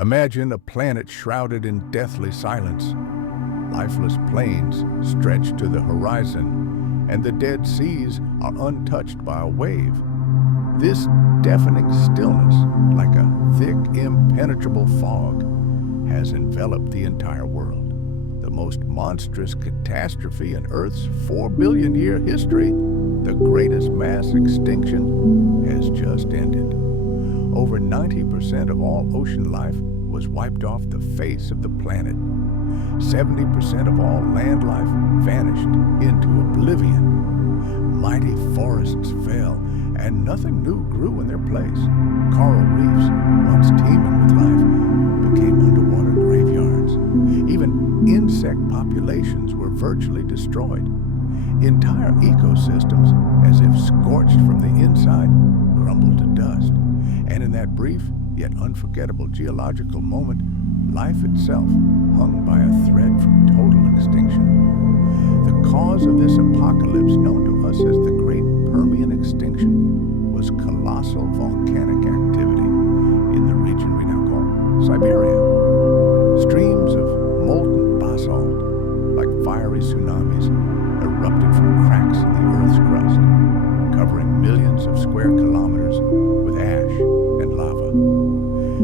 Imagine a planet shrouded in deathly silence. Lifeless plains stretch to the horizon, and the dead seas are untouched by a wave. This deafening stillness, like a thick, impenetrable fog, has enveloped the entire world. The most monstrous catastrophe in Earth's 4 billion-year history, the greatest mass extinction, has just ended. Over 90% of all ocean life was wiped off the face of the planet. 70% of all land life vanished into oblivion. Mighty forests fell, and nothing new grew in their place. Coral reefs, once teeming with life, became underwater graveyards. Even insect populations were virtually destroyed. Entire ecosystems, as if scorched from the inside, crumbled to dust. And in that brief yet unforgettable geological moment, life itself hung by a thread from total extinction. The cause of this apocalypse, known to us as the Great Permian Extinction, was colossal volcanic activity in the region we now call Siberia. Streams of molten basalt, like fiery tsunamis, erupted from cracks in the Earth's crust, covering millions of square kilometers with ash and lava.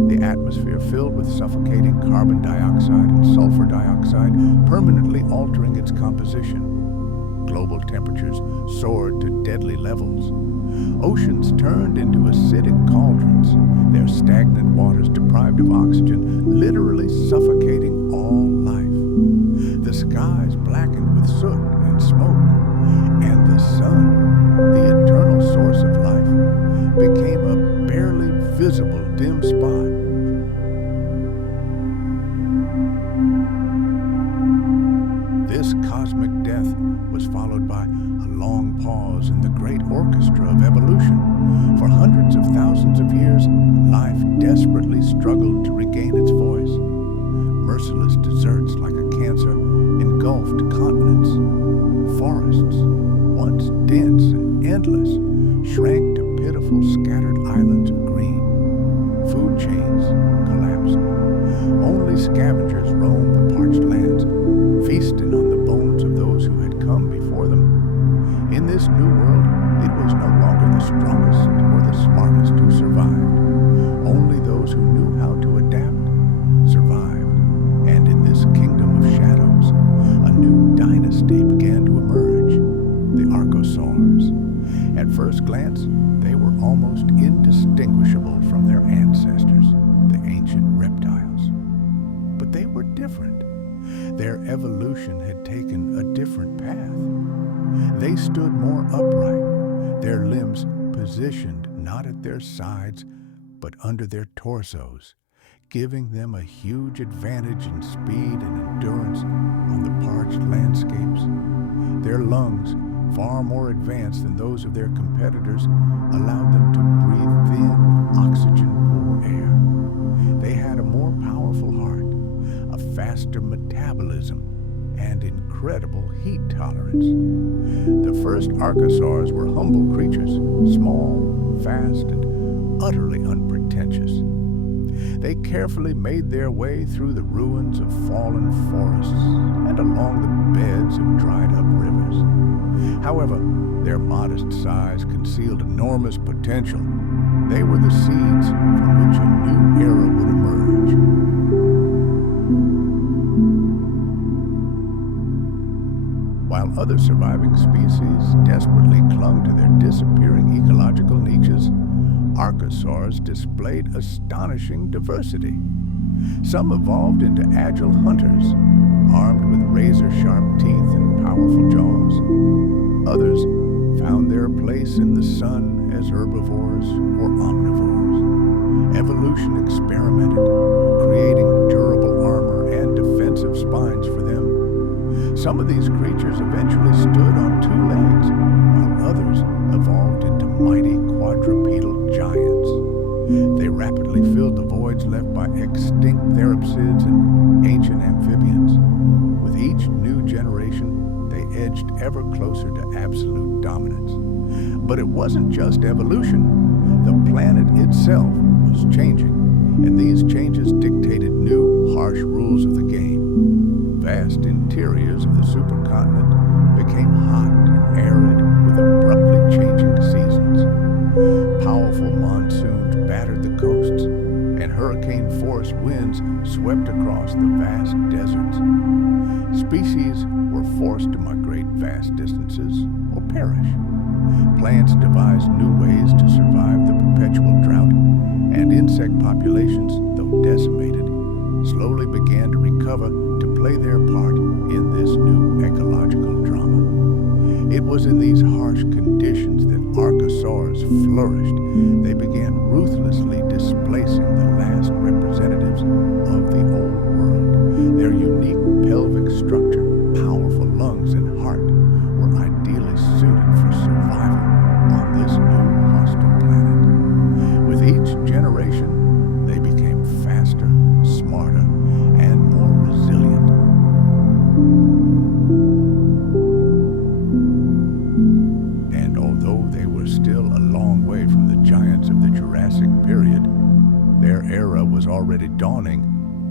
The atmosphere filled with suffocating carbon dioxide and sulfur dioxide, permanently altering its composition. Global temperatures soared to deadly levels. Oceans turned into acidic cauldrons, their stagnant waters deprived of oxygen, literally suffocating all life. The skies blackened with soot and smoke, and the sun, the eternal source of life, became a barely visible dim spot. This cosmic death was followed by a long pause in the great orchestra of evolution. For hundreds of thousands of years, life desperately struggled to regain its voice. Merciless deserts like a cancer engulfed continents. Forests, once dense and endless, shrank to pitiful scattered islands of green. Food chains collapsed. Only scavengers roamed the parched lands, feasting on the bones of those who had come before them. In this new world, it was no longer the strongest or the smartest who survived. Only those who knew how to adapt survived. And in this kingdom of shadows, a new dynasty began to emerge, the archosaurs. At first glance, they were almost indistinguishable from their ancestors, the ancient reptiles. But they were different. Their evolution had taken a different path. They stood more upright, their limbs positioned not at their sides, but under their torsos, giving them a huge advantage in speed and endurance on the parched landscapes. Their lungs, far more advanced than those of their competitors, allowed them to breathe thin, oxygen-poor air. They had a more powerful heart, a faster metabolism, and incredible heat tolerance. The first archosaurs were humble creatures, small, fast, and utterly unpretentious. They carefully made their way through the ruins of fallen forests and along the beds of dried-up rivers. However, their modest size concealed enormous potential. They were the seeds from which a new era would emerge. While other surviving species desperately clung to their disappearing ecological niches, archosaurs displayed astonishing diversity. Some evolved into agile hunters, armed with razor-sharp teeth and powerful jaws. Others found their place in the sun as herbivores or omnivores. Evolution experimented, creating durable armor and defensive spines for them. Some of these creatures eventually stood on 2 legs, while others evolved into mighty quadrupedal giants. They rapidly filled the voids left by extinct therapsids and ancient amphibians. With each new generation, they edged ever closer to absolute dominance. But it wasn't just evolution. The planet itself was changing, and these changes dictated hurricane force winds swept across the vast deserts. Species were forced to migrate vast distances or perish. Plants devised new ways to survive the perpetual drought, and insect populations, though decimated, slowly began to recover to play their part in this new ecological drama. It was in these harsh conditions that archosaurs flourished. They began ruthlessly displacing the last representatives of the old world. Their unique pelvic structure, powerful lungs, and heart were ideally suited for survival on this new hostile planet. With each generation, they became faster, smarter, and more resilient. And although they were still a long way from the giants of the Jurassic period, their era was already dawning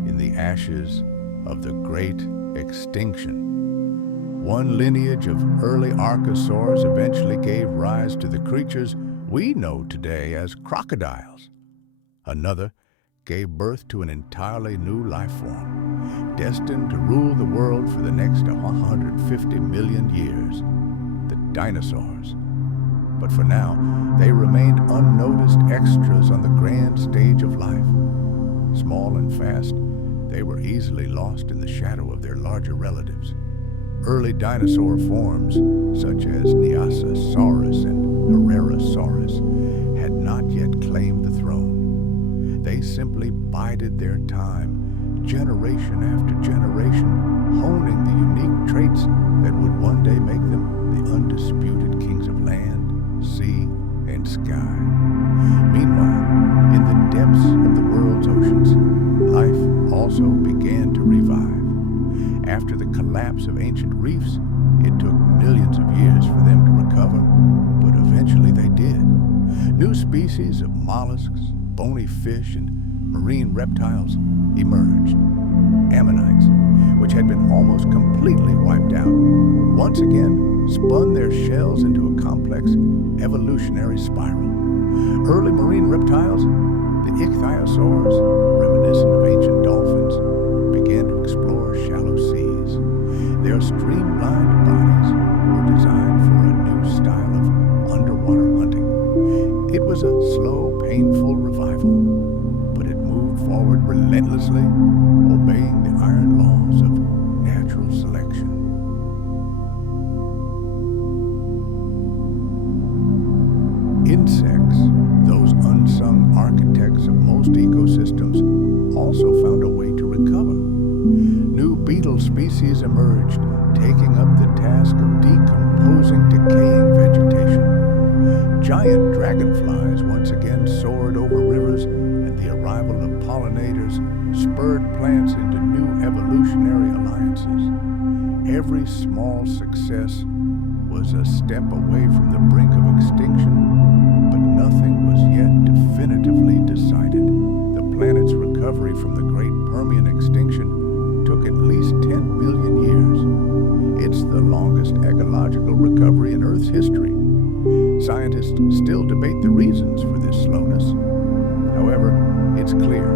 in the ashes of the Great Extinction. One lineage of early archosaurs eventually gave rise to the creatures we know today as crocodiles. Another gave birth to an entirely new life form, destined to rule the world for the next 150 million years, the dinosaurs. But for now, they remained unnoticed extras on the grand stage of life. Small and fast, they were easily lost in the shadow of their larger relatives. Early dinosaur forms, such as Dinosaurs and Herrerasaurus, had not yet claimed the throne. They simply bided their time, generation after generation, honing the unique traits that would one day make them the undisputed kings of land, sea, and sky. Meanwhile, in the depths of the world's oceans, life also began to revive. After the collapse of ancient reefs, it took millions of years for them to recover, but eventually they did. New species of mollusks, bony fish, and marine reptiles emerged. Ammonites, which had been almost completely wiped out, once again spun their shells into a complex evolutionary spiral. Early marine reptiles, the ichthyosaurs, reminiscent of ancient dolphins, began to explore shallow seas. Their streamlined bodies were designed for a new style of underwater hunting. It was a slow, painful revival, but it moved forward relentlessly, obeying the iron laws of natural selection. Insects, those unsung architects of most ecosystems, also found a way to recover. New beetle species emerged, taking up the task of decomposing decaying vegetation. Giant dragonflies once again soared over rivers, and the arrival of pollinators spurred plants into new evolutionary alliances. Every small success was a step away from the brink of extinction, but nothing was yet definitively decided. The planet's recovery from the Great Permian Extinction took at least 10 billion years. It's the longest ecological recovery in Earth's history. Scientists still debate the reasons for this slowness. However, it's clear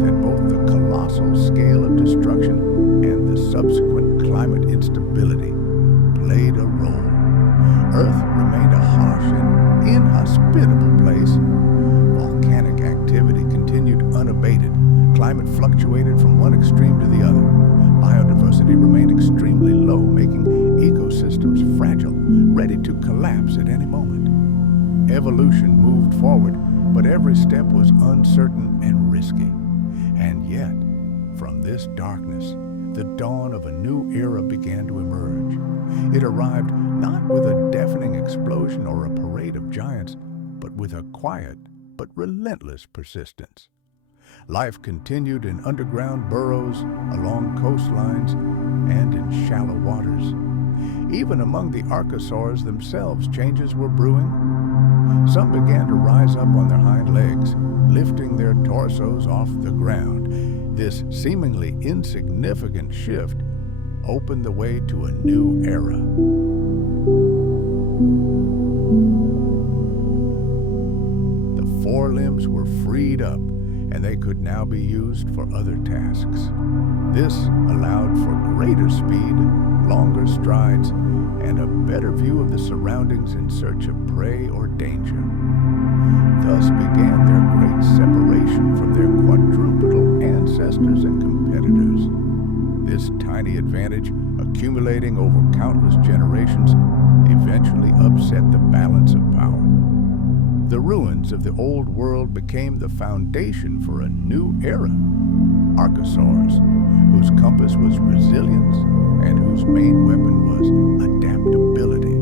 that both the colossal scale of destruction and the subsequent climate instability played a role. Earth remained a harsh and inhospitable place. Volcanic activity continued unabated. Climate fluctuated from one extreme to the other. Biodiversity remained extremely low, making ecosystems fragile, ready to collapse at any moment. Evolution moved forward, but every step was uncertain and risky. And yet, from this darkness, the dawn of a new era began to emerge. It arrived not with a deafening explosion or a parade of giants, but with a quiet but relentless persistence. Life continued in underground burrows, along coastlines, and in shallow waters. Even among the archosaurs themselves, changes were brewing. Some began to rise up on their hind legs, lifting their torsos off the ground. This seemingly insignificant shift opened the way to a new era. The forelimbs were freed up, and they could now be used for other tasks. This allowed for greater speed, longer strides, and a better view of the surroundings in search of prey or danger. Thus began their great separation from their quadrupedal ancestors and competitors. This tiny advantage, accumulating over countless generations, eventually upset the balance of power. The ruins of the old world became the foundation for a new era. Archosaurs, whose compass was resilience and whose main weapon was adaptability,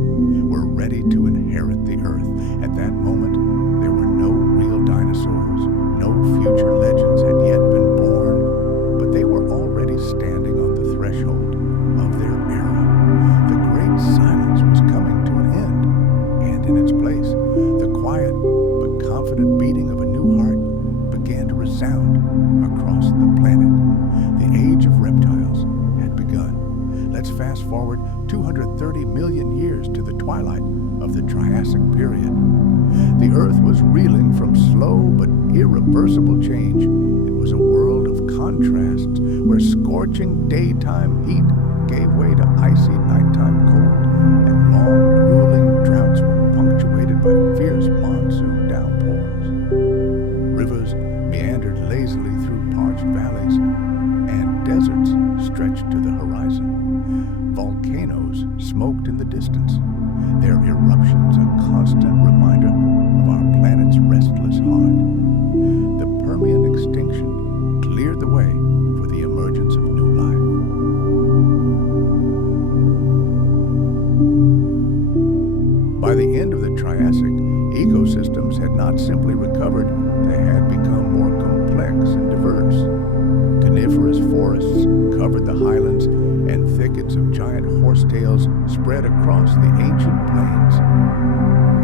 were ready to inherit the Earth. At that moment, there were no real dinosaurs. No future legends had yet been born, but they were already standing on the threshold of their era. The great silence was coming to an end, and in its place, the quiet but confident beating of a new heart began to resound across the planet. The age of reptiles had begun. Let's fast forward 230 million years to the twilight of the Triassic period. The Earth was reeling from slow but irreversible change. It was a world of contrasts where scorching daytime heat gave way to icy nighttime cold, and long, grueling droughts were punctuated by fierce monsoon downpours. Rivers meandered lazily through parched valleys, and deserts stretched to the horizon. Volcanoes smoked in the distance, their eruptions a constant reminder of our planet's restless heart. The Permian extinction cleared the way for the emergence of new life. By the end of the Triassic, ecosystems had not simply recovered, they had become more complex and diverse. Coniferous forests covered the highlands, and thickets of giant horsetails spread across the ancient plains.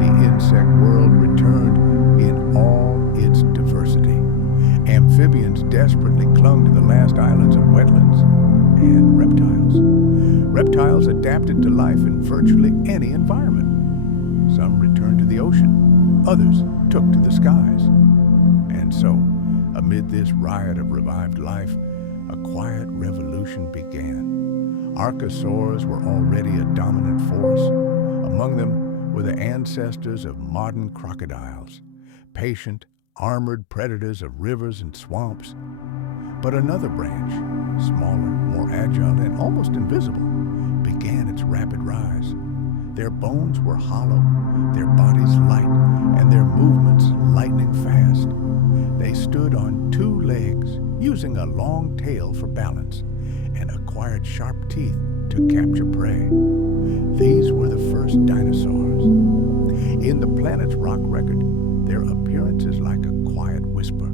The insect world returned in all its diversity. Amphibians desperately clung to the last islands of wetlands, and reptiles adapted to life in virtually any environment. Some returned to the ocean, others took to the skies. And so, amid this riot of revived life, a quiet revolution began. Archosaurs were already a dominant force. Among them were the ancestors of modern crocodiles, patient, armored predators of rivers and swamps. But another branch, smaller, more agile, and almost invisible, began its rapid rise. Their bones were hollow, their bodies light, and their movements lightning fast. They stood on two legs, using a long tail for balance, and acquired sharp teeth to capture prey. These were the first dinosaurs. In the planet's rock record, their appearance is like a quiet whisper.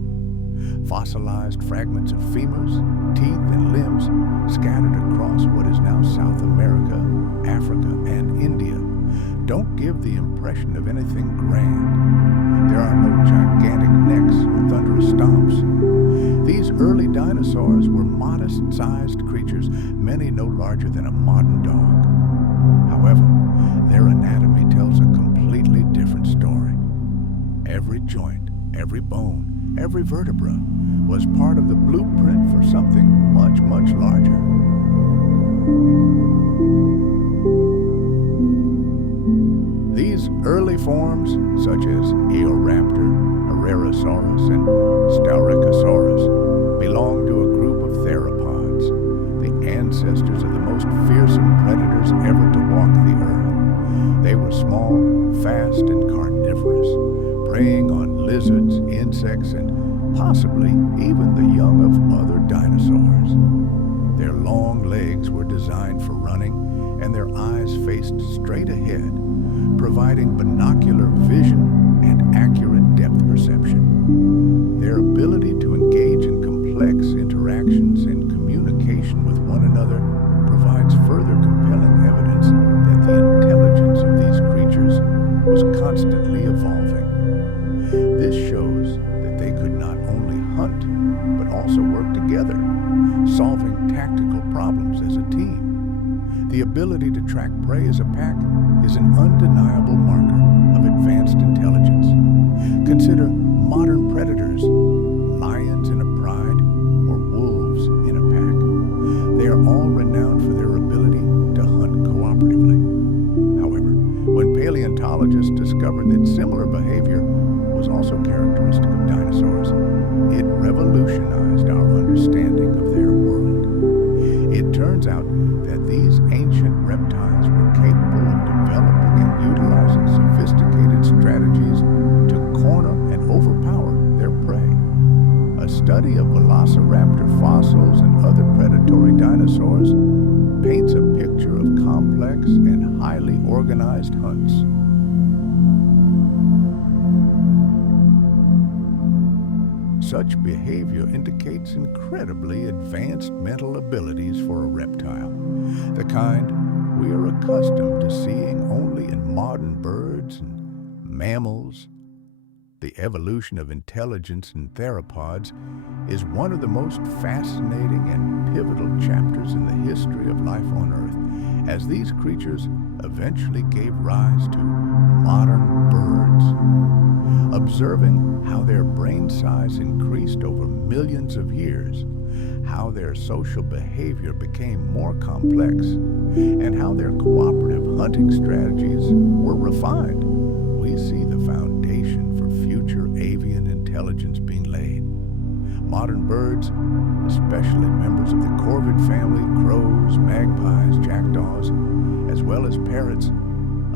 Fossilized fragments of femurs, teeth, and limbs scattered across what is now South America, Africa, and India don't give the impression of anything grand. There are no gigantic necks or thunderous stomps. These early dinosaurs were modest-sized creatures, many no larger than a modern dog. However, their anatomy tells a completely different story. Every joint, every bone, every vertebra was part of the blueprint for something much, much larger. These early forms, such as Eoraptor, Herrerasaurus, and Styracosaurus, belong to a group of theropods, the ancestors of the most fearsome predators ever to walk the earth. They were small, fast, and carnivorous, preying on lizards, insects, and possibly even the young of other dinosaurs. Their long legs were designed for running, and their eyes faced straight ahead, providing binocular vision and accurate depth perception. Their ability to engage in complex interactions and communication with one another provides further compelling evidence that the intelligence of these creatures was constantly evolving. This shows that they could not only hunt, but also work together, solving tactical problems as a team. The ability to track prey as a pack is an undeniable marker of advanced intelligence. Consider modern predators, lions, demonstrates incredibly advanced mental abilities for a reptile, the kind we are accustomed to seeing only in modern birds and mammals. The evolution of intelligence in theropods is one of the most fascinating and pivotal chapters in the history of life on Earth, as these creatures eventually gave rise to modern birds. Observing how their brain size increased over millions of years, how their social behavior became more complex, and how their cooperative hunting strategies were refined, we see the foundation for future avian intelligence being laid. Modern birds, especially members of the corvid family, crows, magpies, jackdaws, as well as parrots,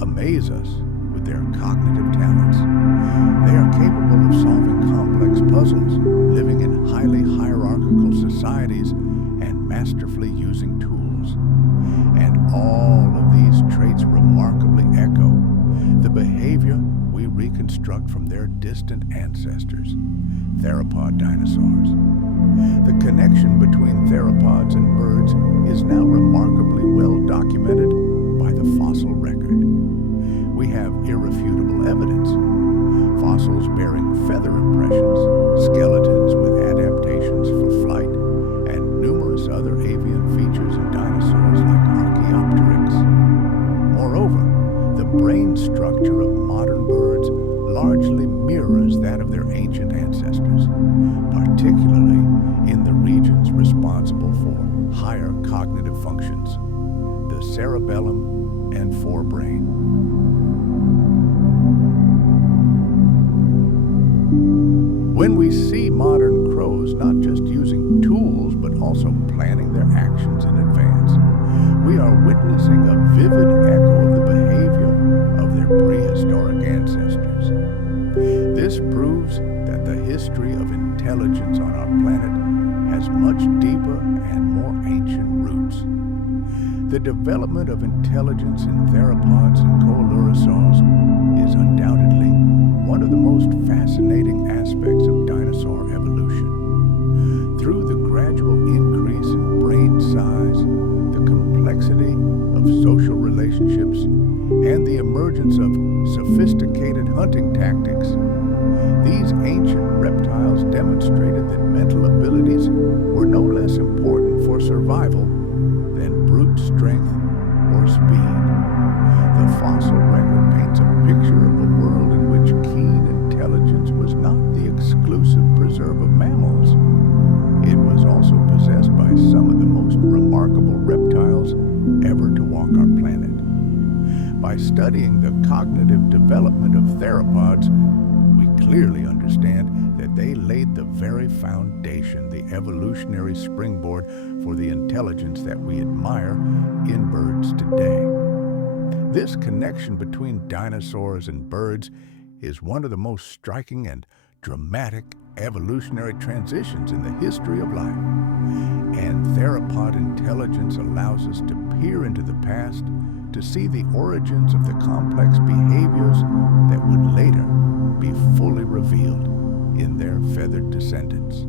amaze us with their cognitive talents. They are capable of solving complex puzzles, living in highly hierarchical societies, and masterfully using tools. And all of these traits remarkably echo the behavior we reconstruct from their distant ancestors, theropod dinosaurs. The connection between theropods and birds is now remarkably well documented by the fossil record. We have irrefutable evidence. Fossils bearing feather impressions, skeletons with adaptations for flight, and numerous other avian features in dinosaurs like Archaeopteryx. Moreover, the brain structure of modern birds largely mirrors that of their ancient ancestors, particularly in the regions responsible for higher cognitive functions, the cerebellum and forebrain. When we see modern crows not just using tools but also planning their actions in advance, we are witnessing a vivid echo of the behavior of their prehistoric ancestors. This proves that the history of intelligence on our planet has much deeper and more ancient roots. The development of intelligence in theropods and coelurosaurs is undoubtedly one of the most fascinating aspects of dinosaur evolution. Through the gradual increase in brain size, the complexity of social relationships, and the emergence of sophisticated hunting tactics, these ancient reptiles demonstrated that mental abilities were no less important for survival than brute strength or speed. The fossil record paints a picture of a world in which keen intelligence was not the exclusive preserve of mammals. It was also possessed by some of the most remarkable reptiles ever to walk our planet. By studying the cognitive development of theropods, we clearly understand that they laid the very foundation, the evolutionary springboard for the intelligence that we admire in birds today. This connection between dinosaurs and birds is one of the most striking and dramatic evolutionary transitions in the history of life. And theropod intelligence allows us to peer into the past to see the origins of the complex behaviors that would later be fully revealed in their feathered descendants.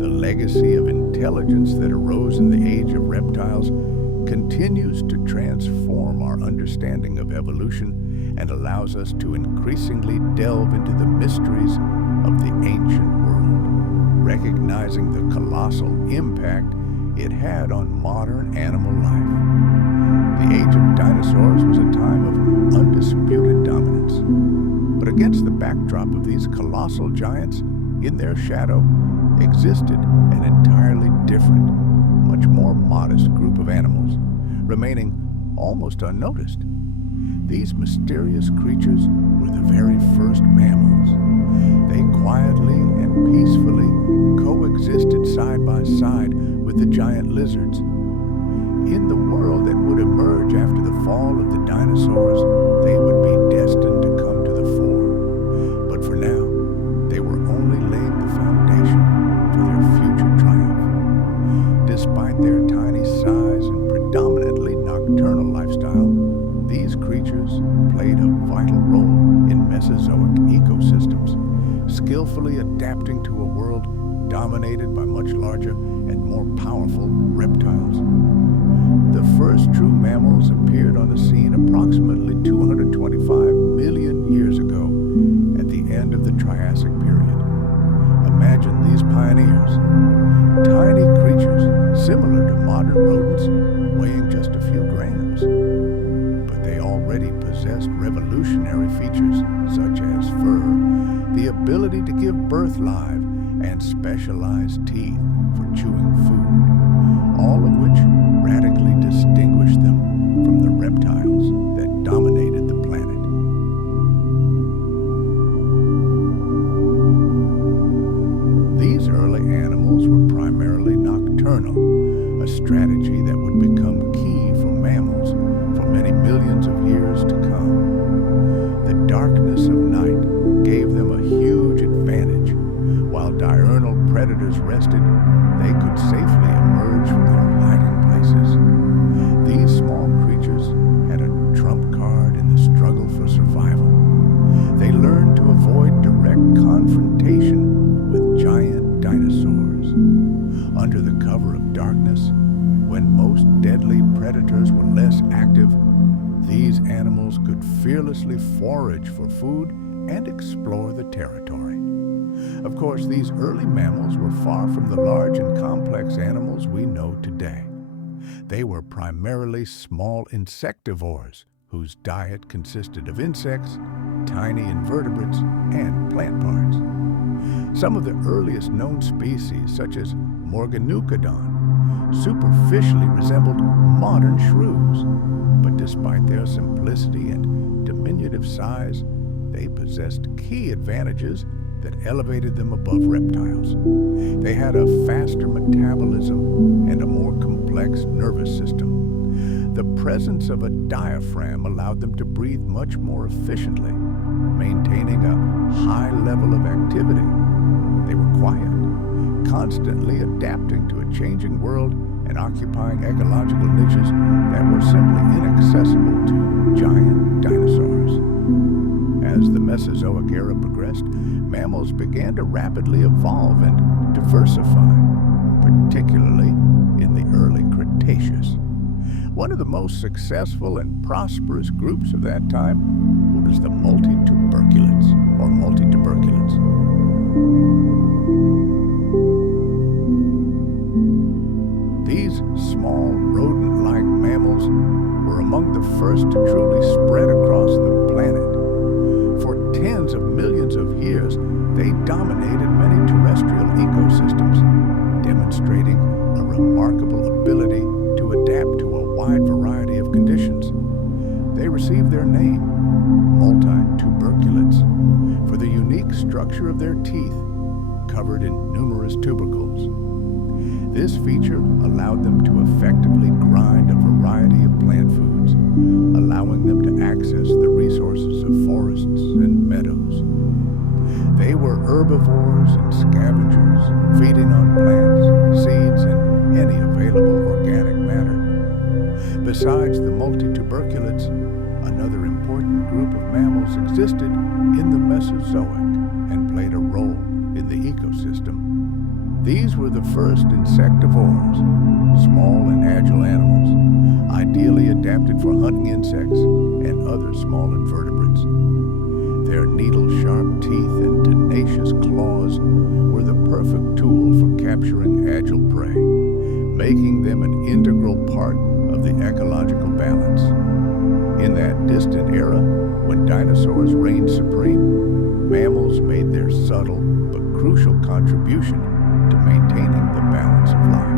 The legacy of intelligence that arose in the age of reptiles continues to transform our understanding of evolution and allows us to increasingly delve into the mysteries of the ancient world, recognizing the colossal impact it had on modern animal life. The age of dinosaurs was a time of undisputed dominance. But against the backdrop of these colossal giants, in their shadow existed an entirely different, much more modest group of animals, remaining almost unnoticed. These mysterious creatures were the very first mammals. They quietly and peacefully coexisted side by side with the giant lizards. In the world that would emerge after the fall of the dinosaurs, they would be destined to come to the fore. But for now, they were only laying the foundation for their future triumph. Despite their tiny size and predominantly nocturnal lifestyle, these creatures played a vital role in Mesozoic ecosystems. skillfully adapting to a world dominated by much larger and more powerful reptiles. The first true mammals appeared on the scene approximately 225 million years ago at the end of the Triassic period. Imagine these pioneers, tiny creatures similar to modern rodents weighing just a few grams. But they already possessed revolutionary features such as fur, the ability to give birth live, and specialized teeth for chewing food, all of which radically distinguished them from the reptiles that dominated the planet. These early animals were primarily nocturnal, a strategy that would become key for mammals for many millions of years to come. The darkness of night gave them a huge advantage. While diurnal predators rested, they could safely emerge from their hiding places. These small creatures had a trump card in the struggle for survival. They learned to avoid direct confrontation with giant dinosaurs. Under the cover of darkness, when most deadly predators were less active, these animals could fearlessly forage for food and explore the territory. Of course, these early mammals were far from the large and complex animals we know today. They were primarily small insectivores whose diet consisted of insects, tiny invertebrates, and plant parts. Some of the earliest known species, such as Morganucodon, superficially resembled modern shrews, but despite their simplicity and diminutive size, they possessed key advantages that elevated them above reptiles. They had a faster metabolism and a more complex nervous system. The presence of a diaphragm allowed them to breathe much more efficiently, maintaining a high level of activity. They were quiet, constantly adapting to a changing world and occupying ecological niches that were simply inaccessible to giant dinosaurs. As the Mesozoic era progressed, mammals began to rapidly evolve and diversify, particularly in the early Cretaceous. One of the most successful and prosperous groups of that time was the multituberculates, or multituberculates. These small rodent-like mammals were among the first to truly spread across the planet. For tens of millions of years, they dominated many terrestrial ecosystems, demonstrating a remarkable ability to adapt to a wide variety of conditions. They received their name, multituberculates, for the unique structure of their teeth, covered in numerous tubercles. This feature allowed them to effectively grind a variety of plant foods, allowing them to access the resources of forests and meadows. They were herbivores and scavengers, feeding on plants, seeds, and any available organic matter. Besides the multituberculates, another important group of mammals existed in the Mesozoic and played a role in the ecosystem. These were the first insectivores, small and agile animals, ideally adapted for hunting insects and other small invertebrates. Their needle-sharp teeth and tenacious claws were the perfect tool for capturing agile prey, making them an integral part of the ecological balance. In that distant era, when dinosaurs reigned supreme, mammals made their subtle but crucial contribution to maintaining the balance of life.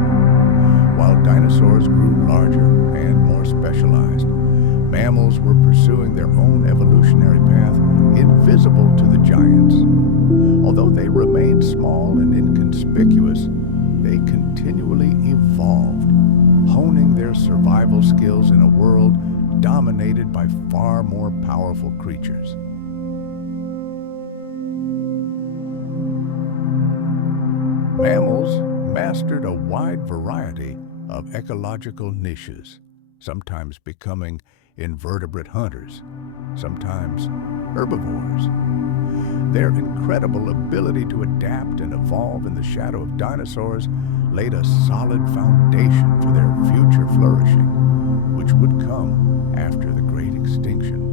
While dinosaurs grew larger and more specialized, mammals were pursuing their own evolutionary path invisible to the giants. Although they remained small and inconspicuous, they continually evolved, honing their survival skills in a world dominated by far more powerful creatures. Mammals mastered a wide variety of ecological niches, sometimes becoming invertebrate hunters, sometimes herbivores. Their incredible ability to adapt and evolve in the shadow of dinosaurs laid a solid foundation for their future flourishing, which would come after the Great Extinction.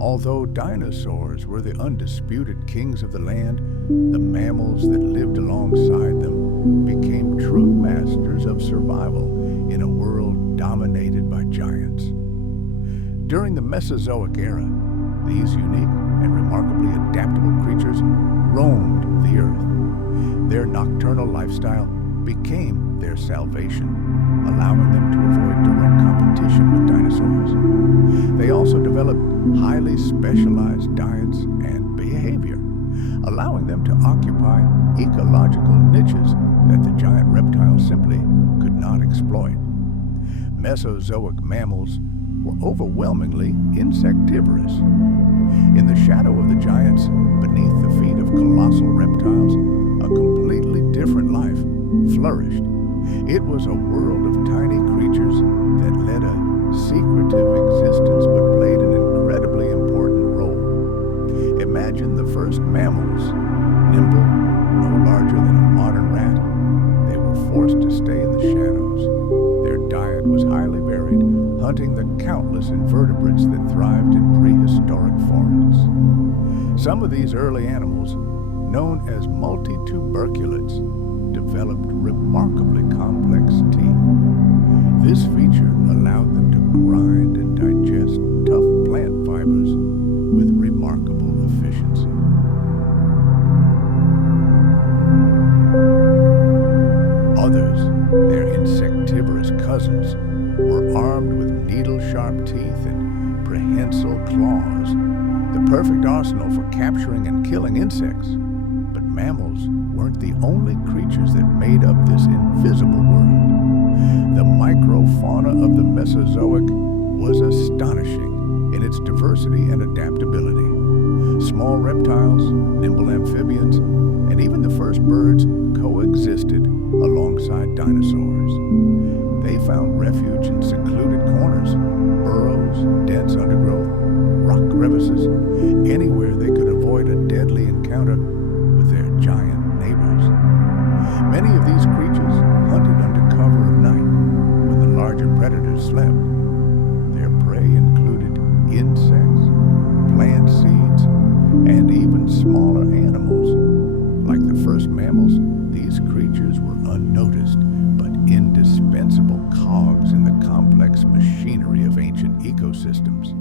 Although dinosaurs were the undisputed kings of the land, the mammals that lived alongside them became true masters of survival in a world dominated by giants. During the Mesozoic era, these unique and remarkably adaptable creatures roamed the earth. Their nocturnal lifestyle became their salvation, allowing them to avoid direct competition with dinosaurs. They also developed highly specialized diets and behavior, allowing them to occupy ecological niches that the giant reptiles simply could not exploit. Mesozoic mammals were overwhelmingly insectivorous. In the shadow of the giants, beneath the feet of colossal reptiles, a completely different life flourished. It was a world of tiny creatures that led a secretive existence but played an incredibly important role. Imagine the first mammals, nimble, no larger than a modern rat. They were forced to stay in the shadows. Their diet was highly varied, hunting the countless invertebrates that thrived in prehistoric forests. Some of these early animals, known as multituberculates, developed remarkably complex teeth. This feature allowed them to grind and digest tough plant fibers with remarkable efficiency. Others, their insectivorous cousins, were armed with needle-sharp teeth and prehensile claws, the perfect arsenal for capturing and killing insects. But mammals weren't the only creatures that made up this invisible world. The microfauna of the Mesozoic was astonishing in its diversity and adaptability. Small reptiles, nimble amphibians, and even the first birds coexisted alongside dinosaurs. They found refuge in secluded corners, burrows, dense undergrowth, rock crevices, anywhere they could avoid a deadly encounter with their giant neighbors. Many of these creatures hunted under cover of night when the larger predators slept. Their prey included insects, plant seeds, and even smaller animals. Like the first mammals, these creatures were unnoticed but indispensable cogs in the complex machinery of ancient ecosystems.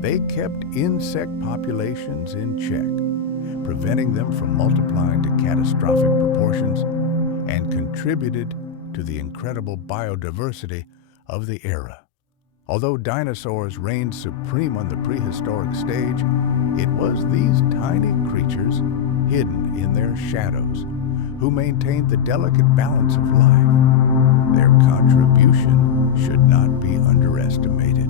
They kept insect populations in check, preventing them from multiplying to catastrophic proportions, and contributed to the incredible biodiversity of the era. Although dinosaurs reigned supreme on the prehistoric stage, it was these tiny creatures, hidden in their shadows, who maintained the delicate balance of life. Their contribution should not be underestimated.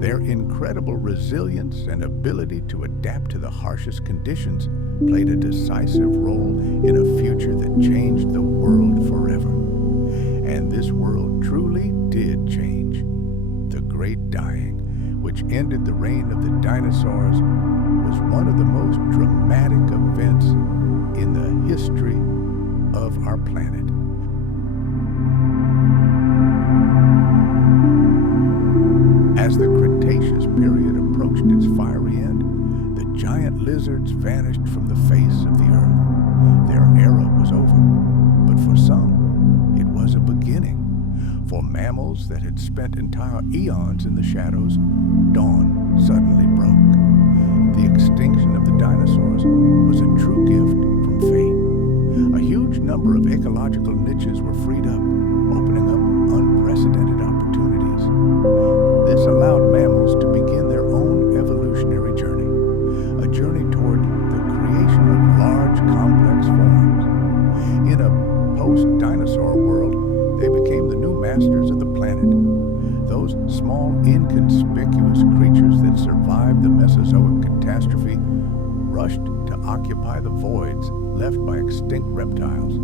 Their incredible resilience and ability to adapt to the harshest conditions played a decisive role in a future that changed the world forever. And this world truly did change. The Great Dying, which ended the reign of the dinosaurs, was one of the most dramatic events in the history of our planet. As the Cretaceous period approached its fiery end, the giant lizards vanished from the face of the earth. Their era was over, but for some, it was a beginning. For mammals that had spent entire eons in the shadows, dawn suddenly broke. The extinction of the dinosaurs was a true gift from fate. A huge number of ecological niches were freed up, opening up unprecedented opportunities. This allowed mammals to begin their own evolutionary journey, a journey toward the creation of large, complex forms. In a post-dinosaur world, they became the new masters of the planet. Those small, inconspicuous creatures that survived the Mesozoic catastrophe rushed to occupy the voids left by extinct reptiles.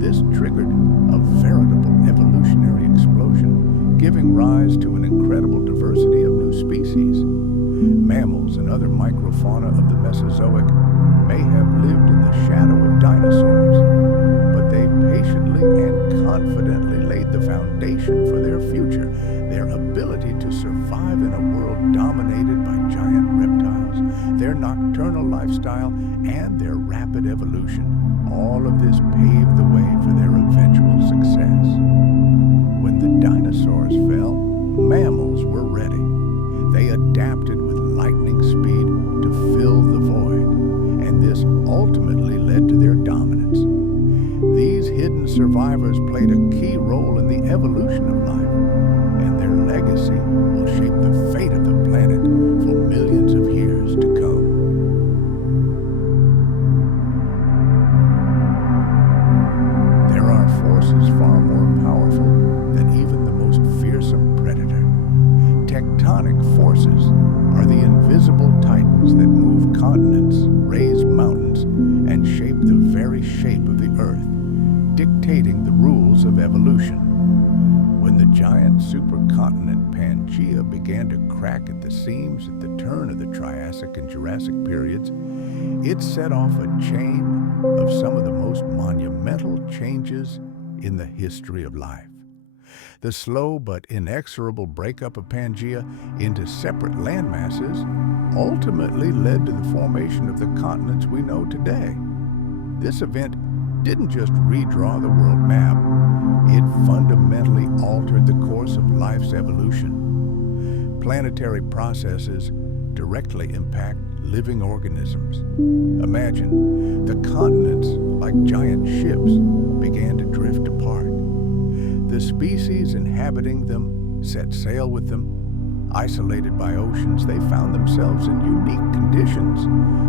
This triggered a veritable evolutionary explosion, giving rise to an incredible diversity of new species. Mammals and other microfauna of the Mesozoic may have lived in the shadow of dinosaurs, but they patiently and confidently laid the foundation for their future. Their ability to survive in a world dominated by giant reptiles, their nocturnal lifestyle, and their rapid evolution, all of this paved the way for their eventual success. When the dinosaurs fell, mammals were ready. They adapted with lightning speed to fill the void, and this ultimately led to their dominance. These hidden survivors played a key role in the evolution of life, and their legacy will shape the fate of the planet for millions of years to come. There are forces far more powerful than even the most fearsome predator. Tectonic forces are the invisible titans that move continents, raise mountains, and shape the very shape of the Earth, dictating the rules of evolution. When the giant supercontinent Pangaea began to crack at the seams at the turn of the Triassic and Jurassic periods, it set off a chain of some of the most monumental changes in the history of life. The slow but inexorable breakup of Pangaea into separate landmasses ultimately led to the formation of the continents we know today. This event didn't just redraw the world map, it fundamentally altered the course of life's evolution. Planetary processes directly impact living organisms. Imagine the continents, like giant ships, began to drift apart. The species inhabiting them set sail with them. Isolated by oceans, they found themselves in unique conditions,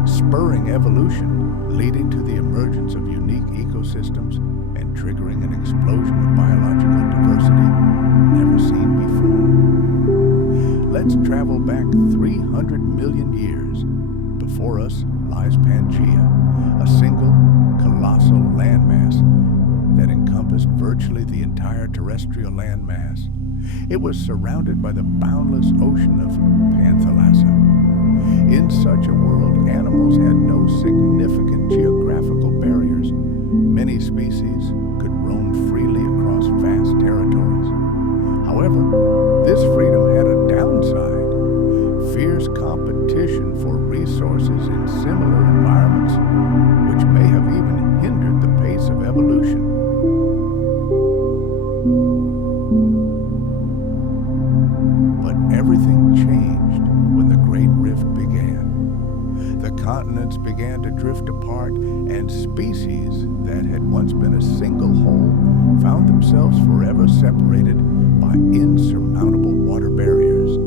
spurring evolution, leading to the emergence of unique ecosystems and triggering an explosion of biological diversity never seen before. Let's travel back 300 million years. Before us lies Pangaea, a single, colossal landmass that encompassed virtually the entire terrestrial landmass. It was surrounded by the boundless ocean of Panthalassa. In such a world, animals had no significant geographical barriers. Many species could roam freely across vast territories. However, this freedom had a downside: fierce competition for resources in similar environments, which may have even hindered the pace of evolution. But everything changed when the Great Rift began. The continents began to drift apart, and species that had once been a single whole found themselves forever separated by insurmountable water barriers.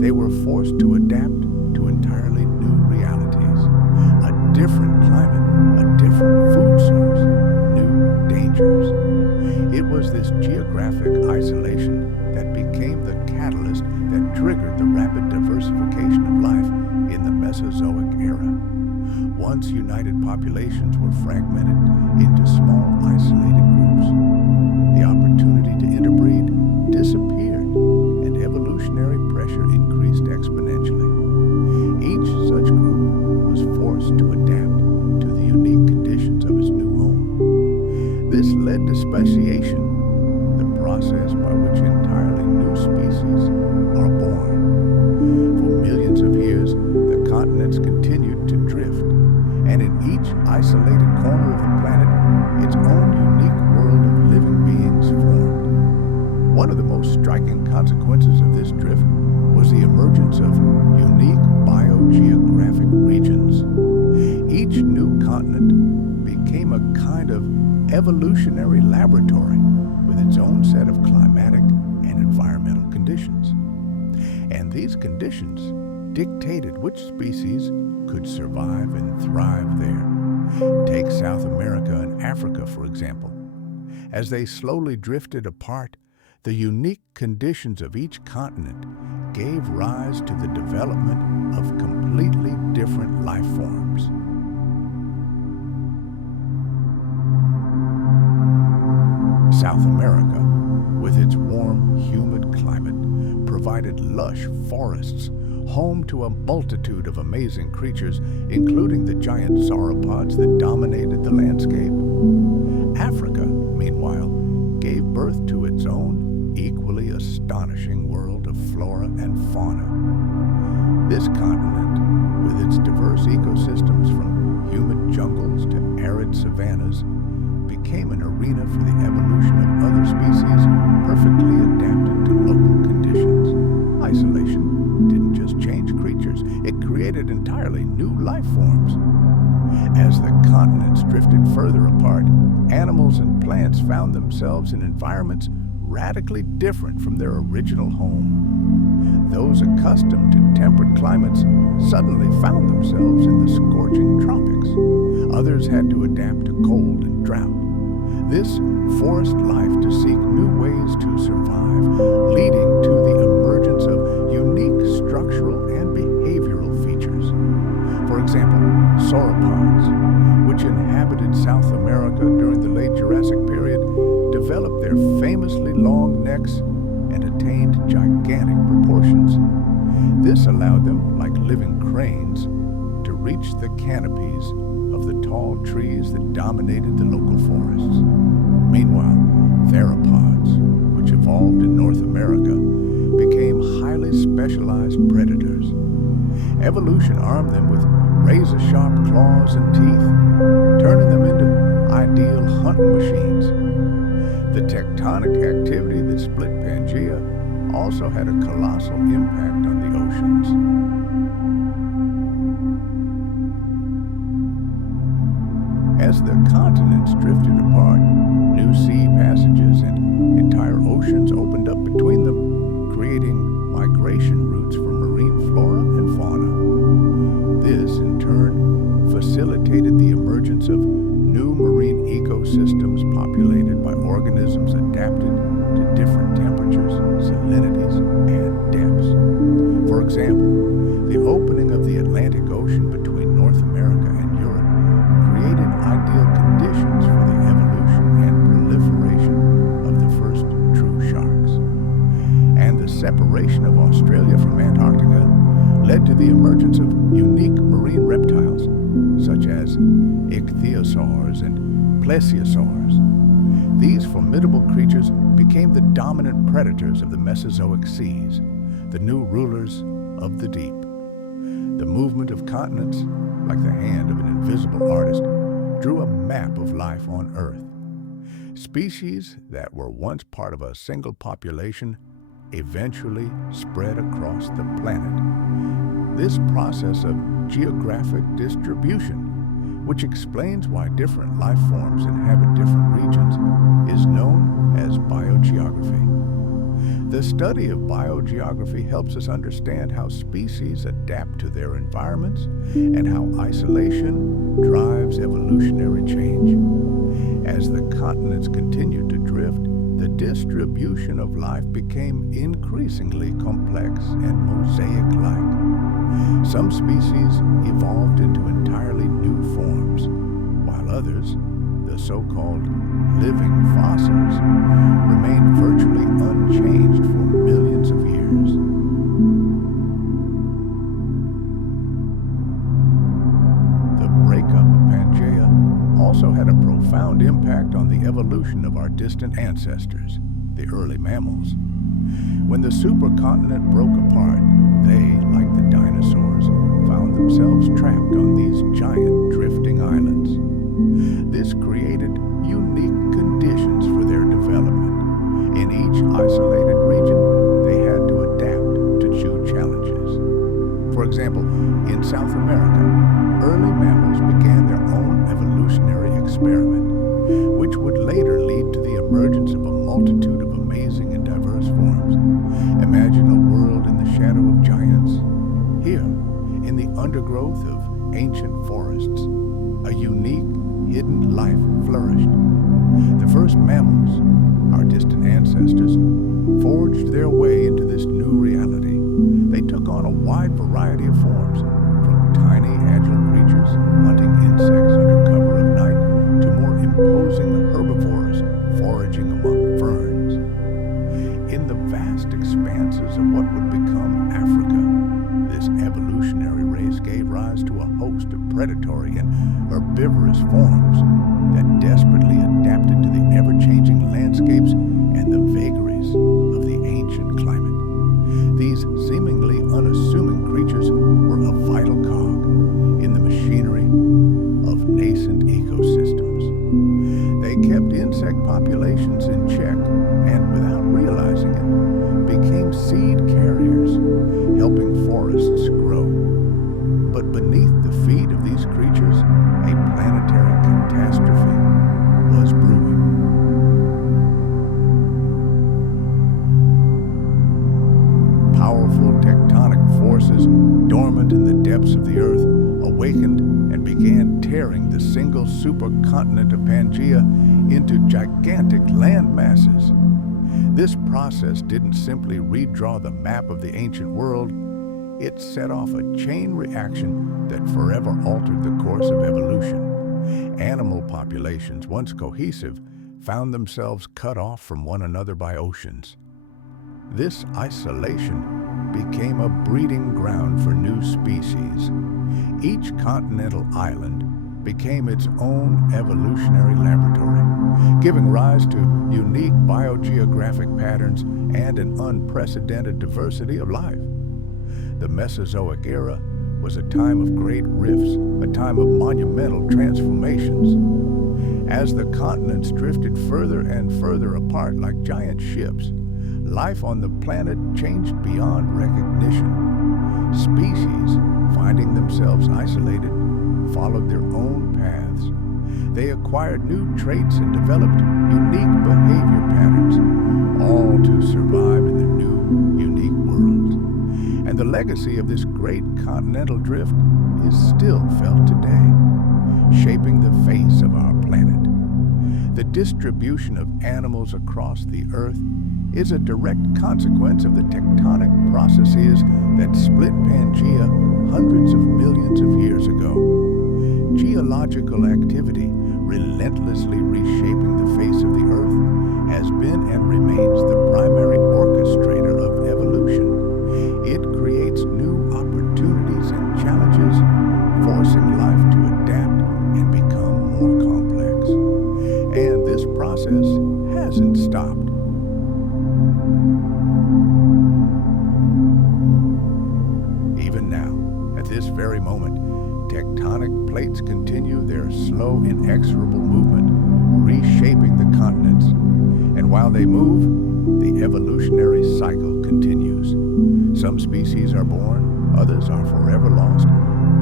They were forced to adapt to entirely new realities: a different climate, a different food source, new dangers. It was this geographic isolation that became the catalyst that triggered the rapid diversification of life in the Mesozoic era. Once united populations were fragmented into small, isolated groups. The opportunity to interbreed disappeared, and evolutionary pressure increased exponentially. Each such group was forced to adapt to the unique conditions of its new home. This led to speciation, the process by which entirely new species are born. For millions of years, the continents continued to drift, and in each isolated corner of the planet, its own unique world of living beings formed. One of the most striking consequences of this drift was the emergence of unique biogeographic regions. Each new continent became a kind of evolutionary laboratory with its own set of climatic and environmental conditions. And these conditions dictated which species could survive and thrive there. Take South America and Africa, for example. As they slowly drifted apart, the unique conditions of each continent gave rise to the development of completely different life forms. South America, with its warm, humid climate, provided lush forests, home to a multitude of amazing creatures, including the giant sauropods that dominated the landscape. Africa, meanwhile, gave birth to its own equally astonishing world of flora and fauna. This continent, with its diverse ecosystems from humid jungles to arid savannas, became an arena for the evolution of other species perfectly adapted to local conditions. Isolation didn't just change creatures, it created entirely new life forms. As the continents drifted further apart, animals and plants found themselves in environments radically different from their original home. Those accustomed to temperate climates suddenly found themselves in the scorching tropics. Others had to adapt to cold and drought. This forced life to seek new ways to survive, leading to the emergence of unique structural and behavioral features. For example, sauropods, which inhabited South America during the late Jurassic period, developed their famously long necks and attained gigantic proportions. This allowed them, like living cranes, to reach the canopies of the tall trees that dominated the local forests. Meanwhile, theropods, which evolved in North America, became highly specialized predators. Evolution armed them with razor-sharp claws and teeth, turning them into ideal hunting machines. The tectonic activity that split Pangaea also had a colossal impact on the oceans. As the continents drifted apart, new sea passages and entire oceans opened up between them, creating migration routes for marine flora and fauna. This, in turn, facilitated the emergence of new marine ecosystems populated by organisms adapted to different temperatures, salinities, and depths. For example, the opening of the Atlantic Ocean between North America and Europe created ideal conditions for the evolution and proliferation of the first true sharks. And the separation of Australia from Antarctica led to the emergence of unique marine reptiles, such as ichthyosaurs and plesiosaurs. These formidable creatures became the dominant predators of the Mesozoic seas, the new rulers of the deep. The movement of continents, like the hand of an invisible artist, drew a map of life on Earth. Species that were once part of a single population eventually spread across the planet. This process of geographic distribution, which explains why different life forms inhabit different regions, is known as biogeography. The study of biogeography helps us understand how species adapt to their environments and how isolation drives evolutionary change. As the continents continued to drift, the distribution of life became increasingly complex and mosaic-like. Some species evolved into entirely new forms, while others, the so-called living fossils, remained virtually unchanged for millions of years. The breakup of Pangaea also had a profound impact on the evolution of our distant ancestors, the early mammals. When the supercontinent broke apart, they, like the dinosaurs, found themselves trapped on these giant drifting islands. This created unique conditions for their development. In each isolated region, they had to adapt to new challenges. For example, in South America, early mammals began their own evolutionary experiment, which would later lead to the emergence of a multitude of amazing and diverse forms. Imagine a world in the shadow of giants. Here, in the undergrowth of ancient forests, a unique, hidden life flourished. The first mammals, our distant ancestors, forged their way into this new reality. They took on a wide variety of forms, from tiny, agile creatures hunting insects under cover of night to more imposing herbivores foraging among ferns. In the vast expanses of what would become Africa, this predatory and herbivorous forms that desperately adapted to the ever-changing landscapes and the vagaries of the ancient climate. These seemingly unassuming creatures were a vital cog in the machinery of nascent ecosystems. They kept insect populations in check and, without realizing it, became seed carriers, helping forests grow. But beneath the feet of these creatures, a planetary catastrophe was brewing. Powerful tectonic forces, dormant in the depths of the Earth, awakened and began tearing the single supercontinent of Pangaea into gigantic land masses. This process didn't simply redraw the map of the ancient world, it set off a chain reaction that forever altered the course of evolution. Animal populations, once cohesive, found themselves cut off from one another by oceans. This isolation became a breeding ground for new species. Each continental island became its own evolutionary laboratory, giving rise to unique biogeographic patterns and an unprecedented diversity of life. The Mesozoic era was a time of great rifts, a time of monumental transformations. As the continents drifted further and further apart like giant ships, life on the planet changed beyond recognition. Species, finding themselves isolated, followed their own paths. They acquired new traits and developed unique behavior patterns, all to survive in their new, unique worlds. And the legacy of this great continental drift is still felt today, shaping the face of our planet. The distribution of animals across the Earth is a direct consequence of the tectonic processes that split Pangaea hundreds of millions of years ago. Geological activity, relentlessly reshaping the face of the Earth, has been and remains the primary orchestrator of evolution. It creates new opportunities and challenges, forcing life to adapt and become more complex. And this process hasn't stopped. Even now, at this very moment, tectonic plates continue their slow, inexorable movement, reshaping the continents. And while they move, the evolutionary cycle continues. Some species are born, others are forever lost,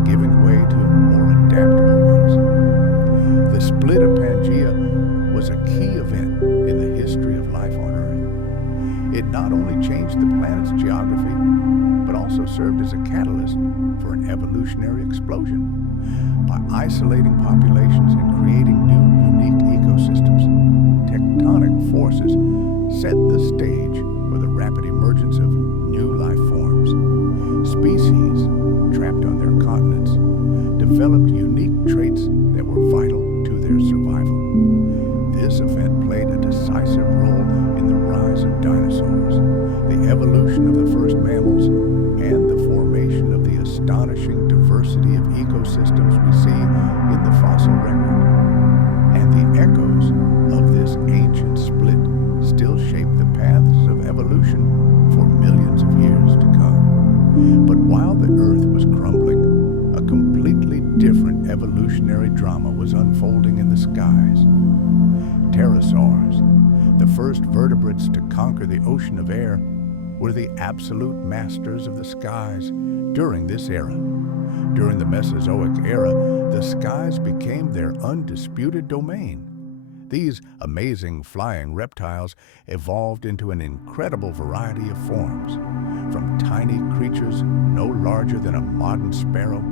giving way to more adaptable ones. The split of Pangaea was a key event in the history of life on Earth. It not only changed the planet's geography, but also served as a catalyst for an evolutionary explosion. By isolating populations and creating new, unique ecosystems, tectonic forces set the stage for the rapid emergence of new life forms. Species, trapped on their continents, developed unique traits that were vital to their survival. This event played a decisive role in the rise of dinosaurs, the evolution of the first mammals, and the formation of the astonishing diversity of ecosystems we see in the fossil record. And the echoes of this ancient split still shape the paths of evolution for millions of years to come. But while the Earth was crumbling, a completely different evolutionary drama was unfolding in the skies. Pterosaurs, the first vertebrates to conquer the ocean of air, were the absolute masters of the skies during this era. During the Mesozoic era, the skies became their undisputed domain. These amazing flying reptiles evolved into an incredible variety of forms, from tiny creatures no larger than a modern sparrow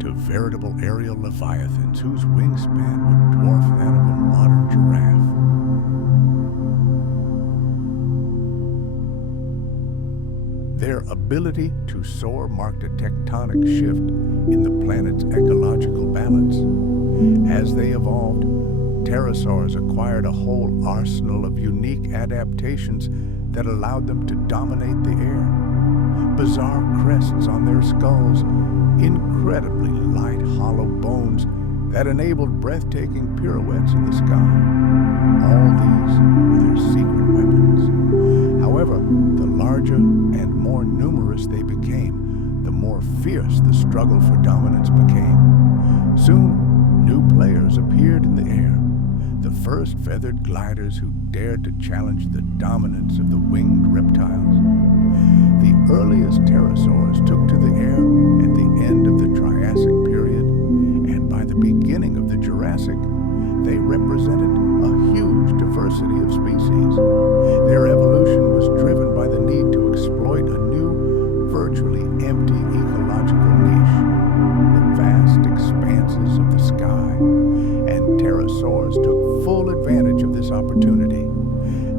to veritable aerial leviathans whose wingspan would dwarf that of a modern giraffe. Their ability to soar marked a tectonic shift in the planet's ecological balance. As they evolved, pterosaurs acquired a whole arsenal of unique adaptations that allowed them to dominate the air. Bizarre crests on their skulls incredibly light, hollow bones that enabled breathtaking pirouettes in the sky. All these were their secret weapons. However, the larger and more numerous they became, the more fierce the struggle for dominance became. Soon, new players appeared in the air, the first feathered gliders who dared to challenge the dominance of the winged reptiles. The earliest pterosaurs took to the air at the end of the Triassic period, and by the beginning of the Jurassic, they represented a huge diversity of species. Their evolution was driven by the need to exploit a new, virtually empty ecological niche, the vast expanses of the sky, and pterosaurs took full advantage of this opportunity.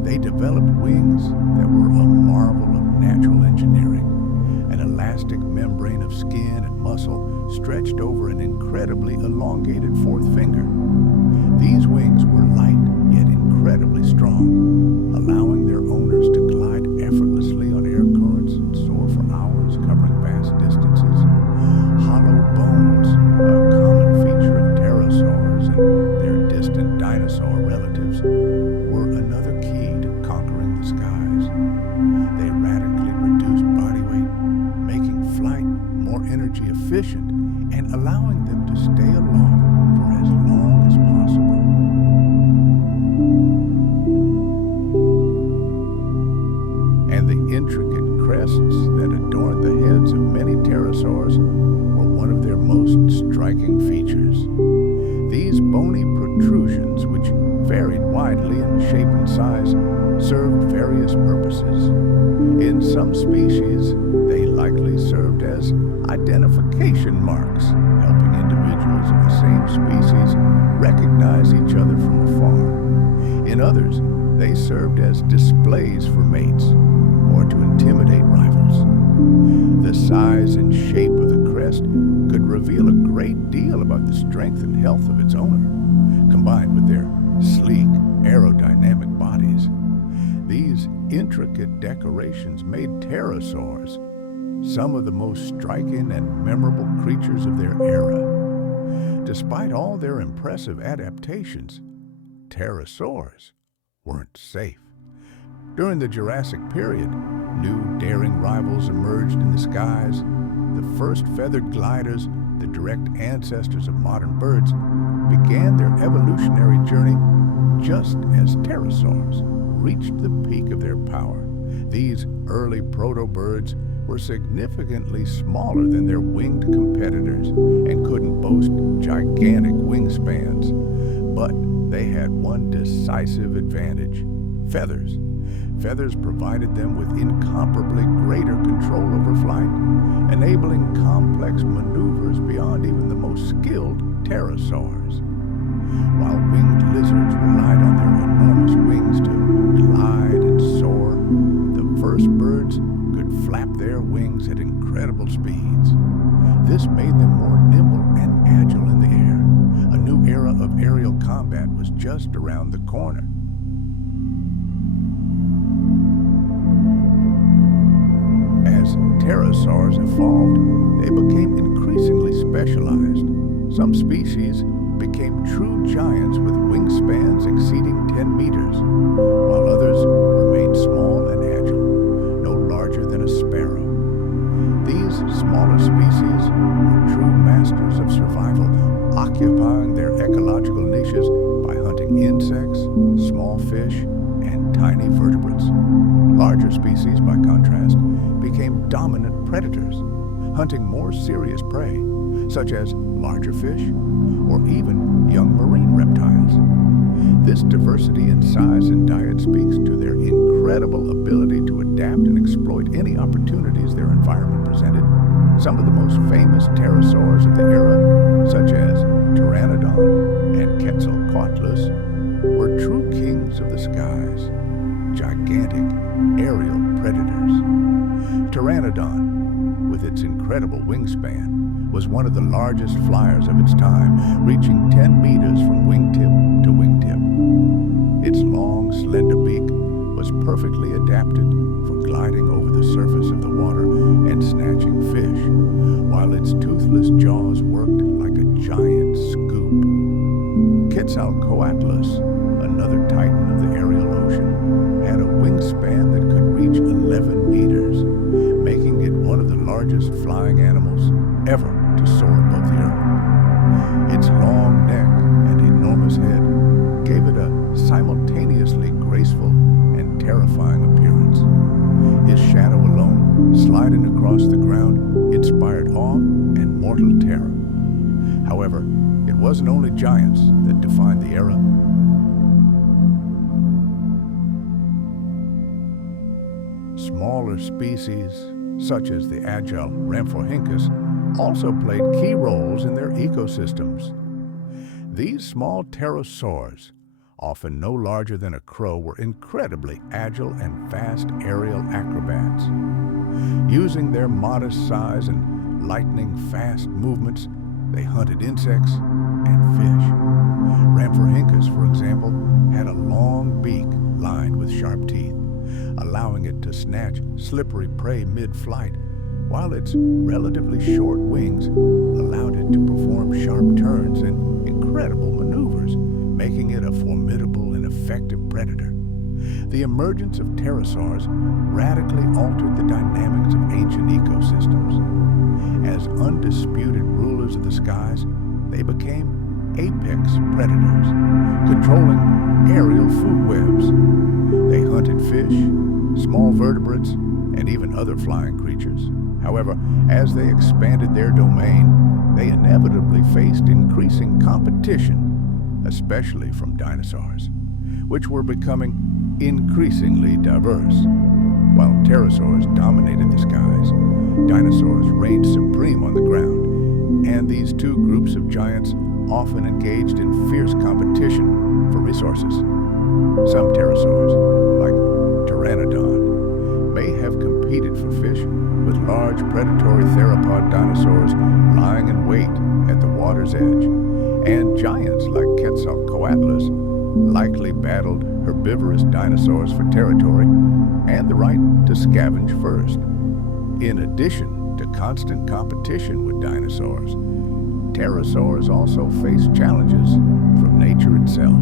They developed wings that were a marvel of natural engineering, an elastic membrane of skin and muscle stretched over an incredibly elongated fourth finger. These wings were light yet incredibly strong, allowing their owners to glide effortlessly on air currents and soar for hours, covering vast distances. Hollow bones, a common feature of pterosaurs and their distant dinosaur relatives, were another key to conquering the skies. They radically reduced body weight, making flight more energy efficient and allowing them to stay aloft for as long as possible. And the intricate crests that adorned the heads of many pterosaurs were one of their most striking features. These bony protrusions, which varied widely in shape and size, served various purposes. In some species, they likely served as identification marks, helping individuals of the same species recognize each other from afar. In others, they served as displays for mates or to intimidate rivals. The size and shape of the crest could reveal a great deal about the strength and health of its owner, combined with their sleek, aerodynamic bodies. These intricate decorations made pterosaurs some of the most striking and memorable creatures of their era. Despite all their impressive adaptations, pterosaurs weren't safe. During the Jurassic period, new daring rivals emerged in the skies. The first feathered gliders, the direct ancestors of modern birds, began their evolutionary journey just as pterosaurs reached the peak of their power. These early proto-birds were significantly smaller than their winged competitors and couldn't boast gigantic wingspans. But they had one decisive advantage: feathers. Feathers provided them with incomparably greater control over flight, enabling complex maneuvers beyond even the most skilled pterosaurs. While winged lizards relied on their enormous wings to glide and soar, the first birds could flap their wings at incredible speeds. This made them more nimble and agile in the air. A new era of aerial combat was just around the corner. As pterosaurs evolved, they became increasingly specialized. Some species became true giants with wingspans exceeding 10 meters, while others remained small and agile, no larger than a sparrow. These smaller species were true masters of survival, occupying their ecological niches by hunting insects, small fish, and tiny vertebrates. Larger species, by contrast, became dominant predators, hunting more serious prey, such as larger fish or even young marine reptiles. This diversity in size and diet speaks to their incredible ability to adapt and exploit any opportunities their environment presented. Some of the most famous pterosaurs of the era, such as Pteranodon and Quetzalcoatlus, were true kings of the skies, gigantic aerial predators. Pteranodon, with its incredible wingspan, was one of the largest flyers of its time, reaching 10 meters from wingtip to wingtip. Its long, slender beak was perfectly adapted for gliding over the surface of the water and snatching fish, while while its toothless jaws worked like a giant scoop. Quetzalcoatlus, another titan of the aerial ocean, had a wingspan that could reach 11 meters, making it one of the largest flying animals ever to soar above the earth. Its long neck and enormous head gave it a simultaneously graceful and terrifying appearance. His shadow alone, sliding across the ground, inspired awe and mortal terror. However, it wasn't only giants that defined the era. Smaller species, such as the agile Rhamphorhynchus, also played key roles in their ecosystems. These small pterosaurs, often no larger than a crow, were incredibly agile and fast aerial acrobats. Using their modest size and lightning-fast movements, they hunted insects and fish. Rhamphorhynchus, for example, had a long beak lined with sharp teeth, allowing it to snatch slippery prey mid-flight, while its relatively short wings allowed it to perform sharp turns and incredible maneuvers, making it a formidable and effective predator. The emergence of pterosaurs radically altered the dynamics of ancient ecosystems. As undisputed rulers of the skies, they became apex predators, controlling aerial food webs. They hunted fish, small vertebrates, and even other flying creatures. However, as they expanded their domain, they inevitably faced increasing competition, especially from dinosaurs, which were becoming increasingly diverse. While pterosaurs dominated the skies, dinosaurs reigned supreme on the ground, and these two groups of giants often engaged in fierce competition for resources. Some pterosaurs, like Pteranodon, may have competed for fish, with large predatory theropod dinosaurs lying in wait at the water's edge, and giants like Quetzalcoatlus likely battled herbivorous dinosaurs for territory and the right to scavenge first. In addition to constant competition with dinosaurs, pterosaurs also face challenges from nature itself.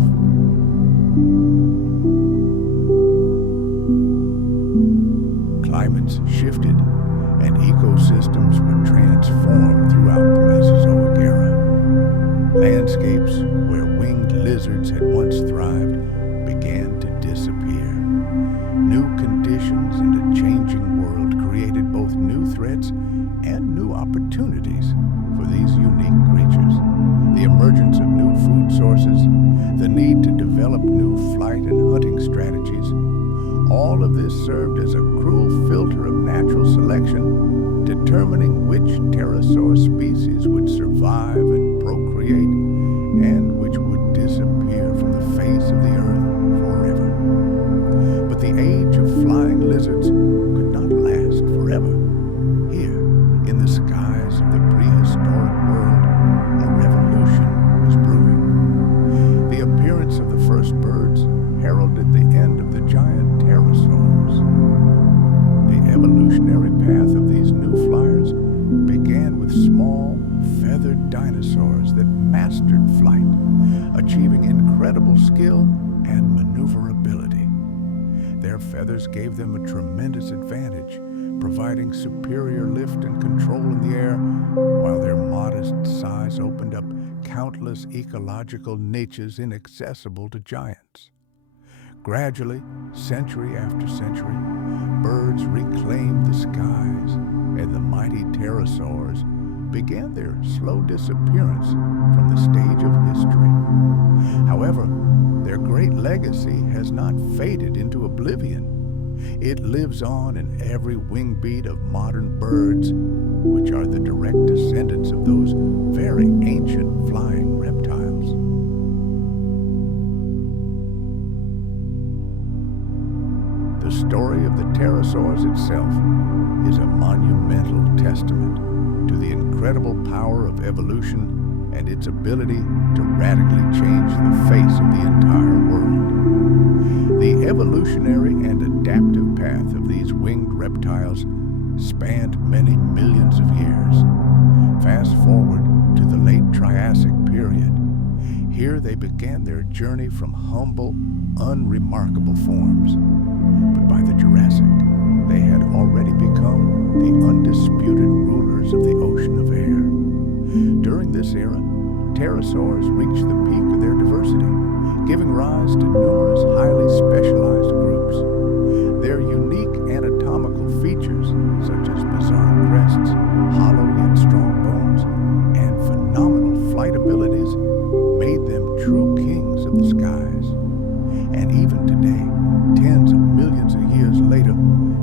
Climates shifted and ecosystems were transformed throughout the Mesozoic era. Landscapes where winged lizards had once thrived began to disappear. New conditions in a changing world created both new threats and new opportunities for these unique creatures. The emergence of new food sources, the need to develop new flight and hunting strategies, all of this served as a cruel filter of natural selection, determining which pterosaur species would survive and procreate and which would disappear from the face of the earth forever. But the age of flying lizards could not last forever. Here, in the skies of the prehistoric world, a revolution was brewing. The appearance of the first birds heralded the end of the giant pterosaurs. The evolutionary path of these new flyers began with small, feathered dinosaurs that mastered flight, achieving incredible skill and maneuverability. Their feathers gave them a tremendous advantage, providing superior lift and control in the air, while their modest size opened up countless ecological niches inaccessible to giants. Gradually, century after century, birds reclaimed the skies, and the mighty pterosaurs began their slow disappearance from the stage of history. However, their great legacy has not faded into oblivion. It lives on in every wing beat of modern birds, which are the direct descendants of those very ancient flying reptiles. The story of the pterosaurs itself is a monumental testament to the incredible power of evolution and its ability to radically change the face of the entire world. The evolutionary and adaptive path of these winged reptiles spanned many millions of years. they began their journey from humble, unremarkable forms. But by the Jurassic, they had already become the undisputed rulers of the ocean of air. During this era, pterosaurs reached the peak of their diversity, giving rise to numerous highly specialized groups. Their unique anatomical features, such as bizarre crests, hollow yet strong bones, and phenomenal flight abilities, made them true kings of the skies. And even today, tens of millions of years later,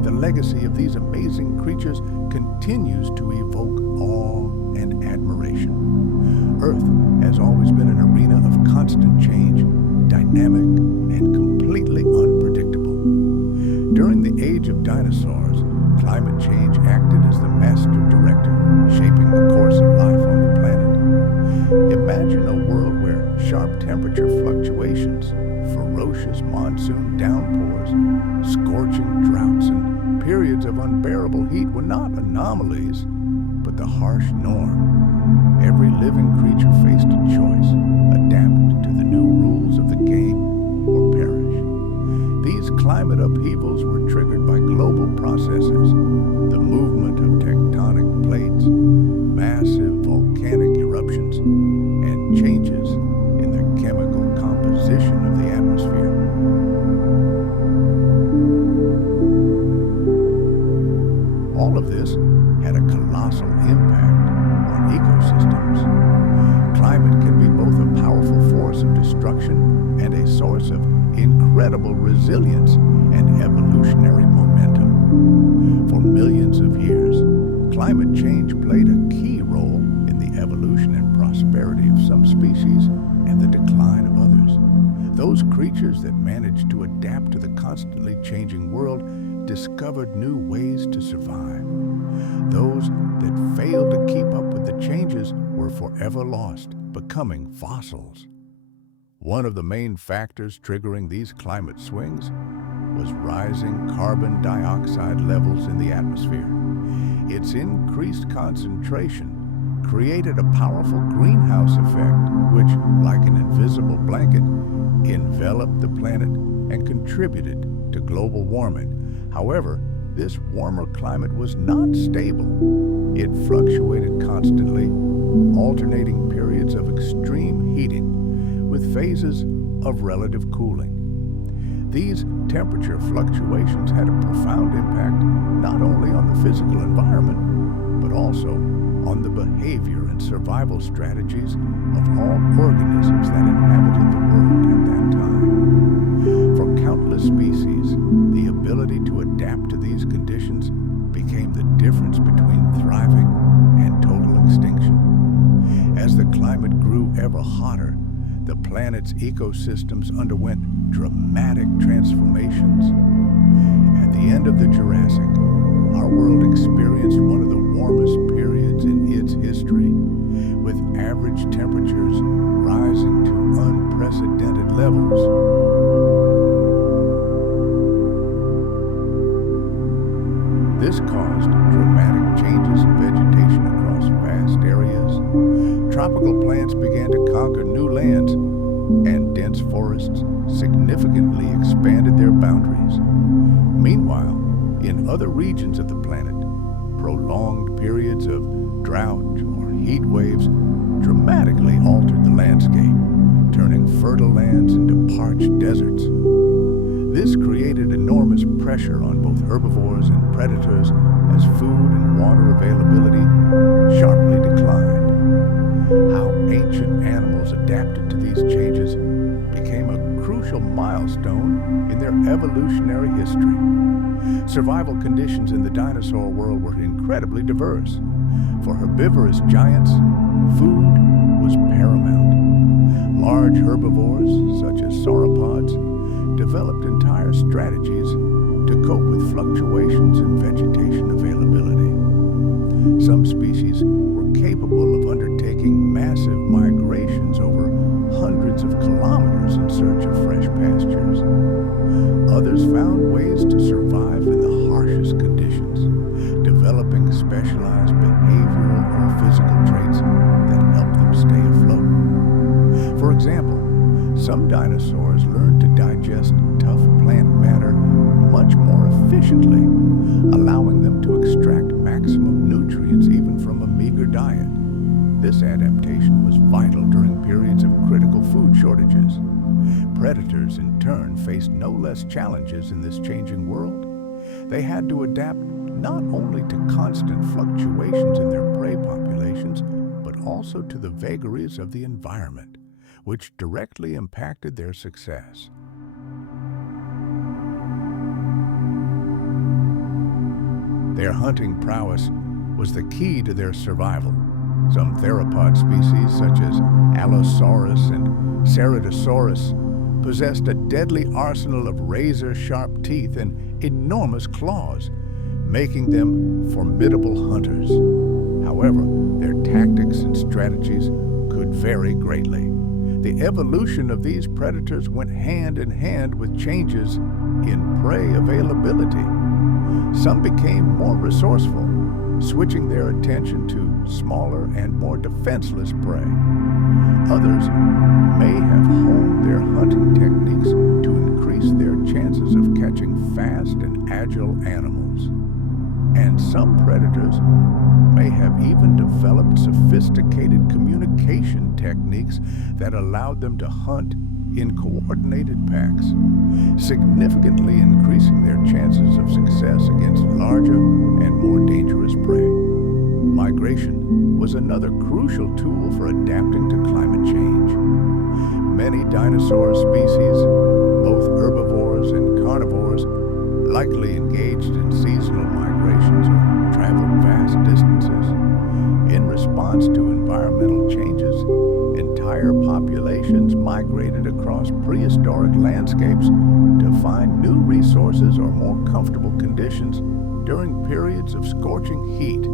the legacy of these amazing creatures continues to evoke awe and admiration. Earth has always been an arena of constant change, dynamic and completely unpredictable. During the age of dinosaurs, climate change acted as the master director, shaping the course of life on the planet. Imagine a world where sharp temperature fluctuations, ferocious monsoon downpours, scorching droughts, and periods of unbearable heat were not anomalies, but the harsh norm. Every living creature faced a choice: adapt to the new rules of the game or perish. These climate upheavals were triggered by global processes: the movement of tectonic plates, massive volcanic eruptions, and changes in the chemical composition of the atmosphere. All of this had a colossal impact on ecosystems. Climate can be both a powerful force of destruction and a source of incredible resilience and evolutionary momentum. For millions of years, climate change played a key role in the evolution and prosperity of some species and the decline of others. Those creatures that managed to adapt to the constantly changing world discovered new ways to survive. Those that failed to keep up with the changes were forever lost, becoming fossils. One of the main factors triggering these climate swings was rising carbon dioxide levels in the atmosphere. Its increased concentration created a powerful greenhouse effect, which, like an invisible blanket, enveloped the planet and contributed to global warming. However, this warmer climate was not stable. It fluctuated constantly, alternating periods of extreme heating with phases of relative cooling. These temperature fluctuations had a profound impact not only on the physical environment, but also on the behavior and survival strategies of all organisms that inhabited the world at that time. For countless species, the ability to adapt to these conditions became the difference between thriving and total extinction. As the climate grew ever hotter, the planet's ecosystems underwent dramatic transformations. At the end of the Jurassic, our world experienced one of the warmest periods in its history, with average temperatures rising to unprecedented levels. This caused dramatic changes in vegetation across vast areas. Tropical plants began to conquer new lands, and dense forests significantly expanded their boundaries. Meanwhile, in other regions of the planet, prolonged periods of drought or heat waves dramatically altered the landscape, turning fertile lands into parched deserts. This created enormous pressure on both herbivores and predators as food and water availability sharply declined. How ancient animals adapted to these changes became a crucial milestone in their evolutionary history. Survival conditions in the dinosaur world were incredibly diverse. For herbivorous giants, food was paramount. Large herbivores, such as sauropods, developed entire strategies to cope with fluctuations in vegetation availability. Some species were capable of undertaking massive migrations over hundreds of kilometers in search of fresh pastures. Others found ways to survive in the harshest conditions, developing specialized behavioral or physical traits that helped them stay afloat. For example, Some dinosaurs learned to digest tough plant matter much more efficiently, allowing them to extract maximum nutrients even from a meager diet. This adaptation was vital during periods of critical food shortages. Predators, in turn, faced no less challenges in this changing world. They had to adapt not only to constant fluctuations in their prey populations, but also to the vagaries of the environment, which directly impacted their success. Their hunting prowess was the key to their survival. Some theropod species, such as Allosaurus and Ceratosaurus, possessed a deadly arsenal of razor-sharp teeth and enormous claws, making them formidable hunters. However, their tactics and strategies could vary greatly. The evolution of these predators went hand in hand with changes in prey availability. Some became more resourceful, switching their attention to smaller and more defenseless prey. Others may have honed their hunting techniques to increase their chances of catching fast and agile animals. And some predators may have even developed sophisticated communication techniques that allowed them to hunt in coordinated packs, significantly increasing their chances of success against larger and more dangerous prey. Migration was another crucial tool for adapting to climate change. Many dinosaur species, both herbivores and carnivores, likely engaged in seasonal migrations or traveled vast distances. In response to environmental changes, entire populations migrated across prehistoric landscapes to find new resources or more comfortable conditions during periods of scorching heat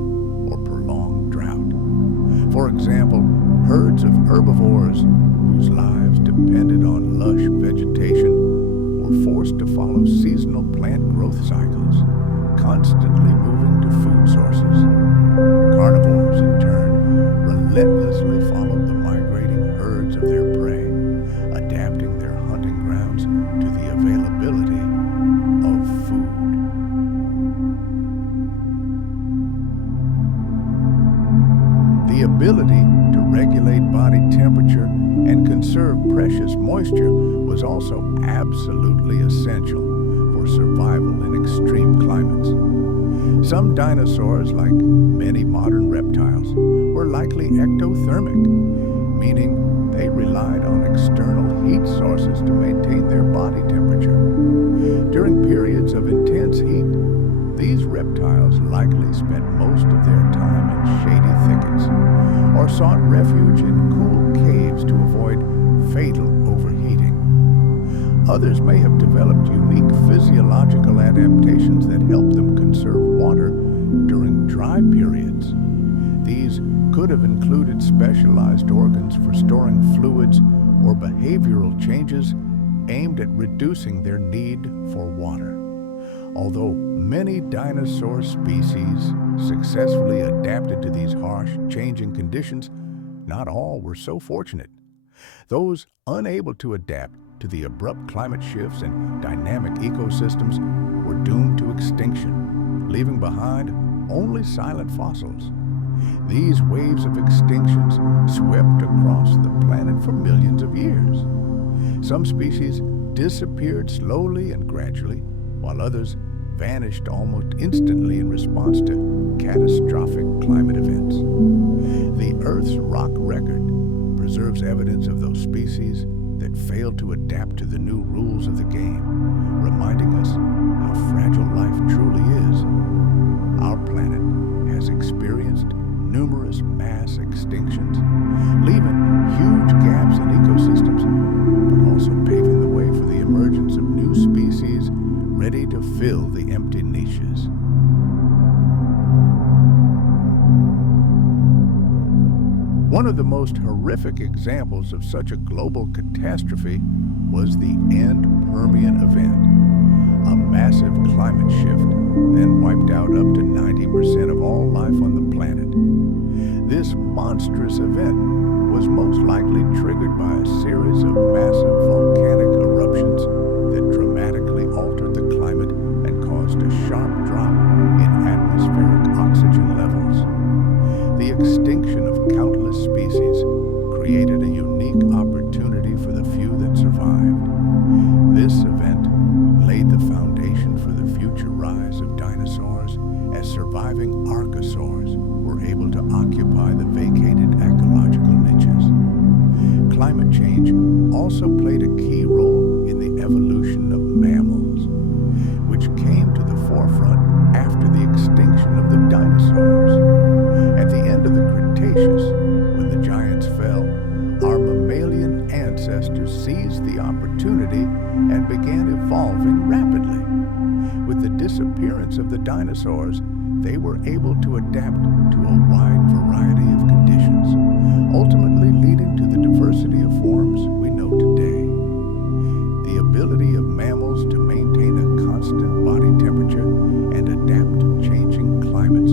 or prolonged drought. For example, herds of herbivores whose lives depended on lush vegetation were forced to follow seasonal plant growth cycles, constantly moving to food sources. Carnivores, in turn, relentlessly followed the migrating herds of their prey, adapting their hunting grounds to the availability of food. The ability to regulate body temperature and conserve precious moisture was also absolutely essential for survival in extreme climates. Some dinosaurs, like many modern reptiles, were likely ectothermic, meaning they relied on external heat sources to maintain their body temperature. During periods of intense heat, these reptiles likely spent most of their time in shady thickets or sought refuge in cool caves to avoid fatal overheating. Others may have developed unique physiological adaptations that helped them conserve water during dry periods. These could have included specialized organs for storing fluids or behavioral changes aimed at reducing their need for water. Although many dinosaur species successfully adapted to these harsh, changing conditions, not all were so fortunate. Those unable to adapt to the abrupt climate shifts and dynamic ecosystems were doomed to extinction, leaving behind only silent fossils. These waves of extinctions swept across the planet for millions of years. Some species disappeared slowly and gradually, while others vanished almost instantly in response to catastrophic climate events. The Earth's rock record preserves evidence of those species that failed to adapt to the new rules of the game, reminding us how fragile life truly is. Our planet has experienced numerous mass extinctions, leaving huge gaps in ecosystems, but also paving the way for the emergence of new species ready to fill the empty niches. One of the most horrific examples of such a global catastrophe was the End Permian event, a massive climate shift then wiped out up to 90% of all life on the planet. This monstrous event was most likely triggered by a series of massive volcanic eruptions that dramatically altered the climate and caused a sharp drop in atmospheric oxygen levels. The extinction of countless species created a unique opportunity for the few that survived. This event laid the foundation for the future rise of dinosaurs as surviving archosaurs were able to occupy the vacated ecological niches. Climate change also played a key role in the evolution of mammals, which came to the forefront after the extinction of the dinosaurs. At the end of the Cretaceous, when the giants fell, our mammalian ancestors seized the opportunity and began evolving rapidly. With the disappearance of the dinosaurs, they were able to adapt to a wide variety of conditions, ultimately leading to the diversity of forms we know today. The ability of mammals to maintain a constant body temperature and adapt to changing climates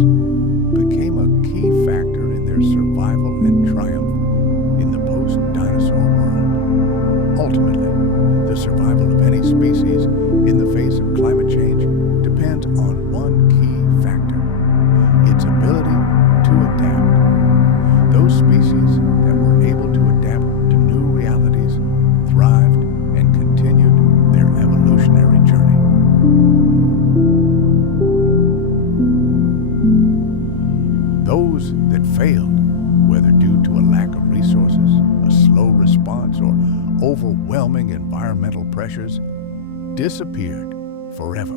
became a key factor in their survival and triumph in the post-dinosaur world. Ultimately, the survival of any species in the face of climate change depends on one key factor: its ability to adapt. Those species that were able to adapt to new realities thrived and continued their evolutionary journey. Those that failed, whether due to a lack of resources, a slow response, or overwhelming environmental pressures, disappeared forever.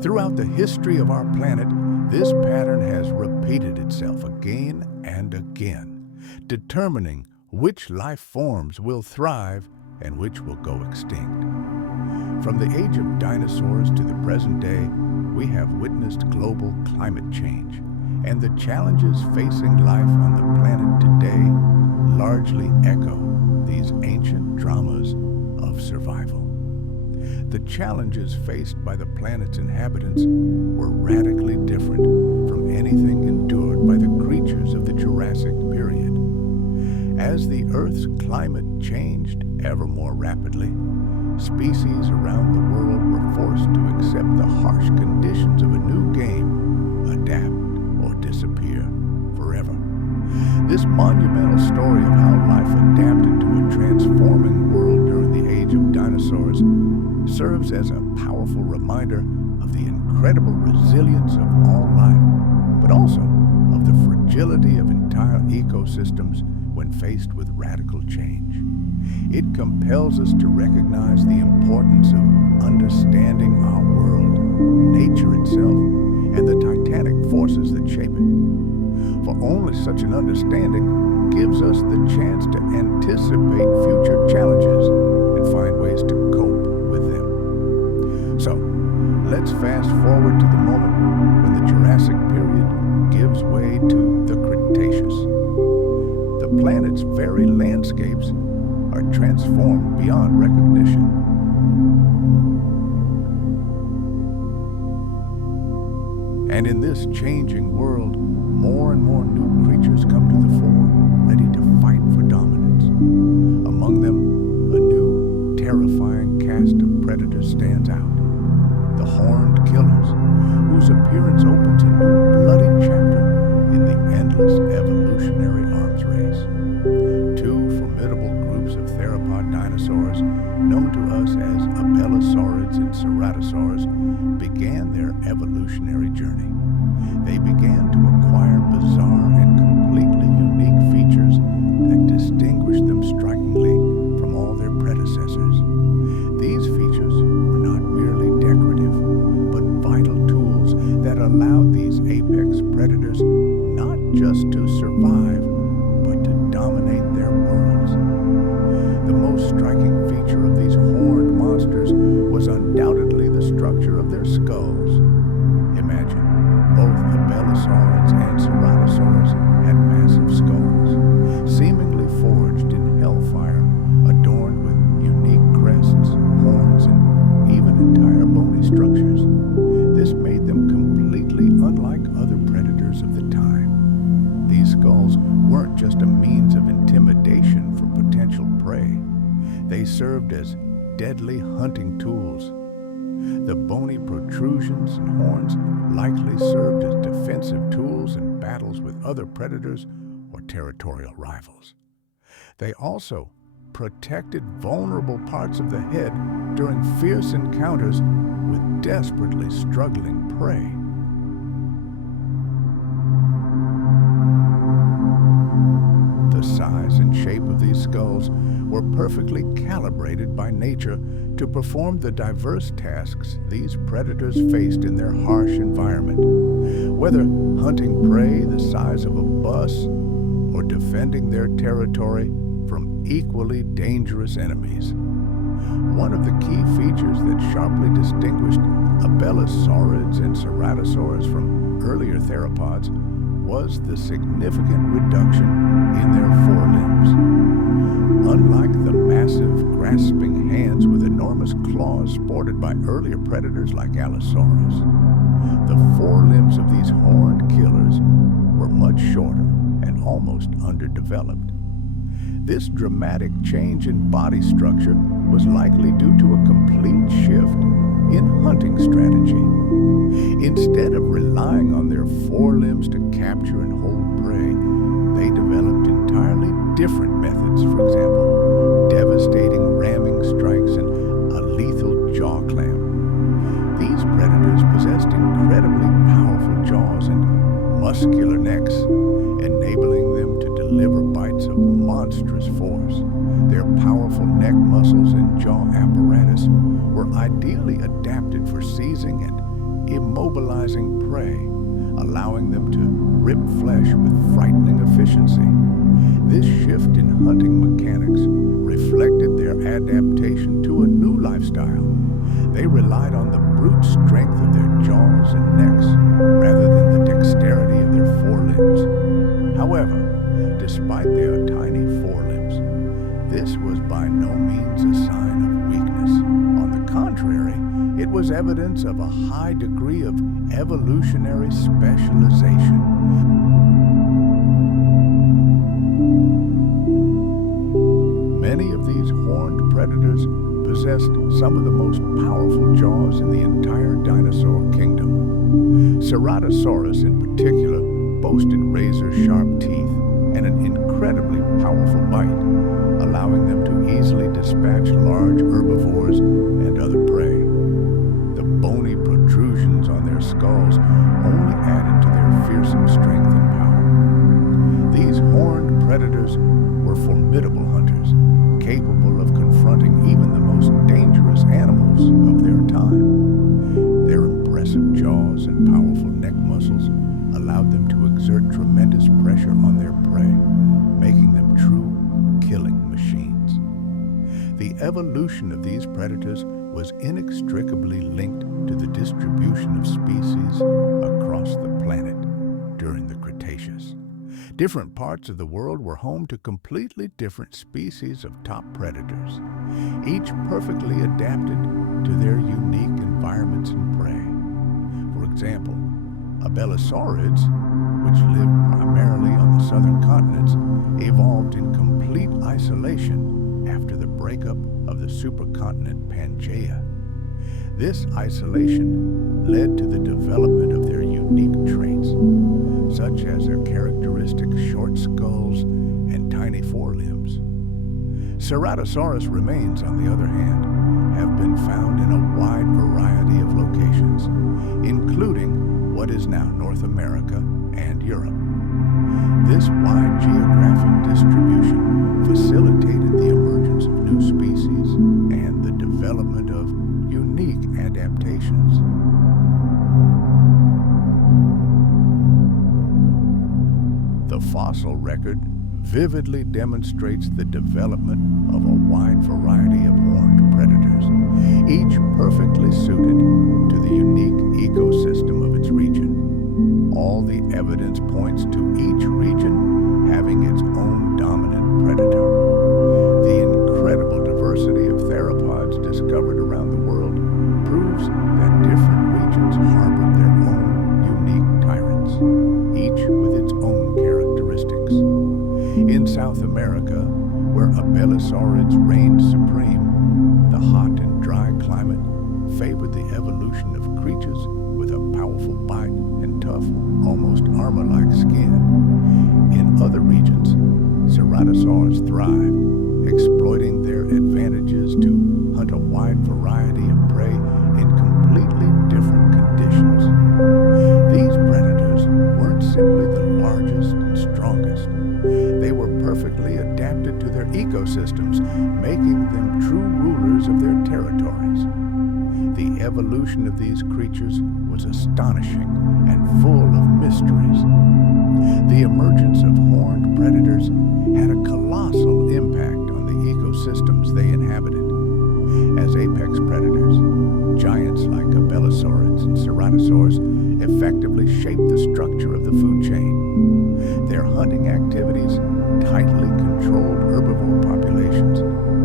Throughout the history of our planet, this pattern has repeated itself again and again, determining which life forms will thrive and which will go extinct. From the age of dinosaurs to the present day, we have witnessed global climate change, and the challenges facing life on the planet today largely echo these ancient dramas of survival. The challenges faced by the planet's inhabitants were radically different from anything endured by the creatures of the Jurassic period. As the Earth's climate changed ever more rapidly, species around the world were forced to accept the harsh conditions of a new game, adapt or disappear forever. This monumental story of how life adapted to a transforming world during the age of dinosaurs serves as a powerful reminder of the incredible resilience of all life, but also of the fragility of entire ecosystems when faced with radical change. It compels us to recognize the importance of understanding our world, nature itself, and the titanic forces that shape it. For only such an understanding gives us the chance to anticipate future challenges and find ways to cope with them. So, let's fast forward to the moment when the Jurassic period gives way to the Cretaceous. The planet's very landscapes are transformed beyond recognition. And in this changing world, more and more new creatures come to the fore, ready to fight for dominance. Among them, a new, terrifying cast of predators stands out. The horned killers, whose appearance opens a new bloody chapter in the endless evolutionary arms race. Two formidable groups of theropod dinosaurs, known to us as abelisaurids and ceratosaurs, began their evolutionary journey. They began to acquire bizarre and completely unique features that distinguished them strikingly from all their predecessors. These features were not merely decorative, but vital tools that allowed these apex predators not just to survive, but to dominate their worlds. The most striking feature of these horned monsters was undoubtedly the structure of their skulls. Imagine, both abelisaurids and ceratosaurs had massive skulls, seemingly forged in hellfire, adorned with unique crests, horns, and even entire bony structures. This made them completely unlike other predators of the time. These skulls weren't just a means of intimidating as deadly hunting tools. The bony protrusions and horns likely served as defensive tools in battles with other predators or territorial rivals. They also protected vulnerable parts of the head during fierce encounters with desperately struggling prey. The size and shape of these skulls were perfectly calibrated by nature to perform the diverse tasks these predators faced in their harsh environment, whether hunting prey the size of a bus or defending their territory from equally dangerous enemies. One of the key features that sharply distinguished abelisaurids and ceratosaurs from earlier theropods was the significant reduction in their forelimbs. Unlike the massive, grasping hands with enormous claws sported by earlier predators like Allosaurus, the forelimbs of these horned killers were much shorter and almost underdeveloped. This dramatic change in body structure was likely due to a complete shift in hunting strategy. Instead of relying on their forelimbs to capture and hold prey, they developed entirely different methods. For example, devastating ramming strikes and a lethal jaw clamp. These predators possessed incredibly powerful jaws and muscular necks, enabling them to deliver bites of monstrous force. Their powerful neck muscles and jaw apparatus were ideally adapted for seizing and immobilizing prey, allowing them to rip flesh with frightening efficiency. This shift in hunting mechanics reflected their adaptation to a new lifestyle. They relied on the brute strength of their jaws and necks rather than the dexterity of their forelimbs. However, despite their tiny forelimbs, this was by no means a sign of weakness. On the contrary, it was evidence of a high degree of evolutionary specialization. Many of these horned predators possessed some of the most powerful jaws in the entire dinosaur kingdom. Ceratosaurus in particular boasted razor-sharp teeth and an incredibly powerful bite, allowing them to easily dispatch large herbivores and other prey. The bony protrusions on their skulls only added to their fearsome strength and power. These horned predators were formidable hunters, capable of confronting even the most dangerous animals of their time. Their impressive jaws and powerful neck muscles allowed them to exert tremendous pressure on their prey, making them true killing machines. The evolution of these predators was inextricably linked to the distribution of species across the planet during the Cretaceous. Different parts of the world were home to completely different species of top predators, each perfectly adapted to their unique environments and prey. For example, abelisaurids, which lived primarily on the southern continents, evolved in complete isolation after the breakup of the supercontinent Pangaea. This isolation led to the development of their unique traits, such as their characteristic short skulls and tiny forelimbs. Ceratosaurus remains, on the other hand, have been found in a wide variety of locations, including what is now North America and Europe. This wide geographic distribution facilitated the emergence of new species and the development of unique adaptations. The fossil record vividly demonstrates the development of a wide variety of horned predators, each perfectly suited to the unique ecosystem of its region. All the evidence points to each region having its own dominant predator. The incredible diversity of theropods discovered around the world proves that different regions harbored their own unique tyrants, each with its own characteristics. In South America, where abelisaurids reigned supreme, territories. The evolution of these creatures was astonishing and full of mysteries. The emergence of horned predators had a colossal impact on the ecosystems they inhabited. As apex predators, giants like abelisaurids and ceratosaurs effectively shaped the structure of the food chain. Their hunting activities tightly controlled herbivore populations,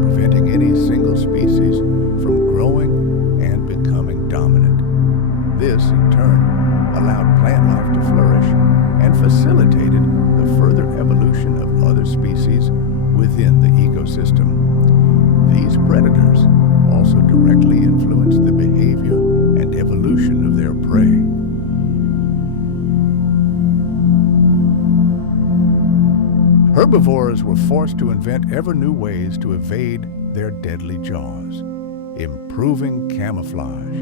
preventing any single species from growing and becoming dominant. This, in turn, allowed plant life to flourish and facilitated the further evolution of other species within the ecosystem. These predators also directly influenced the behavior and evolution of their prey. Herbivores were forced to invent ever new ways to evade their deadly jaws, improving camouflage,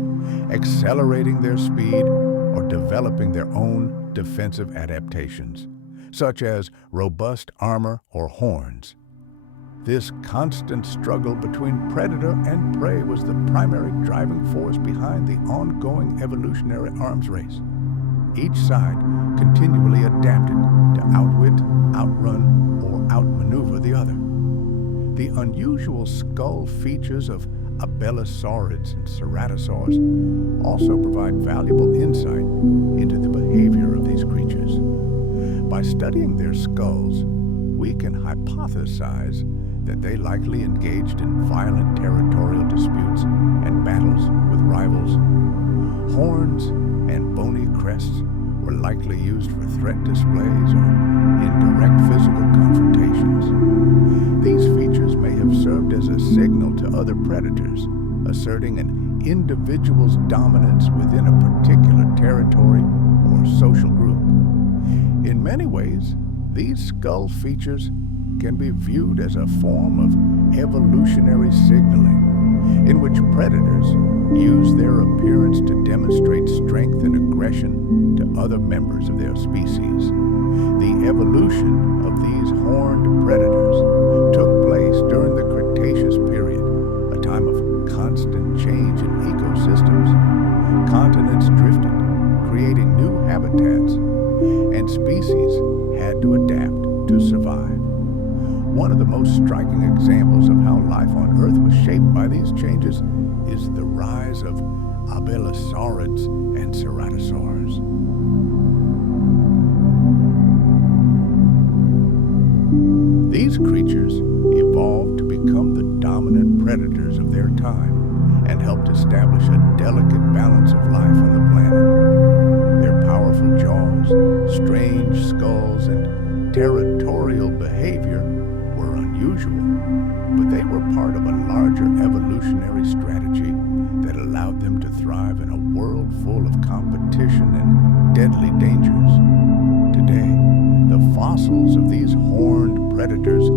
accelerating their speed, or developing their own defensive adaptations, such as robust armor or horns. This constant struggle between predator and prey was the primary driving force behind the ongoing evolutionary arms race. Each side continually adapted to outwit, outrun, or outmaneuver the other. The unusual skull features of abelisaurids and ceratosaurs also provide valuable insight into the behavior of these creatures. By studying their skulls, we can hypothesize that they likely engaged in violent territorial disputes and battles with rivals. Horns and bony crests were likely used for threat displays or in direct physical confrontations. These features may have served as a signal to other predators, asserting an individual's dominance within a particular territory or social group. In many ways, these skull features can be viewed as a form of evolutionary signaling, in which predators use their appearance to demonstrate strength and aggression to other members of their species. The evolution of these horned predators took place during the Cretaceous period, a time of constant change in ecosystems. Continents drifted, creating new habitats, and species had to adapt to survive. One of the most striking examples of how life on Earth was shaped by these changes is the rise of abelisaurids and ceratosaurs. These creatures evolved to become the dominant predators of their time and helped establish a delicate balance of life on the planet. Their powerful jaws, strange skulls, and territorial behavior were unusual, but they were part of a larger evolutionary strategy that allowed them to thrive in a world full of competition and deadly dangers. Today, the fossils of these horned predators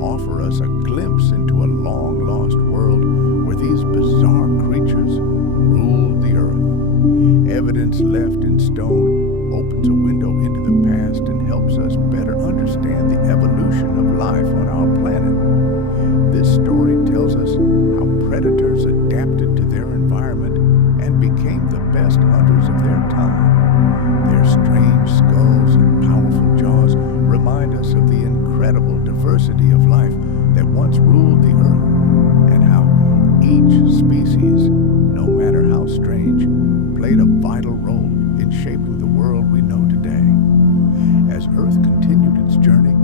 offer us a glimpse into a long-lost world where these bizarre creatures ruled the earth. Evidence left in stone opens a window into the past and helps us better understand the evolution of life on our planet. This story tells us how predators adapted to their environment and became the best hunters of their time. Their strange skulls and powerful jaws remind us of the incredible diversity of life that once ruled the earth, and how each species, no matter how strange, played a vital role in shaping the world we know today. As Earth continued its journey,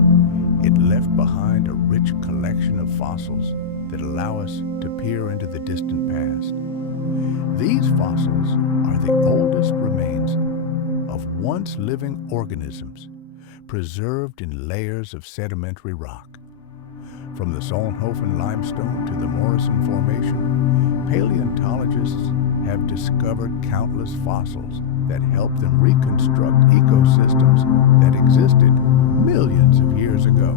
it left behind a rich collection of fossils that allow us to peer into the distant past. These fossils are the oldest remains of once living organisms, preserved in layers of sedimentary rock. From the Solnhofen limestone to the Morrison Formation, paleontologists have discovered countless fossils that help them reconstruct ecosystems that existed millions of years ago.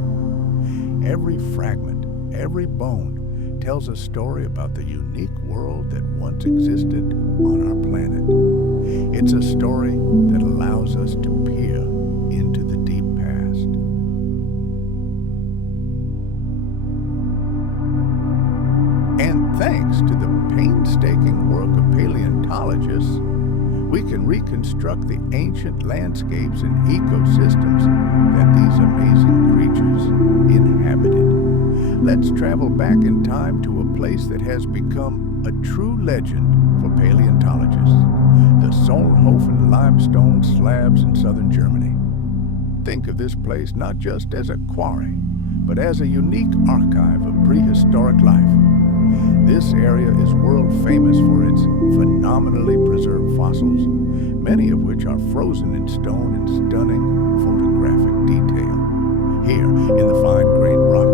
Every fragment, every bone, tells a story about the unique world that once existed on our planet. It's a story that allows us to peer into the deep past. And thanks to the painstaking work of paleontologists, we can reconstruct the ancient landscapes and ecosystems that these amazing creatures inhabited. Let's travel back in time to a place that has become a true legend for paleontologists, the Solnhofen limestone slabs in southern Germany. Think of this place not just as a quarry, but as a unique archive of prehistoric life. This area is world famous for its phenomenally preserved fossils, many of which are frozen in stone in stunning photographic detail. Here, in the fine-grained rock,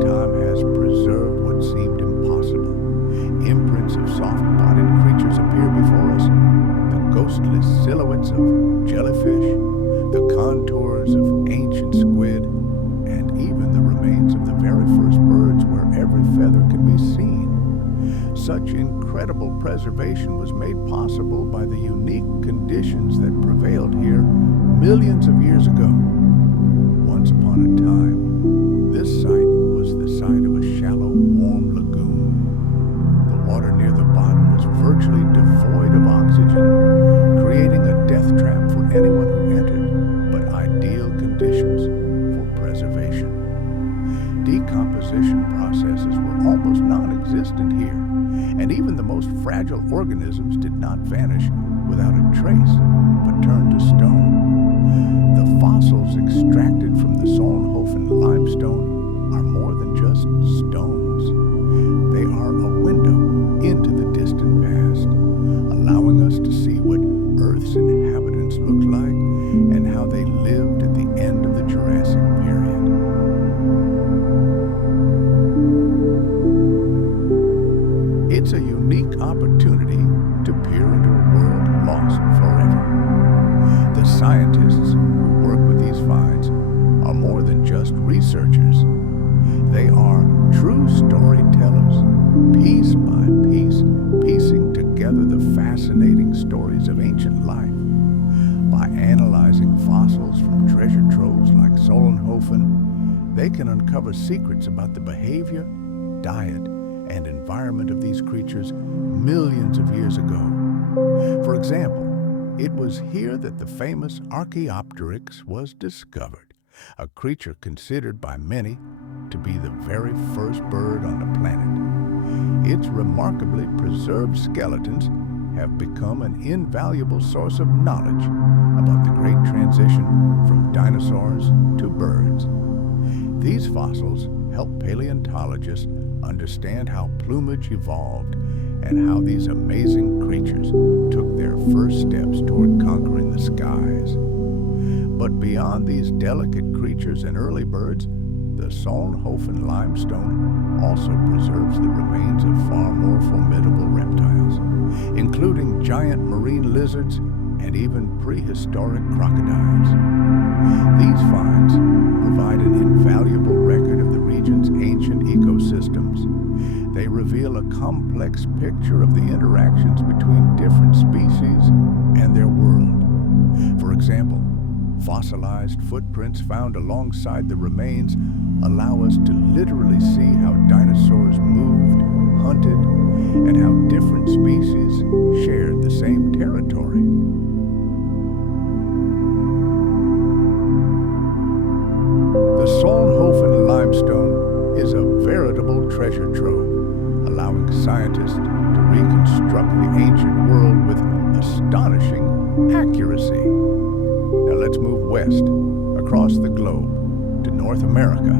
time has preserved what seemed impossible. Imprints of soft-bodied creatures appear before us, the ghostly silhouettes of jellyfish, the contours of ancient squid, and even the remains of the very first birds where every feather can be seen. Such incredible preservation was made possible by the unique conditions that prevailed here millions of years ago. Once upon a time, this site was the site of a shallow, warm lagoon. The water near the bottom was virtually devoid of oxygen, creating a death trap for anyone who entered, but ideal conditions for preservation. Decomposition processes were almost non-existent here, and even the most fragile organisms did not vanish without a trace, but turned to stone. The fossils extracted from the Solnhofen limestone are more than just stones. They are a window into the distant past, allowing us to see what Earth's inhabitants looked like and how they lived at the end of the Jurassic period. It's a unique opportunity to peer into a world lost forever. The scientists who work with these finds are more than just researchers. They are true storytellers, piece by piece, piecing together the fascinating stories of ancient life. By analyzing fossils from treasure troves like Solnhofen, they can uncover secrets about the behavior, diet, and environment of these creatures millions of years ago. For example, it was here that the famous Archaeopteryx was discovered, a creature considered by many to be the very first bird on the planet. Its remarkably preserved skeletons have become an invaluable source of knowledge about the great transition from dinosaurs to birds. These fossils help paleontologists understand how plumage evolved and how these amazing creatures took their first steps toward conquering the skies. But beyond these delicate creatures and early birds, the Solnhofen limestone also preserves the remains of far more formidable reptiles, including giant marine lizards and even prehistoric crocodiles. These finds provide an invaluable record of the region's ancient ecosystems. They reveal a complex picture of the interactions between different species and their world. For example, fossilized footprints found alongside the remains allow us to literally see how dinosaurs moved, hunted, and how different species shared the same territory. The Solnhofen limestone is a veritable treasure trove, allowing scientists to reconstruct the ancient world with astonishing accuracy. Now let's move west, across the globe, to North America,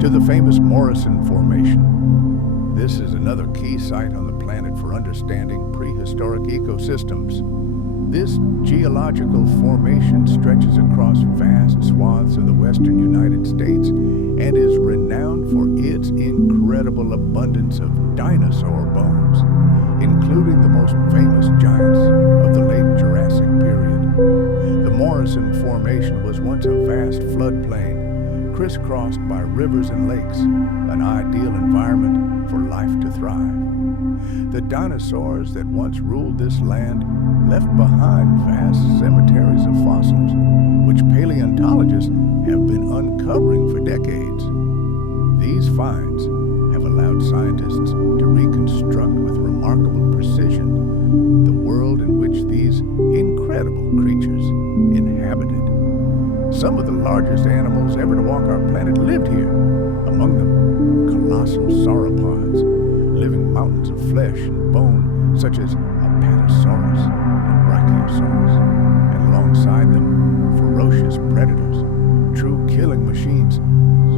to the famous Morrison Formation. This is another key site on the planet for understanding prehistoric ecosystems. This geological formation stretches across vast swaths of the western United States and is renowned for its incredible abundance of dinosaur bones, including the most famous giants of the late Jurassic period. The Morrison Formation was once a vast floodplain, crisscrossed by rivers and lakes, an ideal environment for life to thrive. The dinosaurs that once ruled this land left behind vast cemeteries of fossils, which paleontologists have been uncovering for decades. These finds have allowed scientists to reconstruct Some of the largest animals ever to walk our planet lived here. Among them, colossal sauropods, living mountains of flesh and bone, such as apatosaurus and brachiosaurs, and alongside them, ferocious predators, true killing machines,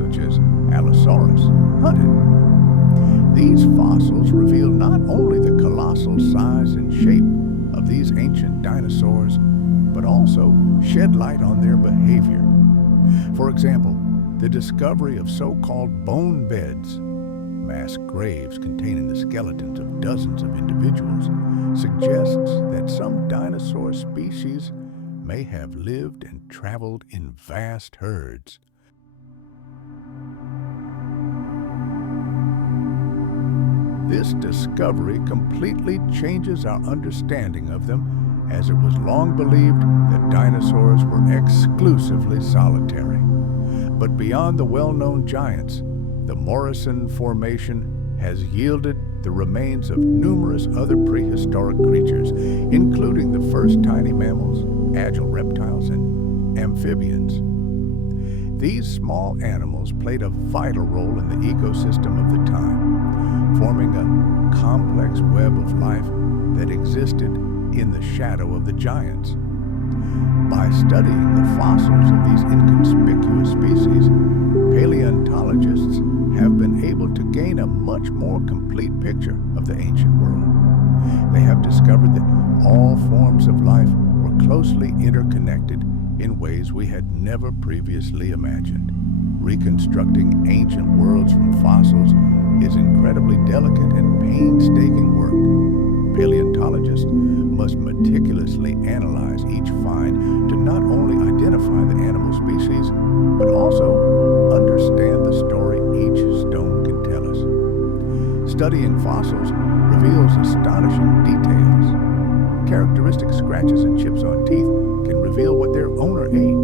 such as allosaurus, hunted. These fossils reveal not only the colossal size and shape of these ancient dinosaurs, but also shed light on their behavior. For example, the discovery of so-called bone beds, mass graves containing the skeletons of dozens of individuals, suggests that some dinosaur species may have lived and traveled in vast herds. This discovery completely changes our understanding of them, as it was long believed that dinosaurs were exclusively solitary. But beyond the well-known giants, the Morrison Formation has yielded the remains of numerous other prehistoric creatures, including the first tiny mammals, agile reptiles, and amphibians. These small animals played a vital role in the ecosystem of the time, forming a complex web of life that existed in the shadow of the giants. By studying the fossils of these inconspicuous species, paleontologists have been able to gain a much more complete picture of the ancient world. They have discovered that all forms of life were closely interconnected in ways we had never previously imagined. Reconstructing ancient worlds from fossils is incredibly delicate and painstaking work. Paleontologists must meticulously analyze each find to not only identify the animal species, but also understand the story each stone can tell us. Studying fossils reveals astonishing details. Characteristic scratches and chips on teeth can reveal what their owner ate.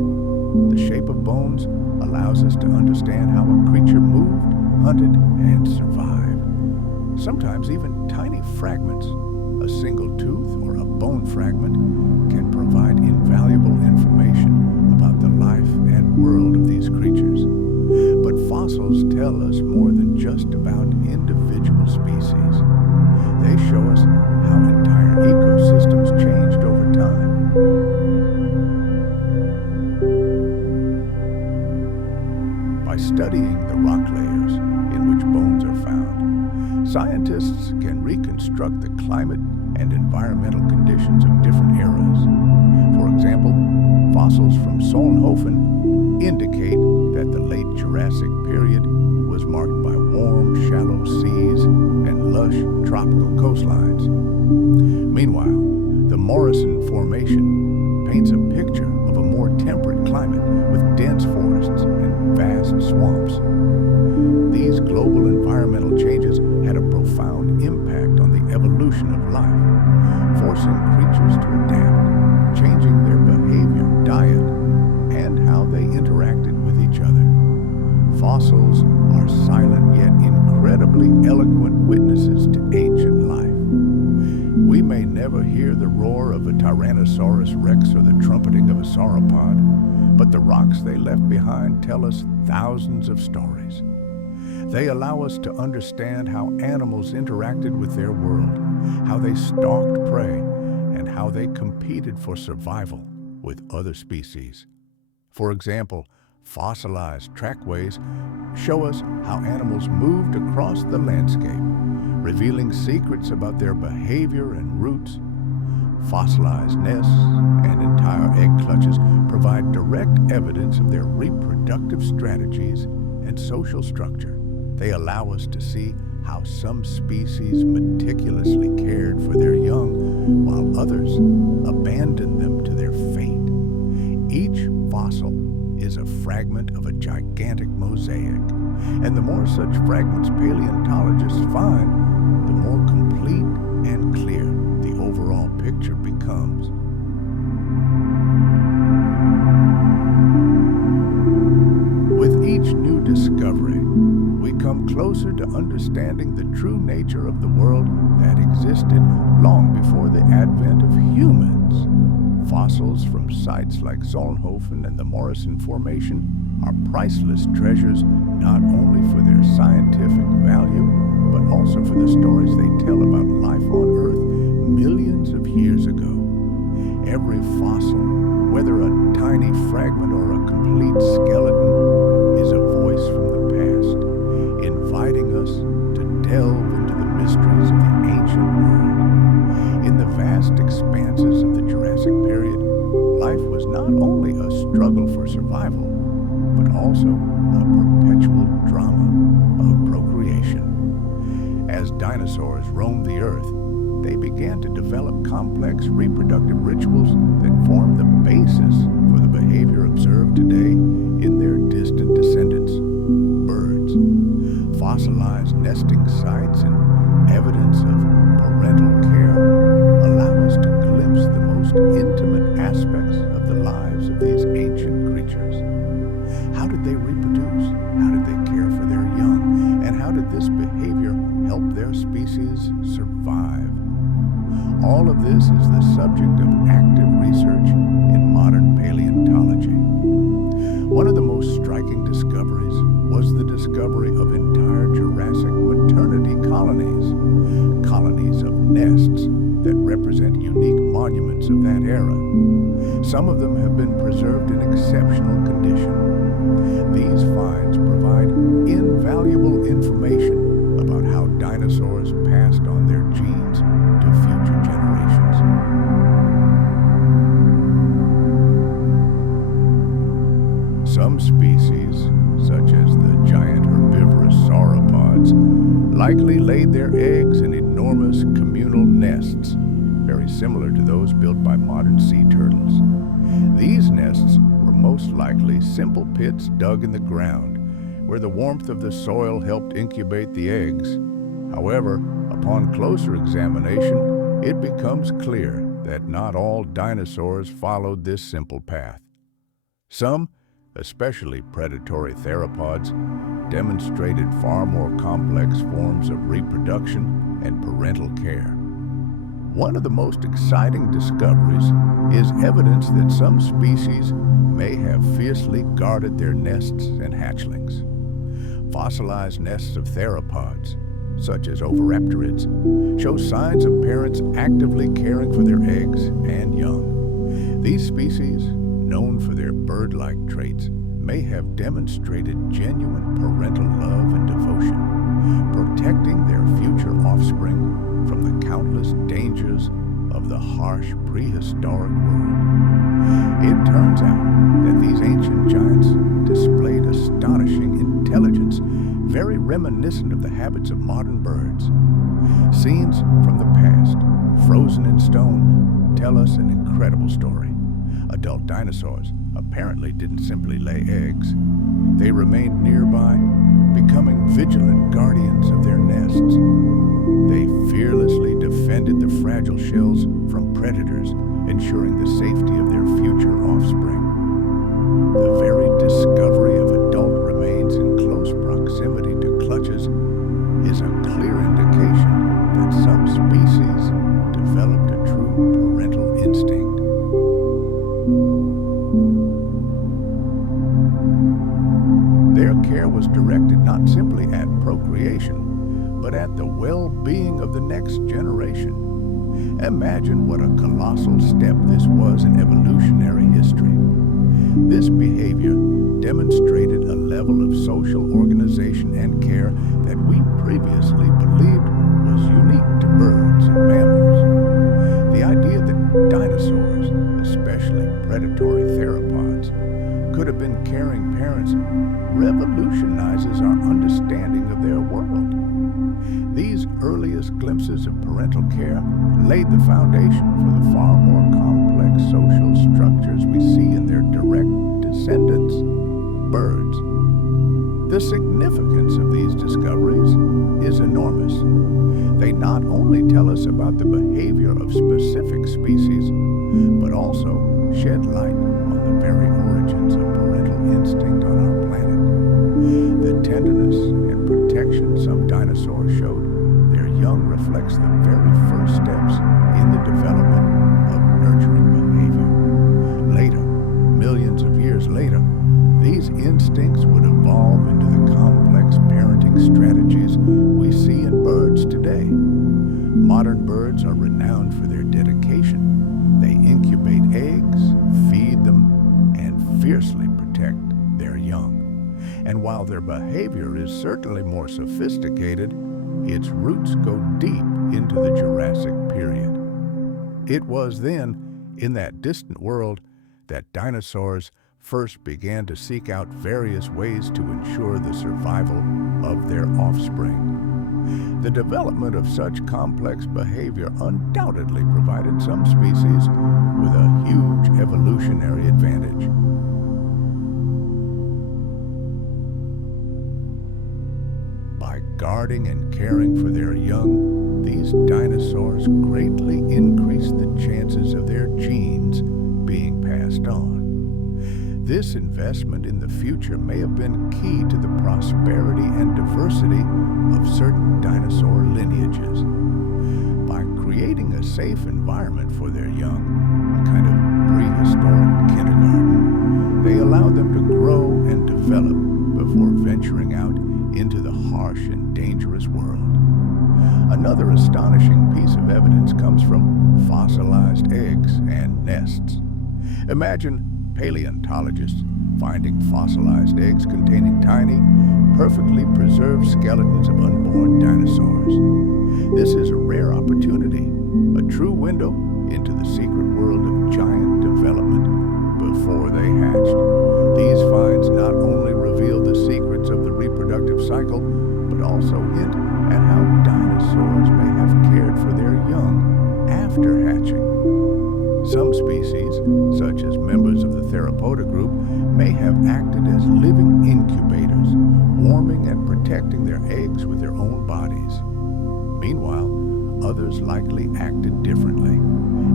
The shape of bones allows us to understand how a creature moved, hunted, and survived. Sometimes even tiny fragments, a single tooth or a bone fragment, can provide invaluable information about the life and world of these creatures. But fossils tell us more than just about individual species. They show us how entire ecosystems changed over time. By studying the rock layers in which bones are found, scientists can reconstruct the climate and environmental conditions of different eras. For example, fossils from Solnhofen indicate that the late Jurassic period was marked by warm, shallow seas and lush tropical coastlines. Meanwhile, the Morrison Formation paints a picture of a more temperate climate with dense forests and vast swamps. These global environmental changes had a profound impact on the evolution of life, forcing creatures to adapt, changing their behavior, diet, and how they interacted with each other. Fossils are silent yet incredibly eloquent witnesses to ancient life. We may never hear the roar of a Tyrannosaurus rex or the trumpeting of a sauropod, but the rocks they left behind tell us thousands of stories. They allow us to understand how animals interacted with their world, how they stalked prey, and how they competed for survival with other species. For example, fossilized trackways show us how animals moved across the landscape, revealing secrets about their behavior and routes. Fossilized nests and entire egg clutches provide direct evidence of their reproductive strategies and social structure. They allow us to see how some species meticulously cared for their young, while others abandoned them to their fate. Each fossil is a fragment of a gigantic mosaic, and the more such fragments paleontologists find, the more complete and clear the overall picture becomes. With each new discovery, we come closer to understanding the true nature of the world that existed long before the advent of humans. Fossils from sites like Solnhofen and the Morrison Formation are priceless treasures not only for their scientific value, but also for the stories they tell about life on Earth millions of years ago. Every fossil, whether a tiny fragment or a complete skeleton, is a voice from the past, inviting us to delve into the mysteries of the ancient world. In the vast expanses of the Jurassic period, life was not only a struggle for survival, but also a perpetual drama of procreation. As dinosaurs roamed the Earth, they began to develop complex reproductive rituals that form the basis for the behavior observed today in their distant descendants, birds. Fossilized nesting sites and evidence of parental care allow us to glimpse the most intimate aspects of the lives of these ancient creatures. How did they reproduce? How did they care for their young? And how did this behavior help their species survive? All of this is the subject of active research in modern paleontology. One of the most striking discoveries was the discovery of entire Jurassic maternity colonies, colonies of nests that represent unique monuments of that era. Some of them have been preserved in exceptional condition. These finds provide invaluable information about how dinosaurs passed on their genes to future generations. Some species, such as the giant herbivorous sauropods, likely laid their eggs in enormous communal nests, very similar to those built by modern sea turtles. These nests were most likely simple pits dug in the ground, where the warmth of the soil helped incubate the eggs. However, upon closer examination, it becomes clear that not all dinosaurs followed this simple path. Some, especially predatory theropods, demonstrated far more complex forms of reproduction and parental care. One of the most exciting discoveries is evidence that some species may have fiercely guarded their nests and hatchlings. Fossilized nests of theropods, such as oviraptorids, show signs of parents actively caring for their eggs and young. These species, known for their bird-like traits, may have demonstrated genuine parental love and devotion, protecting their future offspring from the countless dangers of the harsh prehistoric world. It turns out that these ancient giants displayed astonishing intelligence, very reminiscent of the habits of modern birds. Scenes from the past, frozen in stone, tell us an incredible story. Adult dinosaurs apparently didn't simply lay eggs. They remained nearby, becoming vigilant guardians of their nests. They fearlessly defended the fragile shells from predators, ensuring the safety of their future offspring. The very discovery of adult remains in close proximity to clutches is a clear indication that some species developed a true parental instinct. Their care was directed not simply at procreation, but at the well-being of the next generation. Imagine what a colossal step this was in evolutionary history. This behavior demonstrated a level of social organization and care that we previously believed was unique to birds and mammals. The idea that dinosaurs, especially predatory theropods, could have been caring parents revolutionizes our understanding of their world. These earliest glimpses of parental care laid the foundation for the far more complex social structures we see in their direct descendants, birds. The significance of these discoveries is enormous. They not only tell us about the behavior of specific species, but also shed light on the very origins of parental instinct on our planet. The tenderness and protection some dinosaurs showed their young reflects the very first steps in the development of nurturing behavior. millions of years later, these instincts would evolve into the complex parenting strategies we see in birds today. Modern birds are renowned for their dedication. They incubate eggs, feed them, and fiercely protect their young. And while their behavior is certainly more sophisticated, its roots go deep into the Jurassic period. It was then, in that distant world, that dinosaurs first began to seek out various ways to ensure the survival of their offspring. The development of such complex behavior undoubtedly provided some species with a huge evolutionary advantage. By guarding and caring for their young, these dinosaurs greatly increased the chances of their genes being passed on. This investment in the future may have been key to the prosperity and diversity of certain dinosaur lineages. By creating a safe environment for their young, a kind of prehistoric kindergarten, they allowed them to grow and develop before venturing out into the harsh and dangerous world. Another astonishing piece of evidence comes from fossilized eggs and nests. Imagine paleontologists finding fossilized eggs containing tiny, perfectly preserved skeletons of unborn dinosaurs. This is a rare opportunity, a true window into the secret world of giant development before they hatched. These finds not only reveal the secrets of the reproductive cycle, but also hint at how dinosaurs may have cared for their young after hatching. Some species, such as members of the Theropoda group, may have acted as living incubators, warming and protecting their eggs with their own bodies. Meanwhile, others likely acted differently.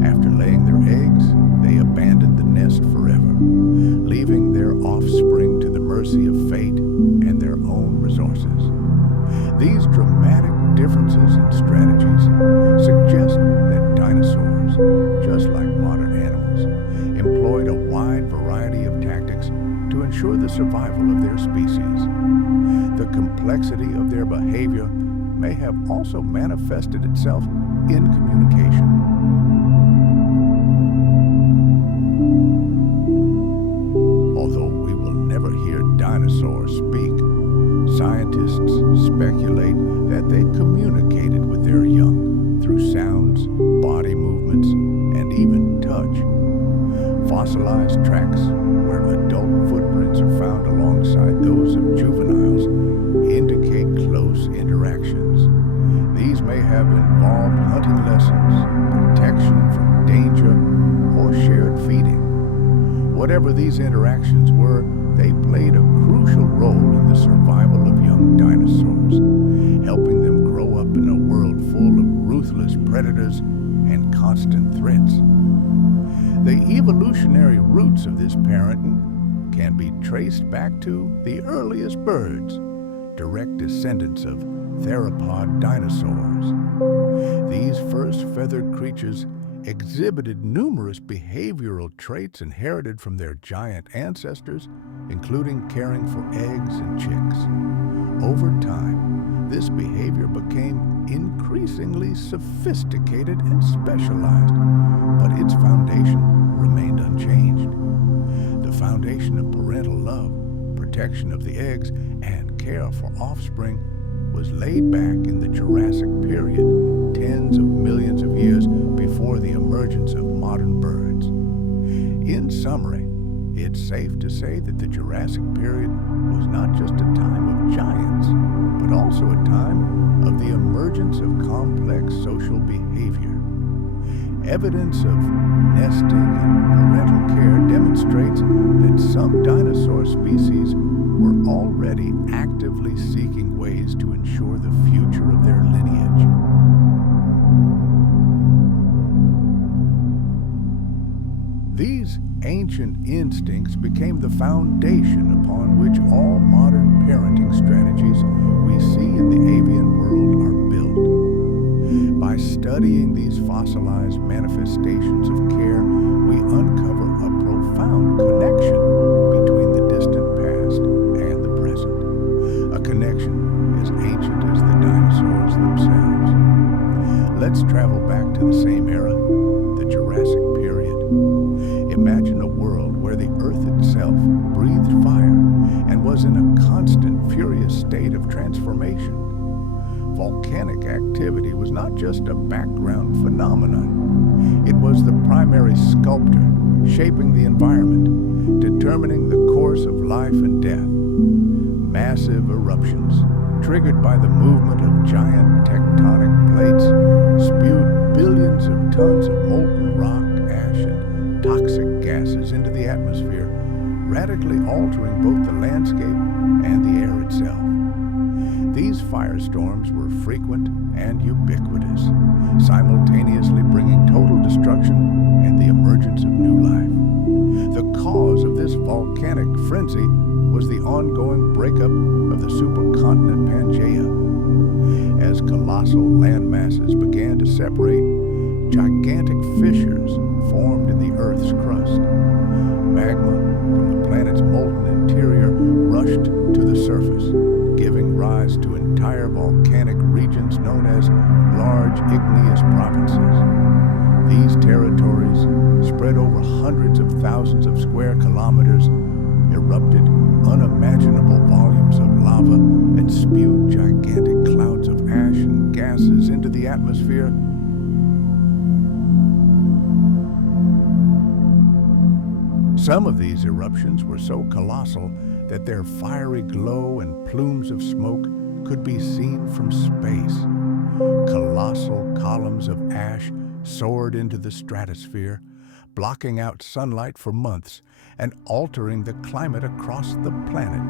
After laying their eggs, they abandoned the nest forever, leaving their offspring to the mercy of fate and their own resources. These dramatic differences in strategies suggest that dinosaurs, just like modern animals, employed a wide variety of tactics to ensure the survival of their species. The complexity of their behavior may have also manifested itself in communication. Although we will never hear dinosaurs speak, scientists speculate that they communicated with their young through sounds, body movements, and even touch. Fossilized tracks where adult footprints are found alongside those of juveniles indicate close interactions. These may have involved hunting lessons, protection from danger, or shared feeding. Whatever these interactions were, they played a crucial role in the survival of young dinosaurs, helping them grow up in a world full of ruthless predators and constant threats. The evolutionary roots of this parenting can be traced back to the earliest birds, direct descendants of theropod dinosaurs. These first feathered creatures exhibited numerous behavioral traits inherited from their giant ancestors, including caring for eggs and chicks. Over time, this behavior became increasingly sophisticated and specialized, but its foundation remained unchanged. The foundation of parental love, protection of the eggs, and care for offspring was laid back in the Jurassic period, tens of millions of years before the emergence of modern birds. In summary, it's safe to say that the Jurassic period was not just a time of giants, but also a time of the emergence of complex social behavior. Evidence of nesting and parental care demonstrates that some dinosaur species were already actively seeking ways to ensure the future of their lineage. These ancient instincts became the foundation upon which all modern parenting strategies we see in the avian world are built. By studying these fossilized manifestations of care, we uncover a profound profound connection between the distant past and the present, a connection as ancient as the dinosaurs themselves. Let's travel back to the same era, the Jurassic period. Imagine a world where the Earth itself breathed fire and was in a constant, furious state of transformation. Volcanic activity was not just a background phenomenon. It was the primary sculptor, shaping the environment, determining the course of life and death. Massive eruptions, triggered by the movement of giant tectonic plates, spewed billions of tons of molten rock, ash, and toxic gases into the atmosphere, radically altering both the landscape and the air itself. These firestorms were frequent and ubiquitous, simultaneously bringing total destruction and the emergence of new life. The cause of this volcanic frenzy was the ongoing breakup of the supercontinent Pangaea. As colossal landmasses began to separate, gigantic fissures formed in the Earth's crust. Magma from the planet's molten interior rushed to the surface, giving rise to entire volcanic regions known as large igneous provinces. These territories, spread over hundreds of thousands of square kilometers, erupted unimaginable volumes of lava and spewed gigantic clouds of ash and gases into the atmosphere. Some of these eruptions were so colossal that their fiery glow and plumes of smoke could be seen from space. Colossal columns of ash soared into the stratosphere, blocking out sunlight for months and altering the climate across the planet.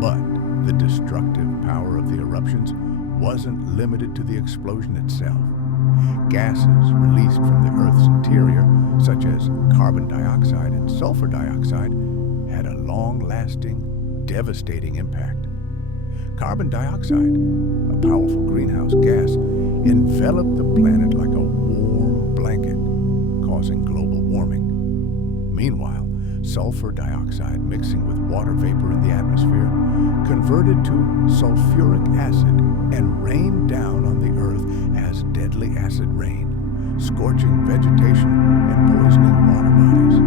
But the destructive power of the eruptions wasn't limited to the explosion itself. Gases released from the Earth's interior, such as carbon dioxide and sulfur dioxide, had a long-lasting, devastating impact. Carbon dioxide, a powerful greenhouse gas, enveloped the planet like a warm blanket, causing global warming. Meanwhile, sulfur dioxide mixing with water vapor in the atmosphere converted to sulfuric acid and rained down on the Earth as deadly acid rain, scorching vegetation and poisoning water bodies.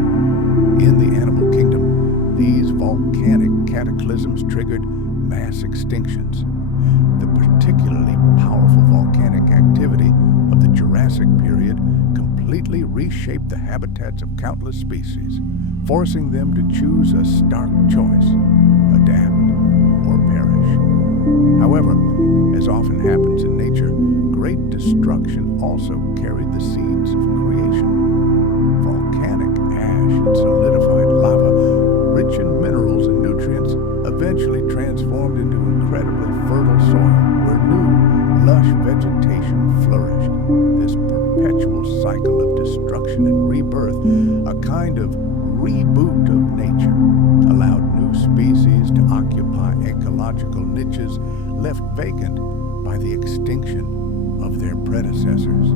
In the animal kingdom, these volcanic cataclysms triggered mass extinctions. The particularly powerful volcanic activity of the Jurassic period completely reshaped the habitats of countless species, forcing them to choose a stark choice: adapt or perish. However, as often happens in nature, great destruction also carried the seeds of creation. Volcanic ash and solidified lava, rich in minerals and nutrients, eventually transformed into incredibly fertile soil where new, lush vegetation flourished. This perpetual cycle of destruction and rebirth, a kind of reboot of nature, allowed new species to occupy ecological niches left vacant by the extinction of their predecessors.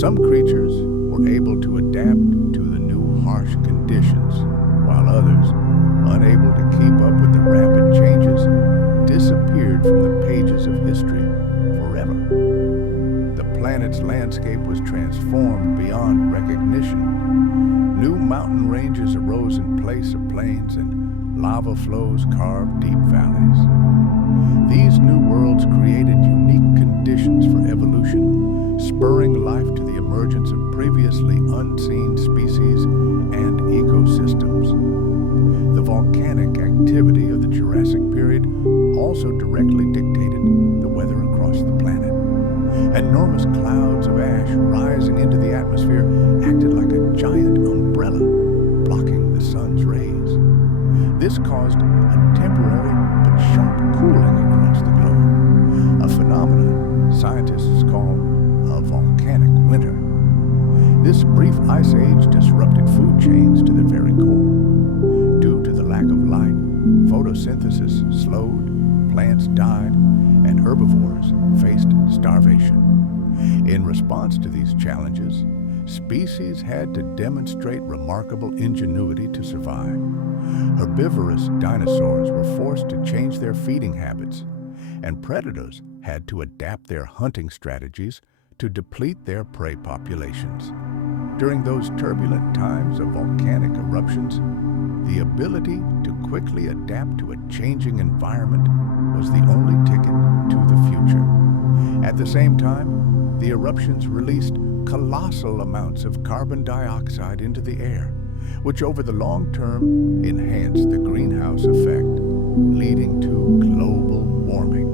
Some creatures were able to adapt to the new harsh conditions, while others, unable to keep up with the rapid changes, disappeared from the pages of history forever. The planet's landscape was transformed beyond recognition. New mountain ranges arose in place of plains, and lava flows carved deep valleys. These new worlds created unique conditions for evolution, spurring life to the emergence of previously unseen species and ecosystems. The volcanic activity of the Jurassic period also directly dictated the weather across the planet. Enormous clouds of ash rising into the atmosphere acted like a giant umbrella, blocking the sun's rays. This caused a temporary but sharp cooling across the globe, a phenomenon scientists call a volcanic winter. This brief ice age disrupted food chains to their very core. Due to the lack of light, photosynthesis slowed, plants died, and herbivores faced starvation. In response to these challenges, species had to demonstrate remarkable ingenuity to survive. Herbivorous dinosaurs were forced to change their feeding habits, and predators had to adapt their hunting strategies to deplete their prey populations. During those turbulent times of volcanic eruptions, the ability to quickly adapt to a changing environment was the only ticket to the future. At the same time, the eruptions released colossal amounts of carbon dioxide into the air, which over the long term enhanced the greenhouse effect, leading to global warming.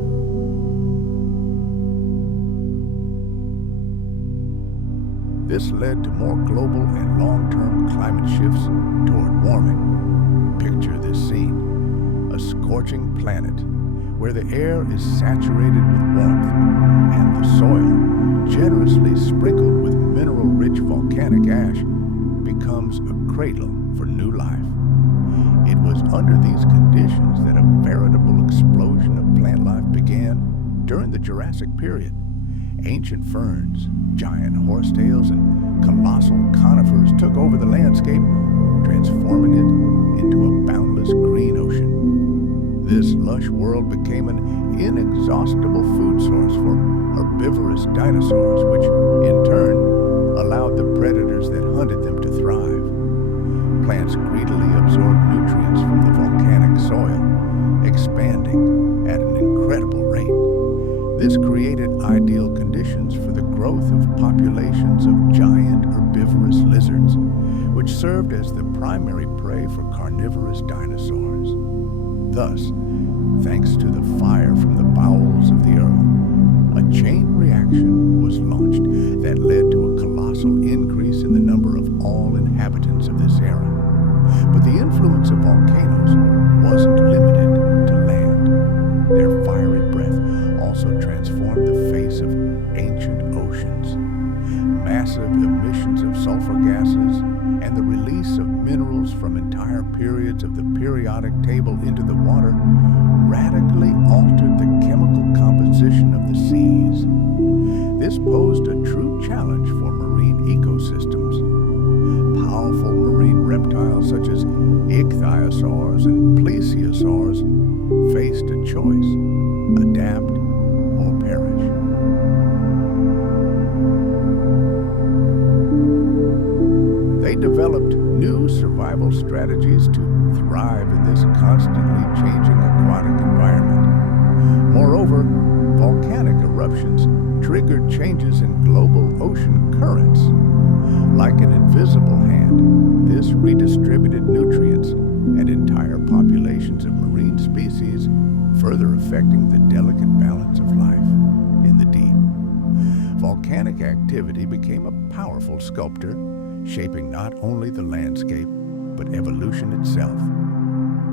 This led to more global and long-term climate shifts toward warming. Picture this scene: a scorching planet where the air is saturated with warmth and the soil, generously sprinkled with mineral-rich volcanic ash, becomes a cradle for new life. It was under these conditions that a veritable explosion of plant life began during the Jurassic period. Ancient ferns, giant horsetails, and colossal conifers took over the landscape, transforming it into a boundless green ocean. This lush world became an inexhaustible food source for herbivorous dinosaurs, which, in turn, allowed the predators that hunted them to thrive. Plants greedily absorbed nutrients from the volcanic soil, expanding at an incredible rate. This created ideal conditions for the growth of populations of giant herbivorous lizards, which served as the primary prey for carnivorous dinosaurs. Thus, thanks to the fire from the bowels of the earth, a chain reaction was launched that led to a colossal increase in the number of all inhabitants of this era. But the influence of volcanoes wasn't limited to land. Their fiery breath also transformed the face of ancient oceans. Massive emissions of sulfur gases and the release of minerals from entire periods of the periodic table into the water radically altered the chemical composition of the seas. This posed a true challenge for marine ecosystems. Powerful marine reptiles such as ichthyosaurs and plesiosaurs faced a choice: adapt or perish. They developed new survival strategies to thrive in this constantly changing aquatic environment. Moreover, volcanic eruptions triggered changes in global ocean currents. Like an invisible hand, this redistributed nutrients and entire populations of marine species, further affecting the delicate balance of life in the deep. Volcanic activity became a powerful sculptor, shaping not only the landscape, but evolution itself.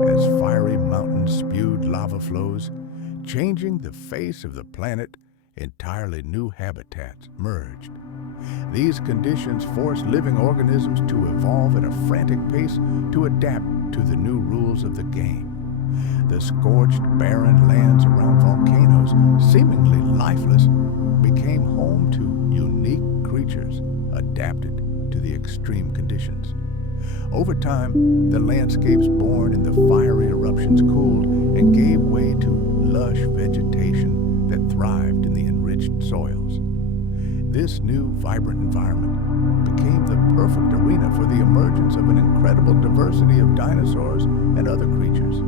As fiery mountains spewed lava flows, changing the face of the planet, entirely new habitats merged. These conditions forced living organisms to evolve at a frantic pace to adapt to the new rules of the game. The scorched, barren lands around volcanoes, seemingly lifeless, became home to unique creatures adapted to the extreme conditions. Over time, the landscapes born in the fiery eruptions cooled and gave way to lush vegetation that thrived in the enriched soils. This new, vibrant environment became the perfect arena for the emergence of an incredible diversity of dinosaurs and other creatures.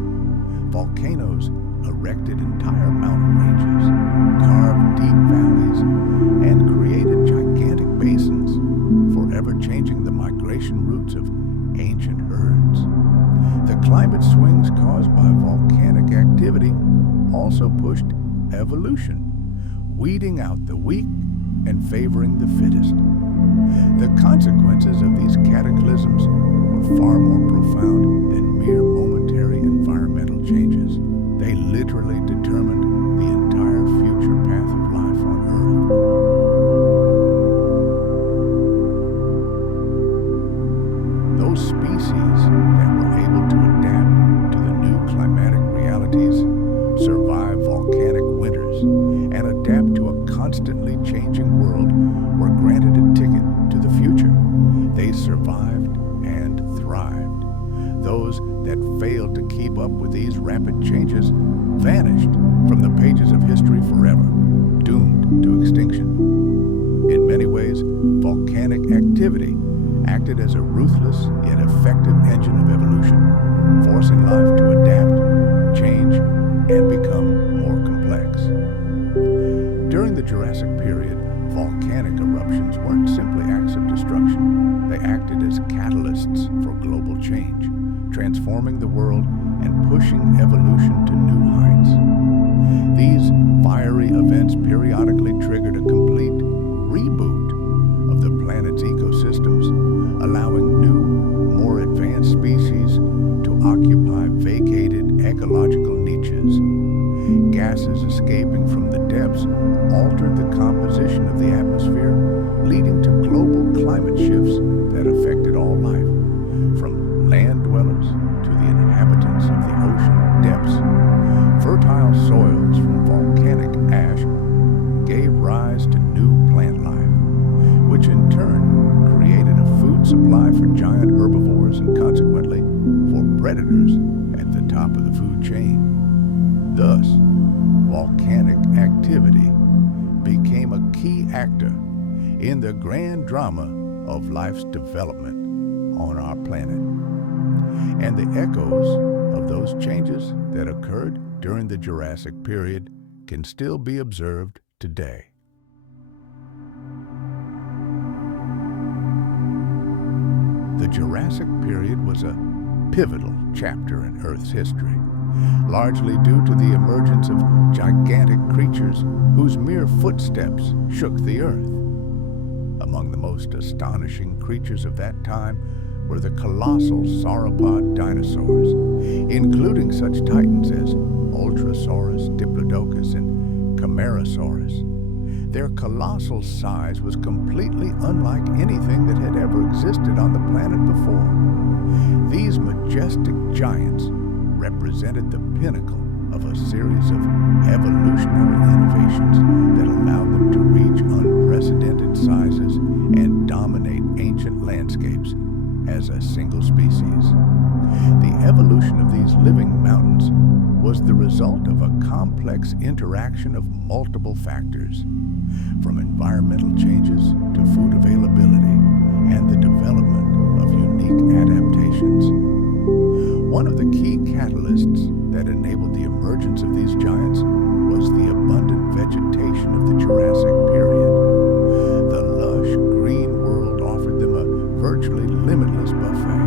Volcanoes erected entire mountain ranges, carved deep valleys, and created gigantic basins, forever changing the migration routes of ancient herds. The climate swings caused by volcanic activity also pushed evolution, weeding out the weak and favoring the fittest. The consequences of these cataclysms were far more profound than mere momentary environmental changes. They literally determined the entire future path of life on Earth. Those species that were able to adapt to the new climatic realities, survive volcanic winters, and adapt to a constantly changing world up with these rapid changes vanished from the pages of history forever, doomed to extinction. In many ways, volcanic activity acted as a ruthless yet effective engine of evolution, forcing life to adapt, change, and become more complex. During the Jurassic period, volcanic eruptions weren't simply acts of destruction. They acted as catalysts for global change, transforming the world and pushing evolution to new heights. These fiery events periodically triggered a complete reboot of the planet's ecosystems, allowing new, more advanced species to occupy vacated ecological niches. Gases escaping from the depths altered the composition of the atmosphere, leading to global climate shifts that affected all life, from land dwellers to the inhabitants of the ocean depths. Fertile soils from volcanic ash gave rise to new plant life, which in turn created a food supply for giant herbivores and consequently for predators at the top of the food chain. Thus, volcanic activity became a key actor in the grand drama of life's development on our planet. And the echoes of those changes that occurred during the Jurassic period can still be observed today. The Jurassic period was a pivotal chapter in Earth's history, largely due to the emergence of gigantic creatures whose mere footsteps shook the Earth. Among the most astonishing creatures of that time were the colossal sauropod dinosaurs, including such titans as Ultrasaurus, Diplodocus, and Camarasaurus. Their colossal size was completely unlike anything that had ever existed on the planet before. These majestic giants represented the pinnacle of a series of evolutionary innovations that allowed them to reach unprecedented sizes and dominate ancient landscapes as a single species. The evolution of these living mountains was the result of a complex interaction of multiple factors, from environmental changes to food availability and the development of unique adaptations. One of the key catalysts that enabled the emergence of these giants was the abundant vegetation of the Jurassic period. The lush green world offered them a virtually limitless buffet,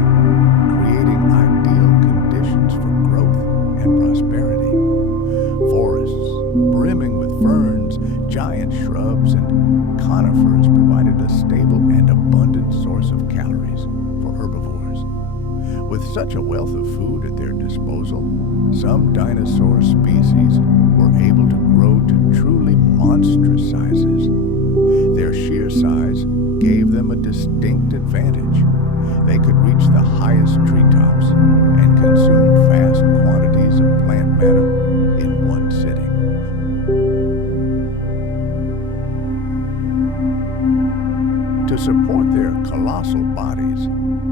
creating ideal conditions for growth and prosperity. Forests brimming with ferns, giant shrubs, and conifers provided a stable and abundant source of calories for herbivores. With such a wealth of food at their disposal, some dinosaur species were able to grow to truly monstrous sizes. Their sheer size gave them a distinct advantage. They could reach the highest treetops and consume vast quantities of plant matter in one sitting. To support their colossal bodies,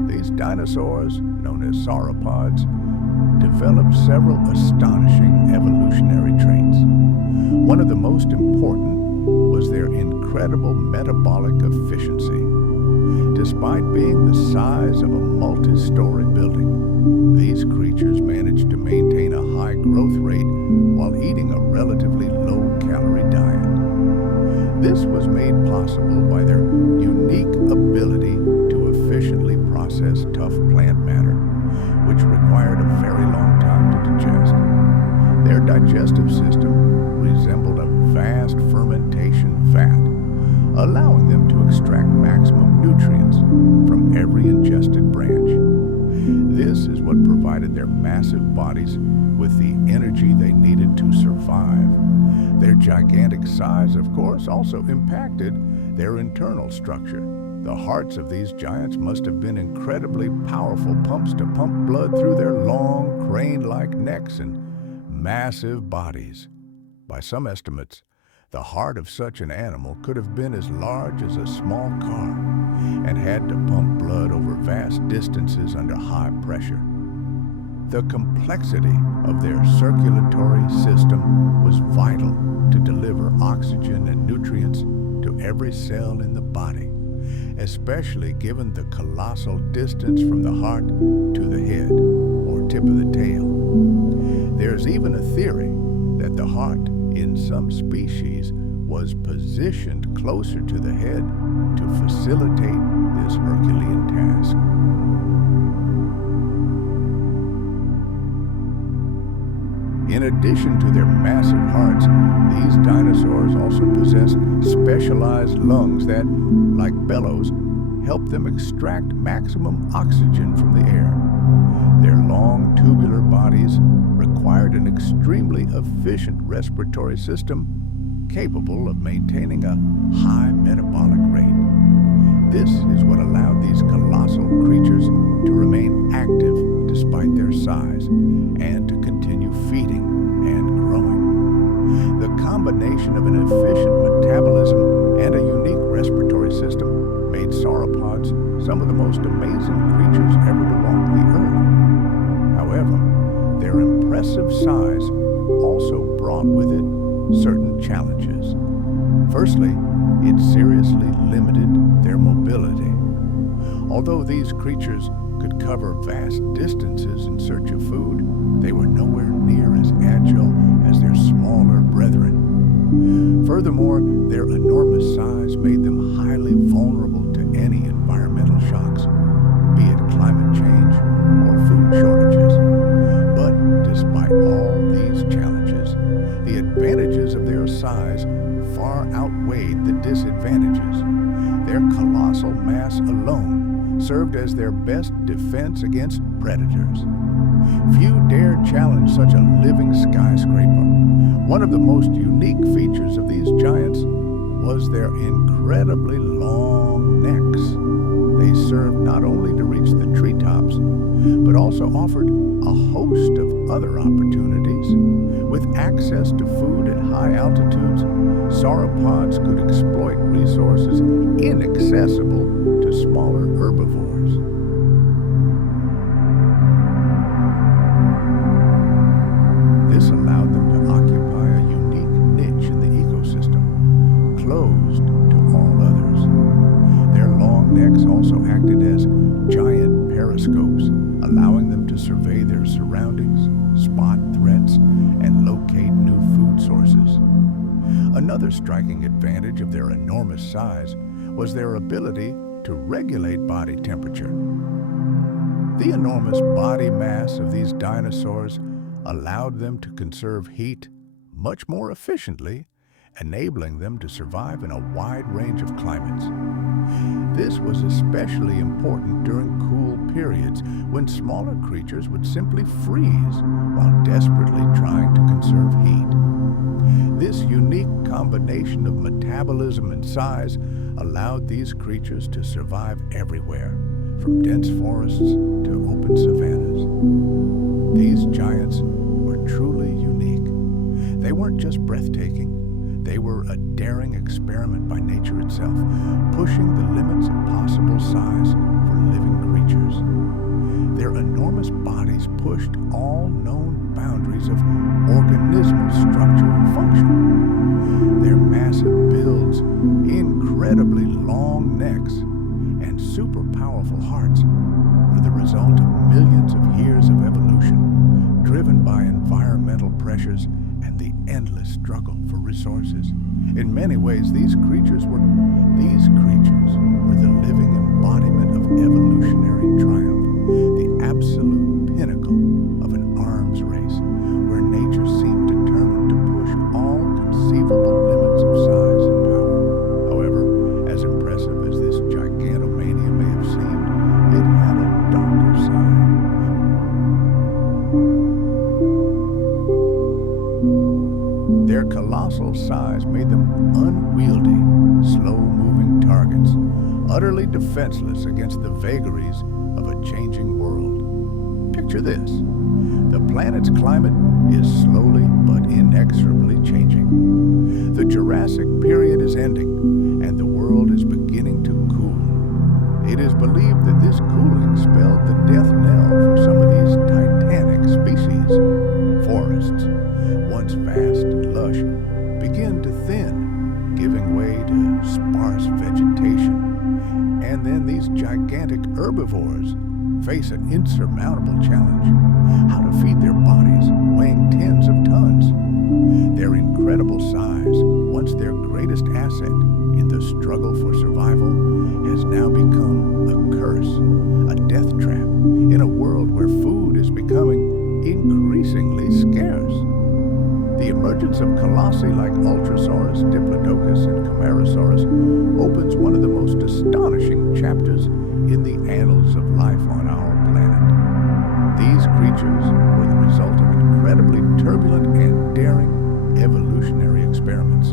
these dinosaurs, known as sauropods, developed several astonishing evolutionary traits. One of the most important was their incredible metabolic efficiency. Despite being the size of a multi-story building, these creatures managed to maintain a high growth rate while eating a relatively low-calorie diet. This was made possible by their unique ability to efficiently process tough plant matter, which required a very long time to digest. Their digestive system resembled a vast fermentation vat, allowing them to extract maximum nutrients from every ingested branch. This is what provided their massive bodies with the energy they needed to survive. Their gigantic size, of course, also impacted their internal structure. The hearts of these giants must have been incredibly powerful pumps to pump blood through their long, crane-like necks and massive bodies. By some estimates, the heart of such an animal could have been as large as a small car and had to pump blood over vast distances under high pressure. The complexity of their circulatory system was vital to deliver oxygen and nutrients to every cell in the body, especially given the colossal distance from the heart to the head, or tip of the tail. There's even a theory that the heart in some species was positioned closer to the head to facilitate this Herculean task. In addition to their massive hearts, these dinosaurs also possessed specialized lungs that, like bellows, helped them extract maximum oxygen from the air. Their long tubular bodies required an extremely efficient respiratory system capable of maintaining a high metabolic rate. This is what allowed these colossal creatures to remain active despite their size and to continue feeding and growing. The combination of an efficient metabolism and a unique respiratory system made sauropods some of the most amazing creatures ever to walk the earth. However, their impressive size also brought with it certain challenges. Firstly, it seriously limited their mobility. Although these creatures could cover vast distances in search of food, they were nowhere near as agile as their smaller brethren. Furthermore, their enormous size made them highly vulnerable to any environmental shocks, be it climate change or food shortages. But despite all these challenges, the advantages of their size far outweighed the disadvantages. Their colossal mass alone served as their best defense against predators. Few dared challenge such a living skyscraper. One of the most unique features of these giants was their incredibly long necks. They served not only to reach the treetops, but also offered a host of other opportunities. With access to food at high altitudes, sauropods could exploit resources inaccessible to smaller herbivores. This allowed them to occupy a unique niche in the ecosystem, closed to all others. Their long necks also acted as giant periscopes, allowing them to survey their surroundings, spot threats, and locate new food sources. Another striking advantage of their enormous size was their ability to regulate body temperature. The enormous body mass of these dinosaurs allowed them to conserve heat much more efficiently, enabling them to survive in a wide range of climates. This was especially important during cool periods when smaller creatures would simply freeze while desperately trying to conserve heat. This unique combination of metabolism and size allowed these creatures to survive everywhere, from dense forests to open savannas. These giants were truly unique. They weren't just breathtaking, they were a daring experiment by nature itself, pushing the limits of possible size for living creatures. Their enormous bodies pushed all known boundaries of organismal structure and function. Their massive builds, incredibly long necks, and super powerful hearts were the result of millions of years of evolution, driven by environmental pressures and the endless struggle for resources. In many ways, these creatures were the living embodiment of evolutionary triumph, the absolute pinnacle of an arms race, where nature seemed determined to push all conceivable limits of size and power. However, as impressive as this gigantomania may have seemed, it had a darker side. Their colossal size made them unwieldy, slow-moving targets, utterly defenseless against the vagaries of a changing world. Picture this. The planet's climate is slowly but inexorably changing. The Jurassic period is ending, and the world is beginning to cool. It is believed that this cooling spelled the death knell for some of these titanic sparse vegetation. And then these gigantic herbivores face an insurmountable challenge: how to feed their bodies, weighing tens of tons. Their incredible size, once their greatest asset in the struggle for survival, has now become a curse, a death trap, in a world where food is becoming increasingly scarce. The emergence of colossi like Ultrasaurus, Diplodocus, and Camarasaurus opens one of the most astonishing chapters in the annals of life on our planet. These creatures were the result of incredibly turbulent and daring evolutionary experiments.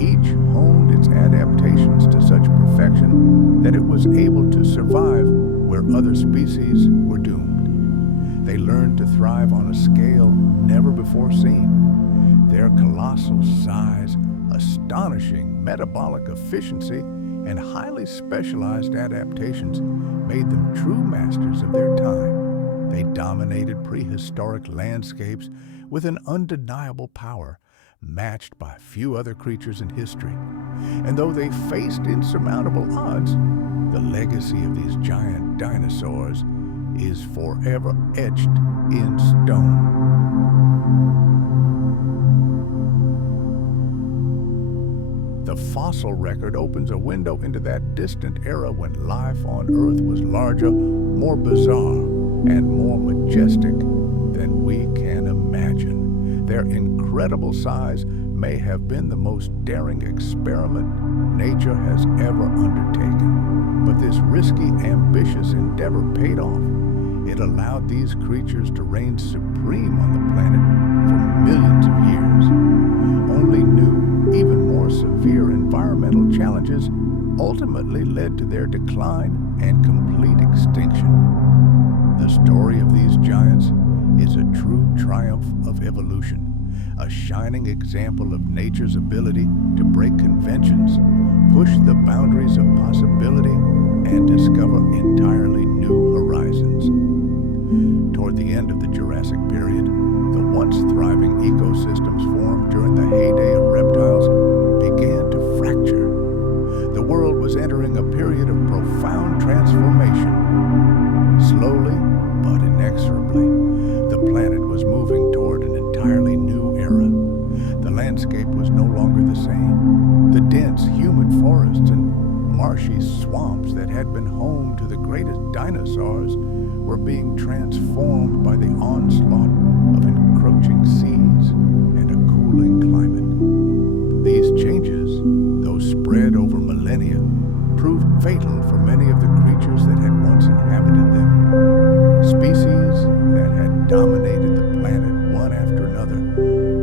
Each honed its adaptations to such perfection that it was able to survive where other species were doomed. They learned to thrive on a scale never before seen. Their colossal size, astonishing metabolic efficiency, and highly specialized adaptations made them true masters of their time. They dominated prehistoric landscapes with an undeniable power matched by few other creatures in history. And though they faced insurmountable odds, the legacy of these giant dinosaurs is forever etched in stone. The fossil record opens a window into that distant era when life on Earth was larger, more bizarre, and more majestic than we can imagine. Their incredible size may have been the most daring experiment nature has ever undertaken. But this risky, ambitious endeavor paid off. It allowed these creatures to reign supreme on the planet for millions of years. Only new, even more severe environmental challenges ultimately led to their decline and complete extinction. The story of these giants is a true triumph of evolution, a shining example of nature's ability to break conventions, push the boundaries of possibility, and discover entirely new horizons. Toward the end of the Jurassic period, the once thriving ecosystems formed during the heyday of reptiles began to fracture. The world was entering a period of profound transformation. Slowly, but inexorably, the planet was moving toward an entirely new era. The landscape was no longer the same. The dense, humid forests and marshy swamps that had been home to the greatest dinosaurs were being transformed by the onslaught of encroaching seas and a cooling climate. These changes, though spread over millennia, proved fatal for many of the creatures that had once inhabited them. Species that had dominated the planet one after another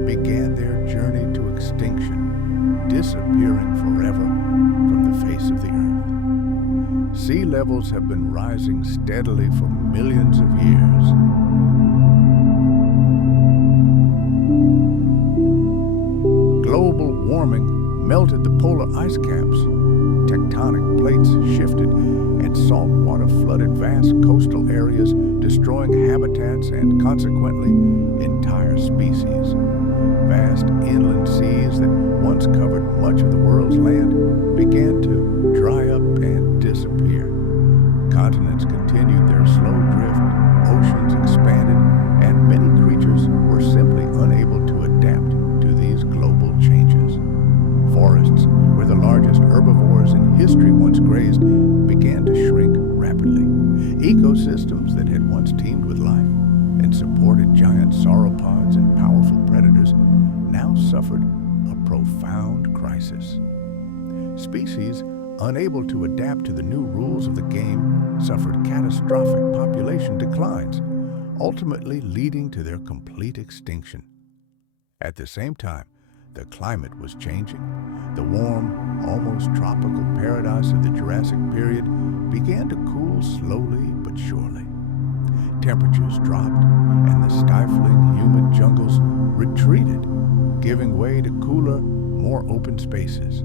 began their journey to extinction, disappearing forever from the face of the earth. Sea levels have been rising steadily for millions of years. Global warming melted the polar ice caps. Tectonic plates shifted, and salt water flooded vast coastal areas, destroying habitats and, consequently, entire species. Vast inland seas that once covered much of the world's land began to dry up and disappear. Continents continued their slow drift, oceans expanded, and many creatures were simply unable to adapt to these global changes. Forests, where the largest herbivores in history once grazed, began to shrink rapidly. Ecosystems that had once teemed with life and supported giant sauropods and powerful predators now suffered a profound crisis. Species unable to adapt to the new rules of the game suffered catastrophic population declines, ultimately leading to their complete extinction. At the same time, the climate was changing. The warm, almost tropical paradise of the Jurassic period began to cool slowly but surely. Temperatures dropped, and the stifling, humid jungles retreated, giving way to cooler, more open spaces.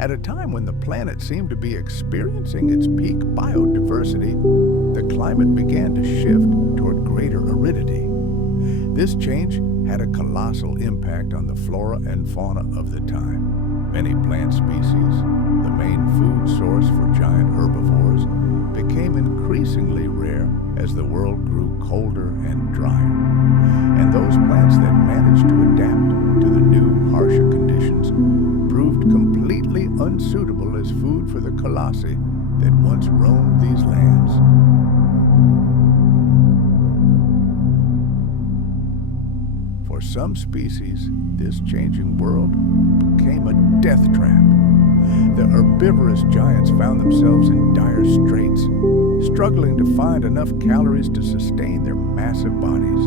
At a time when the planet seemed to be experiencing its peak biodiversity, the climate began to shift toward greater aridity. This change had a colossal impact on the flora and fauna of the time. Many plant species, the main food source for giant herbivores, became increasingly rare as the world grew colder and drier. And those plants that managed to adapt to the new, harsher conditions proved completely unsuitable as food for the colossi that once roamed these lands. For some species, this changing world became a death trap. The herbivorous giants found themselves in dire straits, struggling to find enough calories to sustain their massive bodies.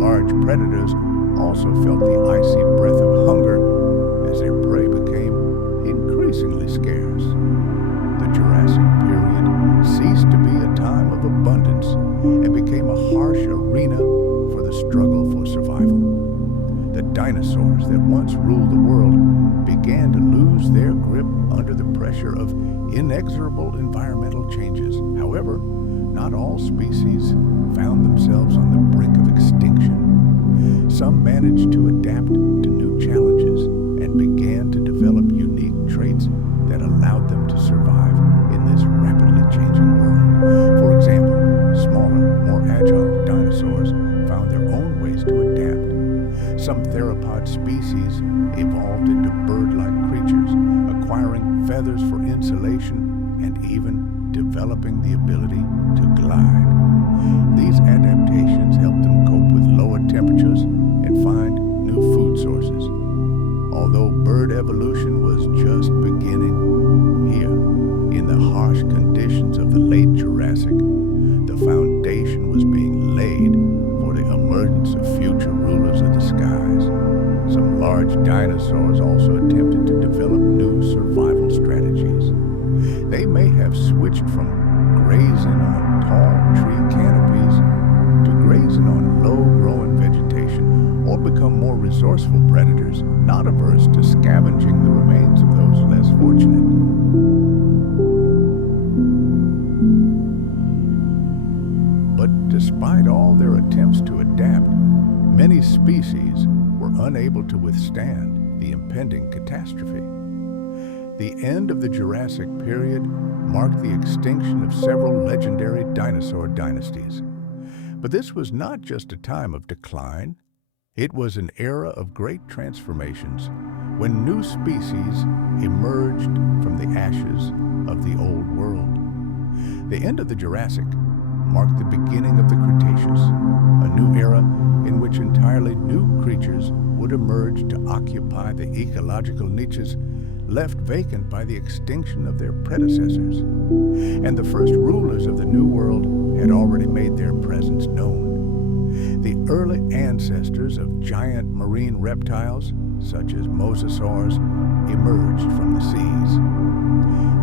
Large predators also felt the icy breath of hunger as their prey became increasingly scarce. The Jurassic period ceased to be a time of abundance and became a harsh arena for the struggle for survival. The dinosaurs that once ruled the world began to lose their grip under the pressure of inexorable environmental changes. However, not all species found themselves on the brink of extinction. Some managed to adapt to new challenges and began to develop unique traits that allowed them to survive in this rapidly changing world. For example, smaller, more agile dinosaurs found their own ways to adapt. Some theropod species evolved into bird-like creatures, acquiring feathers for insulation and even developing the ability to glide. These adaptations helped them cope with lower temperatures and find new food sources. Although bird evolution was just beginning, here, in the harsh conditions of the late Jurassic, the foundation was being laid for the emergence of future rulers of the skies. Some large dinosaurs also attempted to develop new survival strategies. They may have switched from grazing on tall tree canopies to grazing on low-growing vegetation, or become more resourceful predators, not averse to scavenging the remains of those less fortunate. But despite all their attempts to adapt, many species were unable to withstand the impending catastrophe. The end of the Jurassic period marked the extinction of several legendary dinosaur dynasties. But this was not just a time of decline. It was an era of great transformations when new species emerged from the ashes of the old world. The end of the Jurassic marked the beginning of the Cretaceous, a new era in which entirely new creatures would emerge to occupy the ecological niches left vacant by the extinction of their predecessors. And the first rulers of the New World had already made their presence known. The early ancestors of giant marine reptiles, such as mosasaurs, emerged from the seas.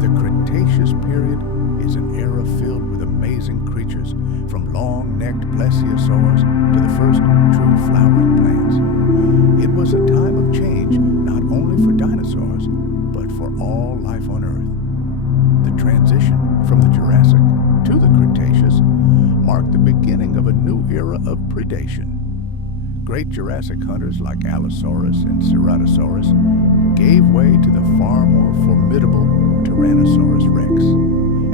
The Cretaceous period is an era filled with amazing creatures, from long-necked plesiosaurs to the first true flowering plants. It was a time of change not only for dinosaurs, but for all life on Earth. The transition from the Jurassic to the Cretaceous marked the beginning of a new era of predation. Great Jurassic hunters like Allosaurus and Ceratosaurus gave way to the far more formidable Tyrannosaurus rex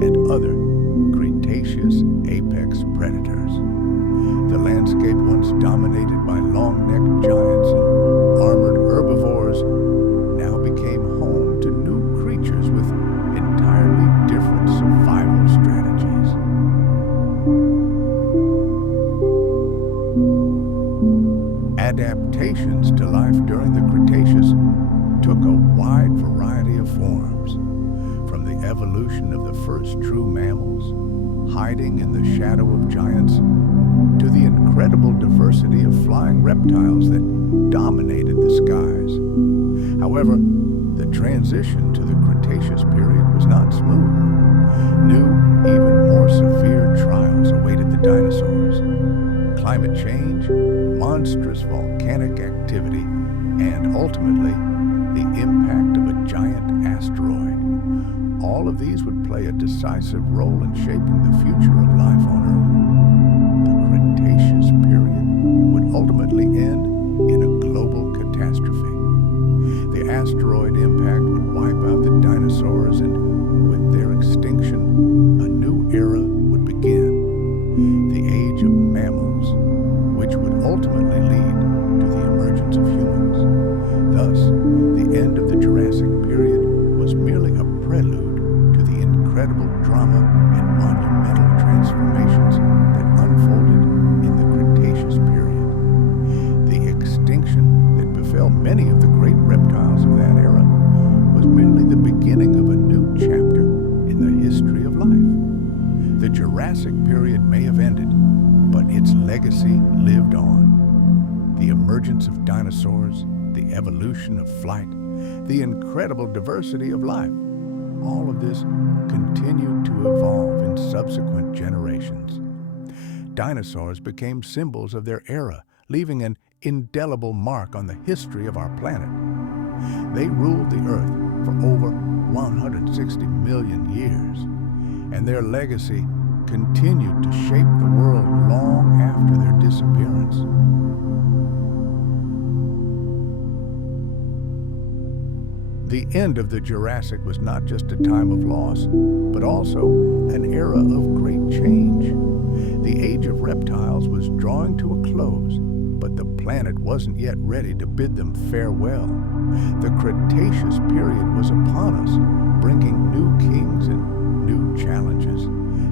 and other Cretaceous apex predators. The landscape, once dominated by long-necked giants and armored herbivores, now became home to new creatures with entirely different survival strategies. Adaptations to life during the Cretaceous took a wide variety of forms, from the evolution of the first true mammals, hiding in the shadow of giants, to the incredible diversity of flying reptiles that dominated the skies. However, the transition to the Cretaceous period was not smooth. New, even more severe trials awaited the dinosaurs. Climate change, monstrous volcanic activity, and ultimately, the impact of a giant asteroid. All of these would play a decisive role in shaping the future of life on Earth. The Cretaceous period would ultimately end in a global catastrophe. The The asteroid impact would wipe out the dinosaurs, and with their extinction, a new era would begin. The age of mammals, which would ultimately lead to the emergence of humans. Thus, the end of the Jurassic period was merely a prelude to the incredible drama and monumental transformations that unfolded in the Cretaceous period. The extinction that befell many of the great reptiles of that era was merely the beginning of a new chapter in the history of life. The Jurassic period may have ended, but its legacy lived on. The emergence of dinosaurs, the evolution of flight, the incredible diversity of life, all of this continued to evolve in subsequent generations. Dinosaurs became symbols of their era, leaving an indelible mark on the history of our planet. They ruled the Earth for over 160 million years, and their legacy continued to shape the world long after their disappearance. The end of the Jurassic was not just a time of loss, but also an era of great change. The age of reptiles was drawing to a close, but the planet wasn't yet ready to bid them farewell. The Cretaceous period was upon us, bringing new kings and new challenges,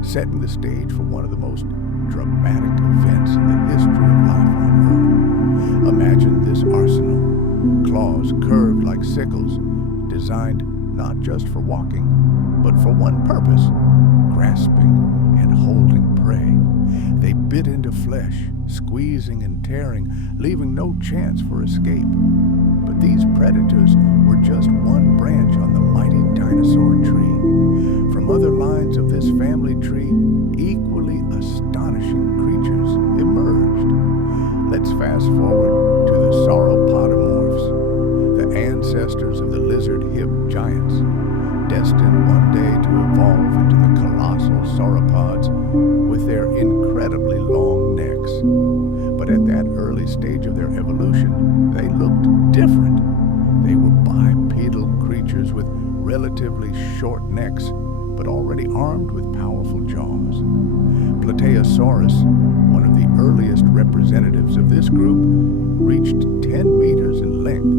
setting the stage for one of the most dramatic events in the history of life on Earth. Imagine this arsenal, claws curved like sickles, designed not just for walking, but for one purpose: grasping and holding prey. They bit into flesh, squeezing and tearing, leaving no chance for escape. But these predators were just one branch on the mighty dinosaur tree. From other lines of this family tree, equally astonishing creatures emerged. Let's fast forward to the sauropodomorphs, the ancestors of the lizard-hipped giants, destined one day to evolve into the colossal sauropods with their incredibly long necks. But at that early stage of their evolution, they looked different. They were bipedal creatures with relatively short necks, but already armed with powerful jaws. Plateosaurus, one of the earliest representatives of this group, reached 10 meters in length.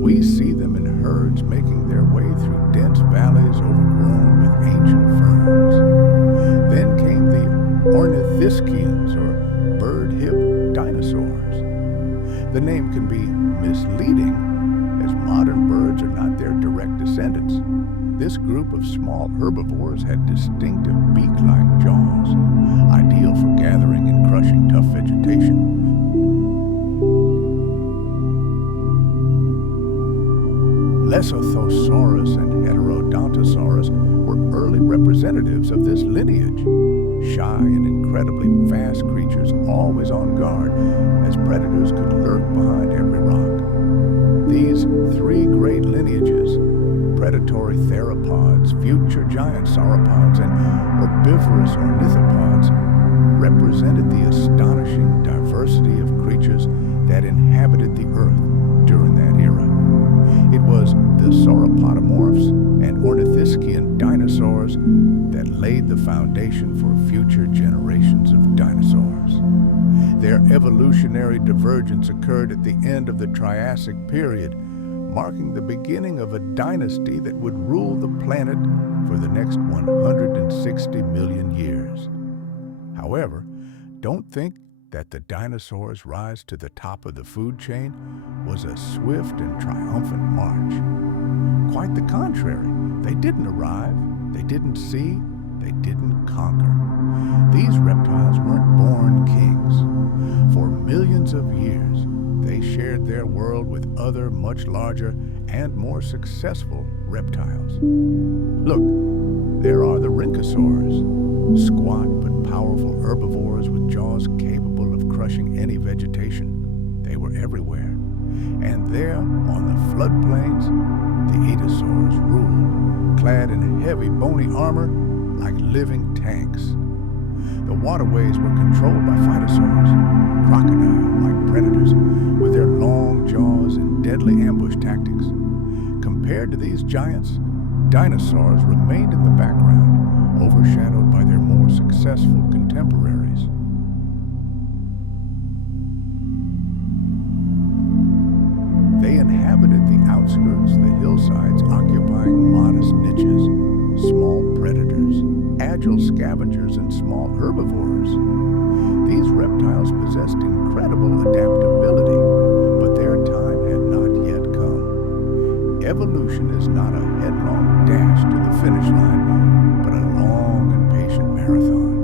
We see them in herds making their way through dense valleys overgrown with ancient ferns. Then came the ornithischians, or bird-hipped dinosaurs. The name can be misleading, as modern birds are not their direct descendants. This group of small herbivores had distinctive beak-like jaws, ideal for gathering and crushing tough vegetation. Lesothosaurus and Heterodontosaurus were early representatives of this lineage, shy and incredibly fast creatures always on guard, as predators could lurk behind every rock. These three great lineages, predatory theropods, future giant sauropods, and herbivorous ornithopods, represented the astonishing diversity of creatures that inhabited the Earth during that era. It was the sauropodomorphs and ornithischian dinosaurs that laid the foundation for future generations of dinosaurs. Their evolutionary divergence occurred at the end of the Triassic period, marking the beginning of a dynasty that would rule the planet for the next 160 million years. However, don't think that the dinosaurs' rise to the top of the food chain was a swift and triumphant march. Quite the contrary. They didn't arrive, they didn't see, they didn't conquer. These reptiles weren't born kings. For millions of years, they shared their world with other much larger and more successful reptiles. Look, there are the rhynchosaurs, squat but powerful herbivores with jaws capable of crushing any vegetation. They were everywhere. And there, on the floodplains, the etosaurs ruled, clad in heavy bony armor like living tanks. The waterways were controlled by phytosaurs, crocodile-like predators with their long jaws and deadly ambush tactics. Compared to these giants, dinosaurs remained in the background, overshadowed by their more successful contemporaries. They inhabited the outskirts, the hillsides, occupying modest niches, small predators, agile scavengers, and small herbivores. These reptiles possessed incredible adaptability, but their time had not yet come. Evolution is not a headlong dash to the finish line, but a long and patient marathon.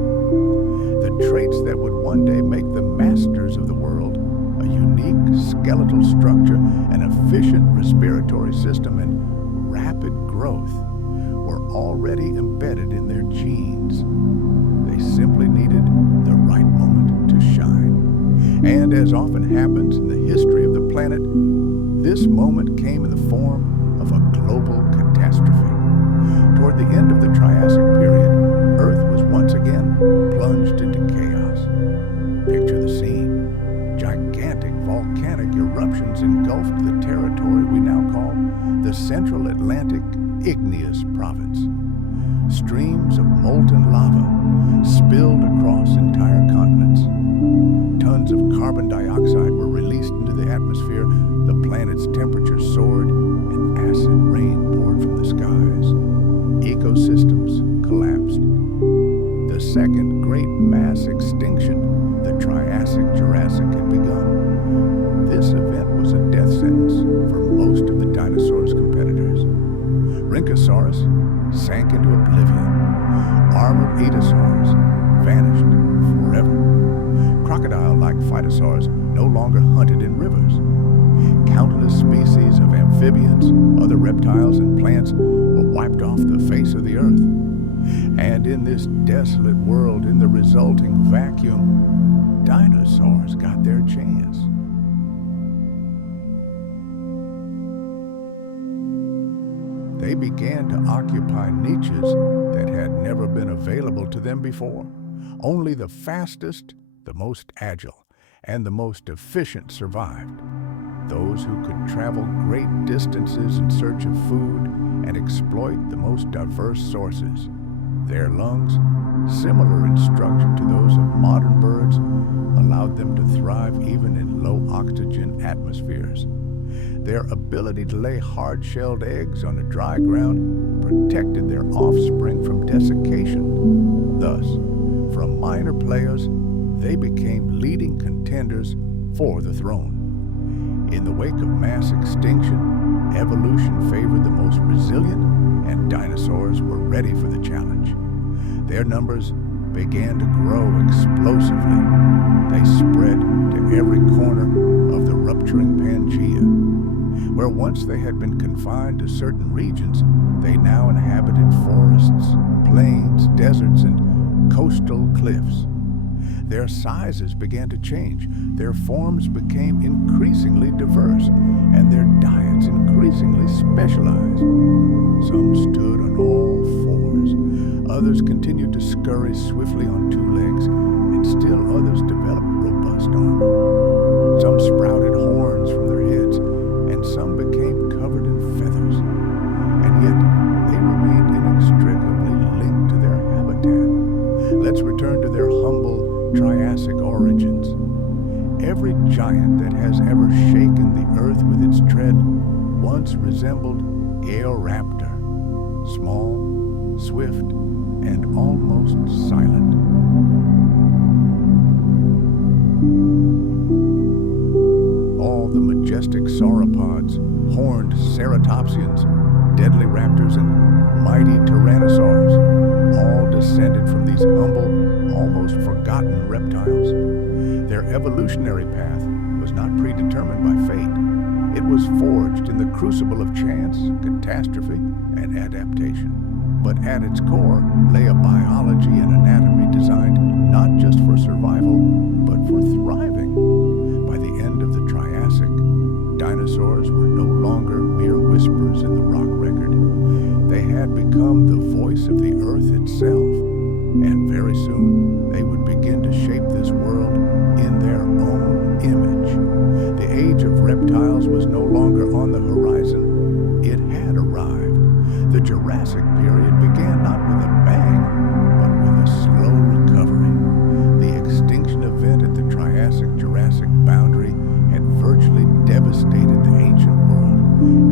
The traits that would one day make them masters of the world, a unique skeletal structure, an efficient respiratory system, and rapid growth, were already embedded in their genes. They simply needed the right moment to shine. And as often happens in the history of the planet, this moment came in the form of a global catastrophe. Toward the end of the Triassic period, Earth was once again plunged into chaos. Picture the scene. Gigantic volcanic eruptions engulfed the territory we now call the Central Atlantic Igneous Province. Streams of molten lava spilled across entire continents. Tons of carbon dioxide were released into the atmosphere, the planet's temperature soared, and acid rain poured from the skies. Ecosystems collapsed. The second great mass extinction, the Triassic-Jurassic, had begun. This event was a death sentence for most of the dinosaurs' competitors. Rhynchosaurus sank into oblivion. Armored etosaurs vanished forever. Crocodile-like phytosaurs no longer hunted in rivers. Countless species of amphibians, other reptiles, and plants were wiped off the face of the earth. And in this desolate world, in the resulting vacuum, dinosaurs got their chance. They began to occupy niches that had never been available to them before. Only the fastest, the most agile, and the most efficient survived. Those who could travel great distances in search of food and exploit the most diverse sources. Their lungs, similar in structure to those of modern birds, allowed them to thrive even in low-oxygen atmospheres. Their ability to lay hard-shelled eggs on the dry ground protected their offspring from desiccation. Thus, from minor players, they became leading contenders for the throne. In the wake of mass extinction, evolution favored the most resilient, and dinosaurs were ready for the challenge. Their numbers began to grow explosively. They spread to every corner of the rupturing Pangea. Where once they had been confined to certain regions, they now inhabited forests, plains, deserts, and coastal cliffs. Their sizes began to change, their forms became increasingly diverse, and their diets increasingly specialized. Some stood on all fours, others continued to scurry swiftly on two legs, and still others developed robust armor. Some sprouted horns from their heads, and some became covered in feathers, and yet they remained inextricably linked to their habitat. Let's return to their humble Triassic origins. Every giant that has ever shaken the earth with its tread once resembled Eoraptor, small, swift, and almost silent. All the majestic sauropods, horned ceratopsians, deadly raptors, and mighty tyrannosaurs, all descended from these humble, almost forgotten reptiles. Their evolutionary path was not predetermined by fate. It was forged in the crucible of chance, catastrophe, and adaptation. But at its core lay a biology and anatomy designed not just for survival, but for thriving. By the end of the Triassic, dinosaurs were no longer mere whispers in the rock record. They had become the voice of the earth itself, and very soon they would begin to shape this world in their own image. The age of reptiles was no longer on the horizon. It had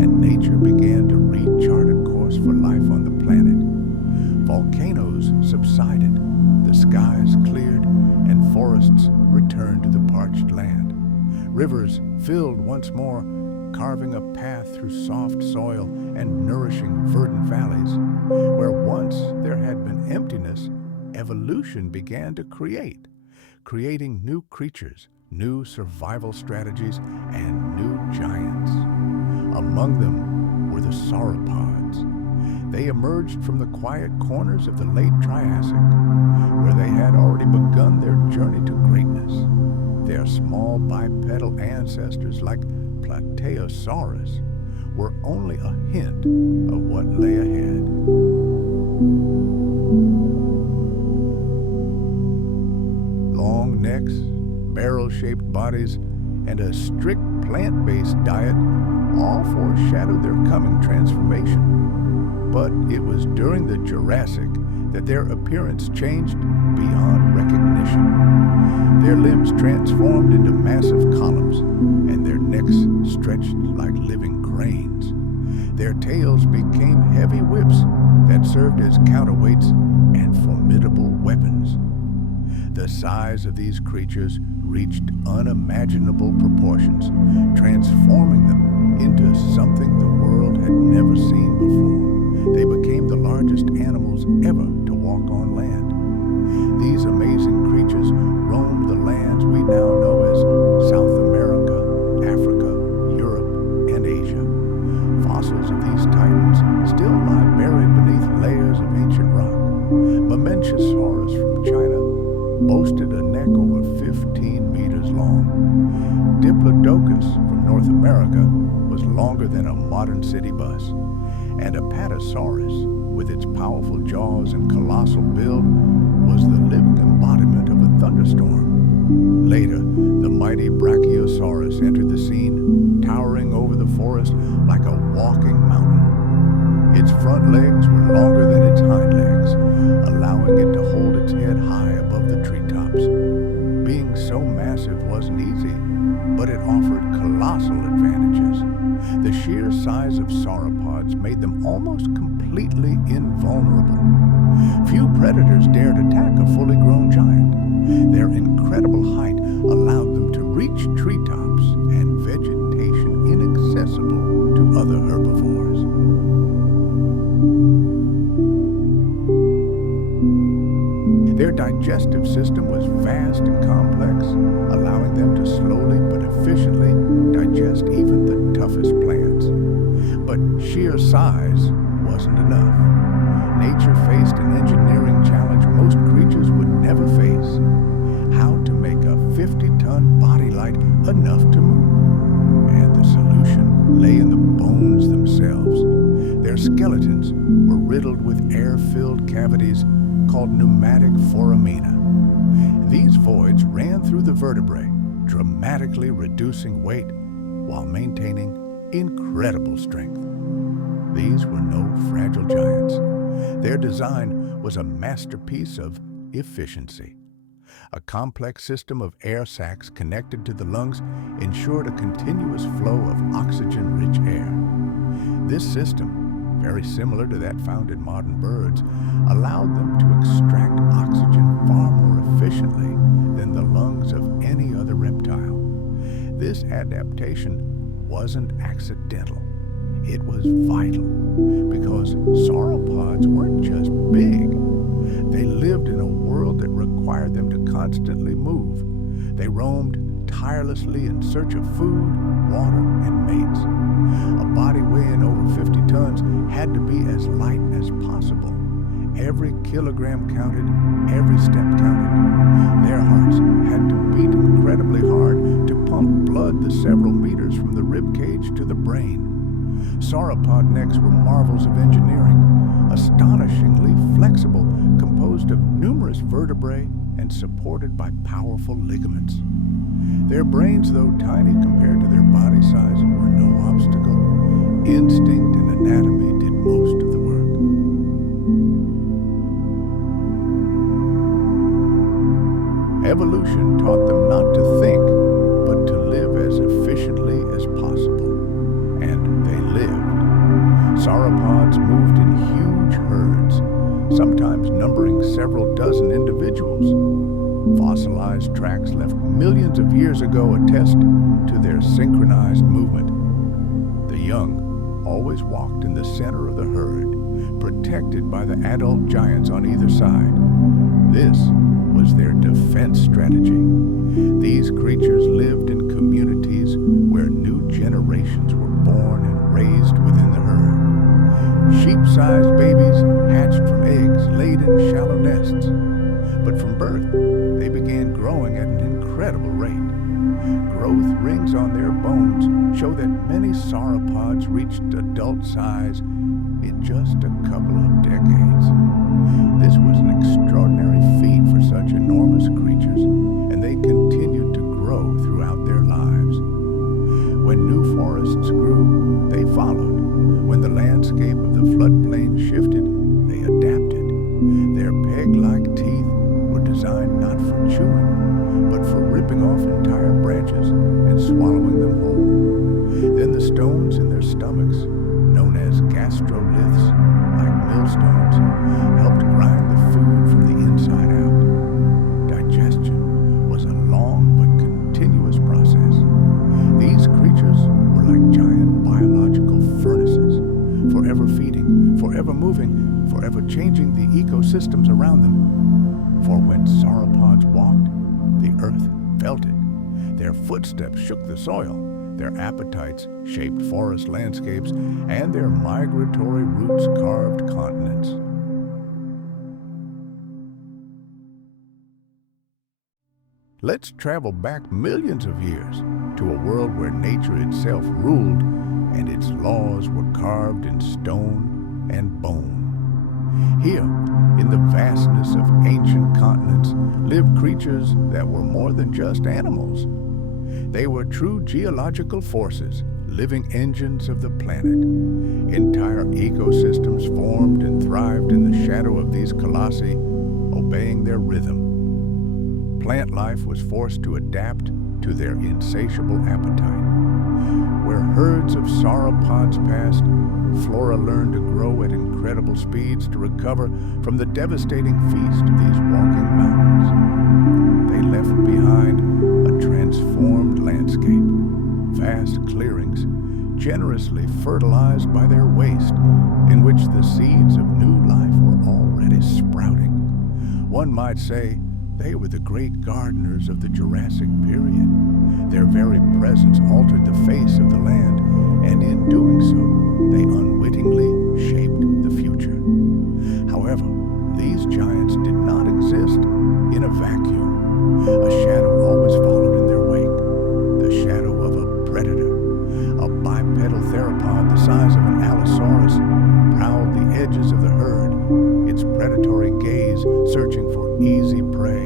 and nature began to rechart a course for life on the planet. Volcanoes subsided, the skies cleared, and forests returned to the parched land. Rivers filled once more, carving a path through soft soil and nourishing verdant valleys. Where once there had been emptiness, evolution began to creating new creatures, new survival strategies, and new giants. Among them were the sauropods. They emerged from the quiet corners of the late Triassic, where they had already begun their journey to greatness. Their small bipedal ancestors, like Plateosaurus, were only a hint of what lay ahead. Long necks, barrel-shaped bodies, and a strict plant-based diet all foreshadowed their coming transformation. But it was during the Jurassic that their appearance changed beyond recognition. Their limbs transformed into massive columns, and their necks stretched like living cranes. Their tails became heavy whips that served as counterweights and formidable weapons. The size of these creatures reached unimaginable proportions, transforming them into something the world had never seen before. They became the largest animals ever to walk on land. These amazing creatures roamed the lands we now know as South America, Africa, Europe, and Asia. Fossils of these titans still lie buried beneath layers of ancient rock. Mamenchisaurus from China boasted a neck over 15 meters long. Diplodocus from North America was longer than a modern city bus. And Apatosaurus, with its powerful jaws and colossal build, was the living embodiment of a thunderstorm. Later, the mighty Brachiosaurus entered the scene, towering over the forest like a walking mountain. Its front legs were longer than its hind legs, allowing it to hold its head high above the treetops. Being so massive wasn't easy, but it offered colossal advantages. The sheer size of sauropods made them almost completely invulnerable. Few predators dared attack a fully grown giant. Their incredible height allowed them to reach treetops and vegetation inaccessible to other herbivores. Their digestive system was vast and complex, allowing them to slowly but efficiently digest even the toughest plants. But sheer size wasn't enough. Nature faced an engineering challenge most creatures would never face: how to make a 50-ton body light enough to move. And the solution lay in the bones themselves. Their skeletons were riddled with air-filled cavities called pneumatic foramina. These voids ran through the vertebrae, dramatically reducing weight while maintaining incredible strength. These were no fragile giants. Their design was a masterpiece of efficiency. A complex system of air sacs connected to the lungs ensured a continuous flow of oxygen-rich air. This system, very similar to that found in modern birds, allowed them to extract oxygen far more efficiently than the lungs of any other reptile. This adaptation wasn't accidental. It was vital, because sauropods weren't just big. They lived in a world that required them to constantly move. They roamed tirelessly in search of food, water, and mates. A body weighing over 50 tons had to be as light as possible. Every kilogram counted, every step counted. Their hearts had to beat incredibly hard to pump blood the several meters from the rib cage to the brain. Sauropod necks were marvels of engineering, astonishingly flexible, composed of numerous vertebrae and supported by powerful ligaments. Their brains, though tiny compared to their body size, were no obstacle. Instinct and anatomy did most of the work. Evolution taught them not to think, but to live as efficiently as possible. And they lived. once moved in huge herds, sometimes numbering several dozen individuals. Fossilized tracks left millions of years ago attest to their synchronized movement. The young always walked in the center of the herd, protected by the adult giants on either side. This was their defense strategy. These creatures lived in communities where new generations were born and raised within the herd. Sheep-sized babies hatched from eggs laid in shallow nests. But from birth, they began growing at an incredible rate. Growth rings on their bones show that many sauropods reached adult size in just a couple of decades. This was an extraordinary feat for such enormous creatures, and they continued to grow throughout their lives. When new forests grew, they followed. When the landscape of the floodplain shifted, they adapted. Their peg-like teeth were designed not for chewing, but for ripping off entire branches and swallowing them whole. Then the stones in their stomachs, known as gastroliths, like millstones, helped grind the food from the inside out. Digestion was a long but continuous process. These creatures were like giant biological furnaces, forever feeding, forever moving, forever changing the ecosystems around them. For when sauropods walked, the earth felt it. Their footsteps shook the soil. Their appetites shaped forest landscapes, and their migratory routes carved continents. Let's travel back millions of years to a world where nature itself ruled and its laws were carved in stone and bone. Here, in the vastness of ancient continents, lived creatures that were more than just animals. They were true geological forces, living engines of the planet. Entire ecosystems formed and thrived in the shadow of these colossi, obeying their rhythm. Plant life was forced to adapt to their insatiable appetite. Where herds of sauropods passed, flora learned to grow at incredible speeds to recover from the devastating feast of these walking mountains. They left behind a transformed landscape, vast clearings, generously fertilized by their waste, in which the seeds of new life were already sprouting. One might say they were the great gardeners of the Jurassic period. Their very presence altered the face of the land, and in doing so, they unwittingly shaped the future. However, these giants did not exist in a vacuum. A shadow always followed in their wake, the shadow of a predator. A bipedal theropod the size of an allosaurus prowled the edges of the herd, its predatory gaze searching for easy prey,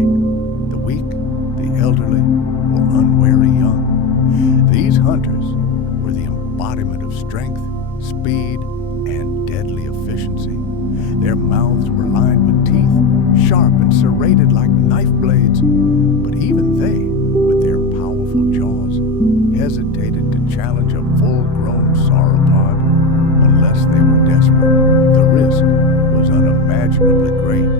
the weak, the elderly, or unwary young. These hunters were the embodiment of strength, speed, and deadly efficiency. Their mouths were lined with teeth, sharp and serrated like knife blades, but even they, with their powerful jaws, hesitated to challenge a full-grown sauropod unless they were desperate. The risk was unimaginably great.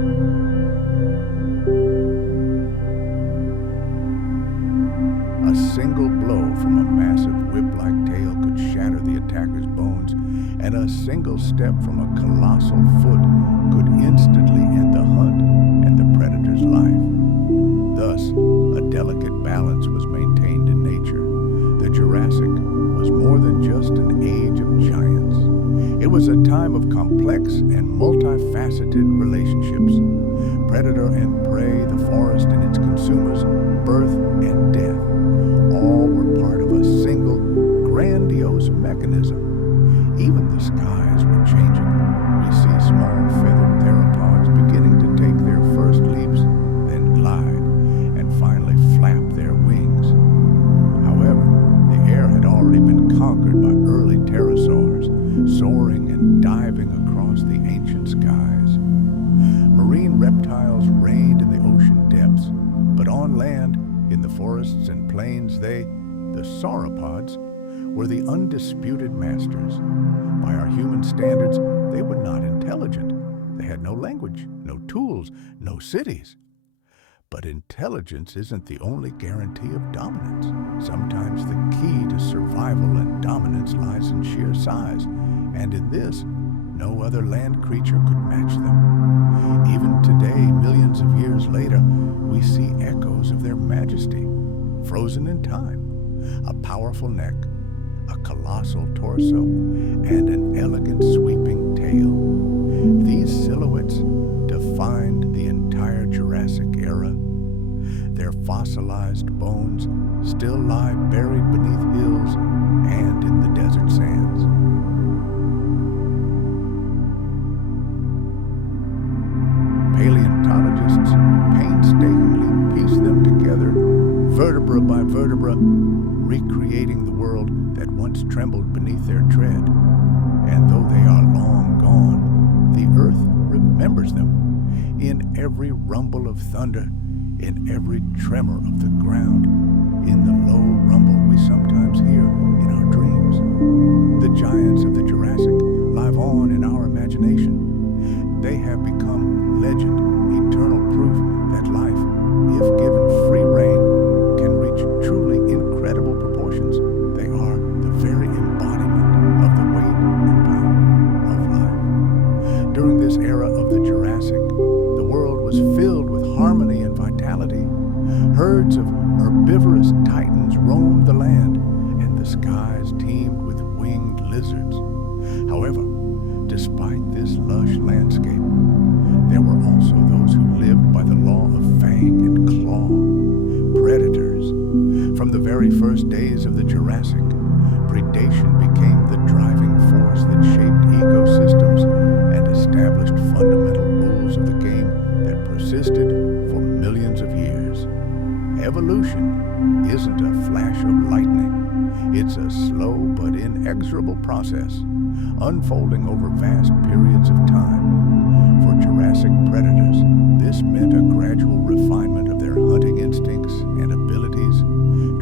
A single blow from a massive whip-like tail could shatter the attacker's bones, and a single step from a colossal foot could instantly end the hunt and the predator's life. Thus, a delicate balance was maintained in nature. The Jurassic was more than just an age of giants. It was a time of complex and multifaceted relationships. Predator and prey, the forest and its consumers, birth and death, all were part of a single, grandiose mechanism. Even the skies were changing. We see small feathered theropods beginning to take their first leaps, then glide, and finally flap their wings. However, the air had already been conquered by early pterosaurs, soaring and diving across the ancient skies. Marine reptiles reigned in the ocean depths, but on land, in the forests and plains, the sauropods, were the undisputed masters. By our human standards, they had no language, no tools, no cities. But intelligence isn't the only guarantee of dominance. Sometimes the key to survival and dominance lies in sheer size, and in this, no other land creature could match them. Even today, millions of years later, we see echoes of their majesty, frozen in time. A powerful neck, a colossal torso, and an elegant sweeping tail. These silhouettes defined the entire Jurassic era. Their fossilized bones still lie buried beneath hills and in the desert sands. Paleontologists painstakingly piece them together, vertebra by vertebra, recreating the world that once trembled beneath their tread. And though they are long gone, the earth remembers them. In every rumble of thunder, in every tremor of the ground, in the low rumble we sometimes hear in our dreams. The giants of the Jurassic live on in our imagination. They have become legend, eternal proof that life, if given free rein, can reach truly incredible proportions. They are the very embodiment of the weight and power of life. During this era of the Jurassic, the world was filled with harmony and vitality. Herds of herbivorous titans roamed the land, and the skies teemed with winged lizards. However, despite this lush landscape, there were also those who lived by the law of fang and claw, predators. From the very first days of the Jurassic, predation became the driving force that shaped ecosystems and established fundamental rules of the game that persisted for millions of years. Evolution isn't a flash of lightning. It's a slow but inexorable process, unfolding over vast periods of time. For Jurassic predators, this meant a gradual refinement of their hunting instincts and abilities,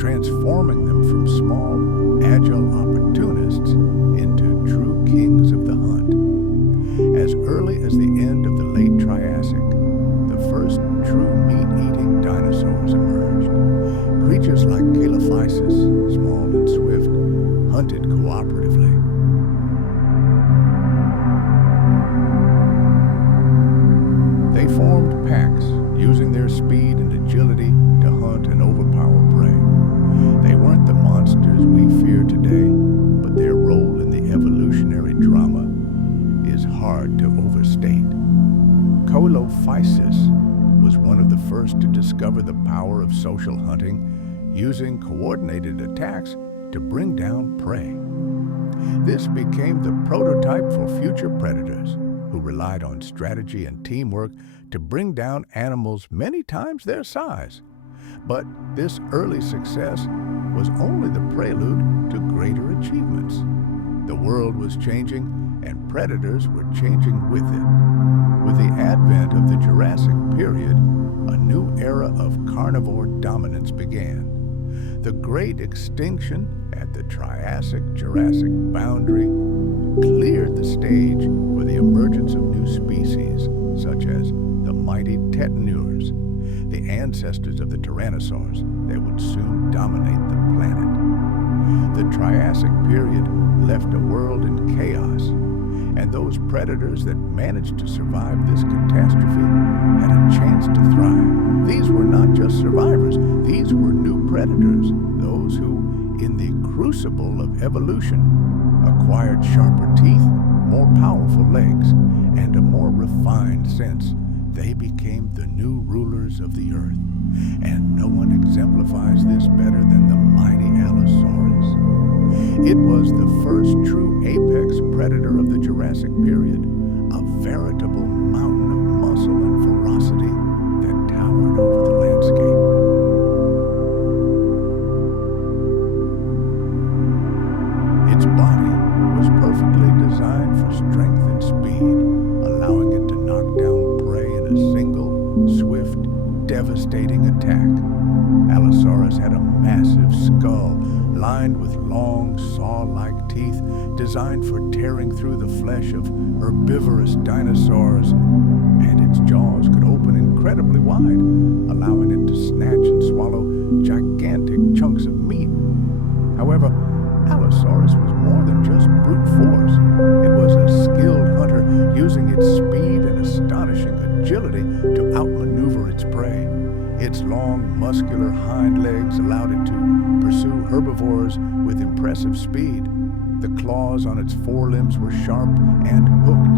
transforming them from small, agile opportunists into true kings of the hunt. As early as the end of the late Triassic, the first true meat-eating dinosaurs emerged. Creatures like Calophysis, small and swift, hunted cooperatively. They formed packs, using their speed and agility to hunt and overpower prey. They weren't the monsters we fear today, but their role in the evolutionary drama is hard to overstate. Calophysis was one of the first to discover the power of social hunting, using coordinated attacks to bring down prey. This became the prototype for future predators, who relied on strategy and teamwork to bring down animals many times their size. But this early success was only the prelude to greater achievements. The world was changing, and predators were changing with it. With the advent of the Jurassic period, a new era of carnivore dominance began. The Great Extinction at the Triassic-Jurassic boundary cleared the stage for the emergence of new species, such as the mighty tetanures, the ancestors of the Tyrannosaurs that would soon dominate the planet. The Triassic period left a world in chaos, and those predators that managed to survive this catastrophe had a chance to thrive. These were not just survivors, these were new predators, those who, in the crucible of evolution, acquired sharper teeth, more powerful legs, and a more refined sense. They became the new rulers of the earth, and no one exemplifies this better than the mighty Allosaurus. It was the first true apex predator of the Jurassic period, a veritable mountain of muscle and ferocity that towered over the landscape. Its body was perfectly designed for strength and speed, allowing it to knock down prey in a single, swift, devastating attack. Allosaurus had a massive skull, lined with long, saw-like teeth designed for tearing through the flesh of herbivorous dinosaurs, and its jaws could open incredibly wide, allowing it to snatch and swallow gigantic chunks of meat. However, Allosaurus was more than just brute force. It was a skilled hunter using its speed and astonishing agility to outmaneuver its prey. Its long, muscular hind legs allowed it to pursue herbivores with impressive speed. The claws on its forelimbs were sharp and hooked,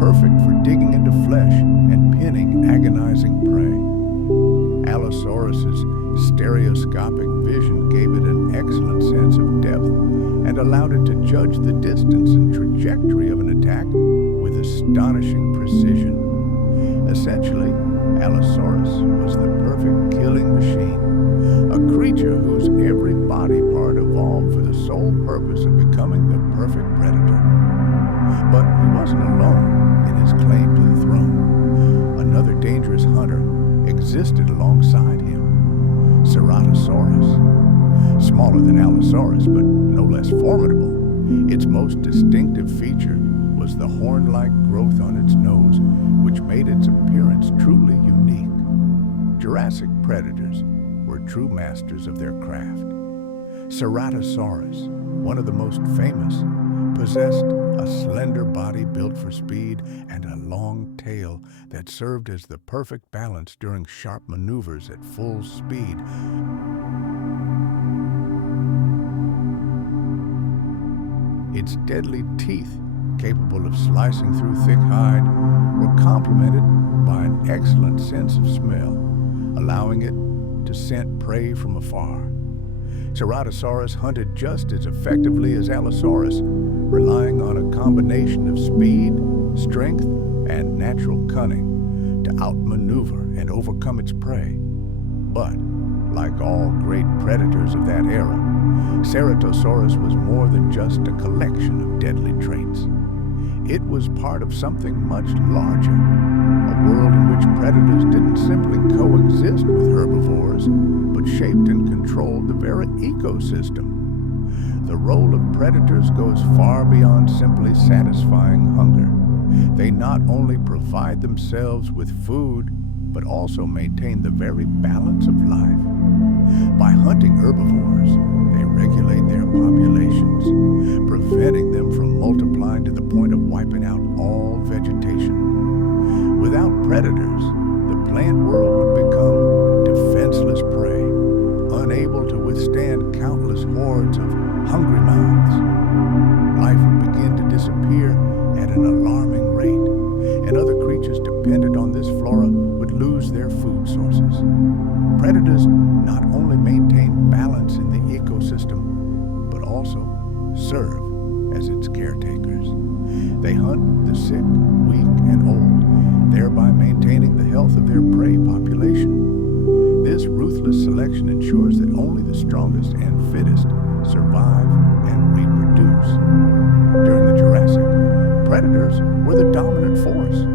perfect for digging into flesh and pinning agonizing prey. Allosaurus's stereoscopic vision gave it an excellent sense of depth and allowed it to judge the distance and trajectory of an attack with astonishing precision. Essentially, Allosaurus was the perfect killing machine, a creature whose every body part evolved for the sole purpose of becoming the perfect predator. But he wasn't alone in his claim to the throne. Another dangerous hunter existed alongside him, Ceratosaurus. Smaller than Allosaurus, but no less formidable, its most distinctive feature was the horn-like growth on its nose, which made its appearance truly unique. Jurassic predators were true masters of their craft. Ceratosaurus, one of the most famous, possessed a slender body built for speed and a long tail that served as the perfect balance during sharp maneuvers at full speed. Its deadly teeth, capable of slicing through thick hide, were complemented by an excellent sense of smell, allowing it to scent prey from afar. Ceratosaurus hunted just as effectively as Allosaurus, relying on a combination of speed, strength, and natural cunning to outmaneuver and overcome its prey. But, like all great predators of that era, Ceratosaurus was more than just a collection of deadly traits. It was part of something much larger, a world in which predators didn't simply coexist with herbivores, but shaped and controlled the very ecosystem. The role of predators goes far beyond simply satisfying hunger. They not only provide themselves with food, but also maintain the very balance of life. By hunting herbivores, they regulate their populations, preventing them from multiplying to the point of wiping out all vegetation. Without predators, the plant world would become defenseless prey, unable to withstand countless hordes of hungry mouths. Life would begin to disappear at an alarming rate, and other creatures dependent on this flora would lose their food sources. Predators not only maintain balance in the ecosystem, but also serve as its caretakers. They hunt the sick, weak, and old, thereby maintaining the health of their prey population. This ruthless selection ensures that only the strongest and fittest survive and reproduce. During the Jurassic, predators were the dominant force.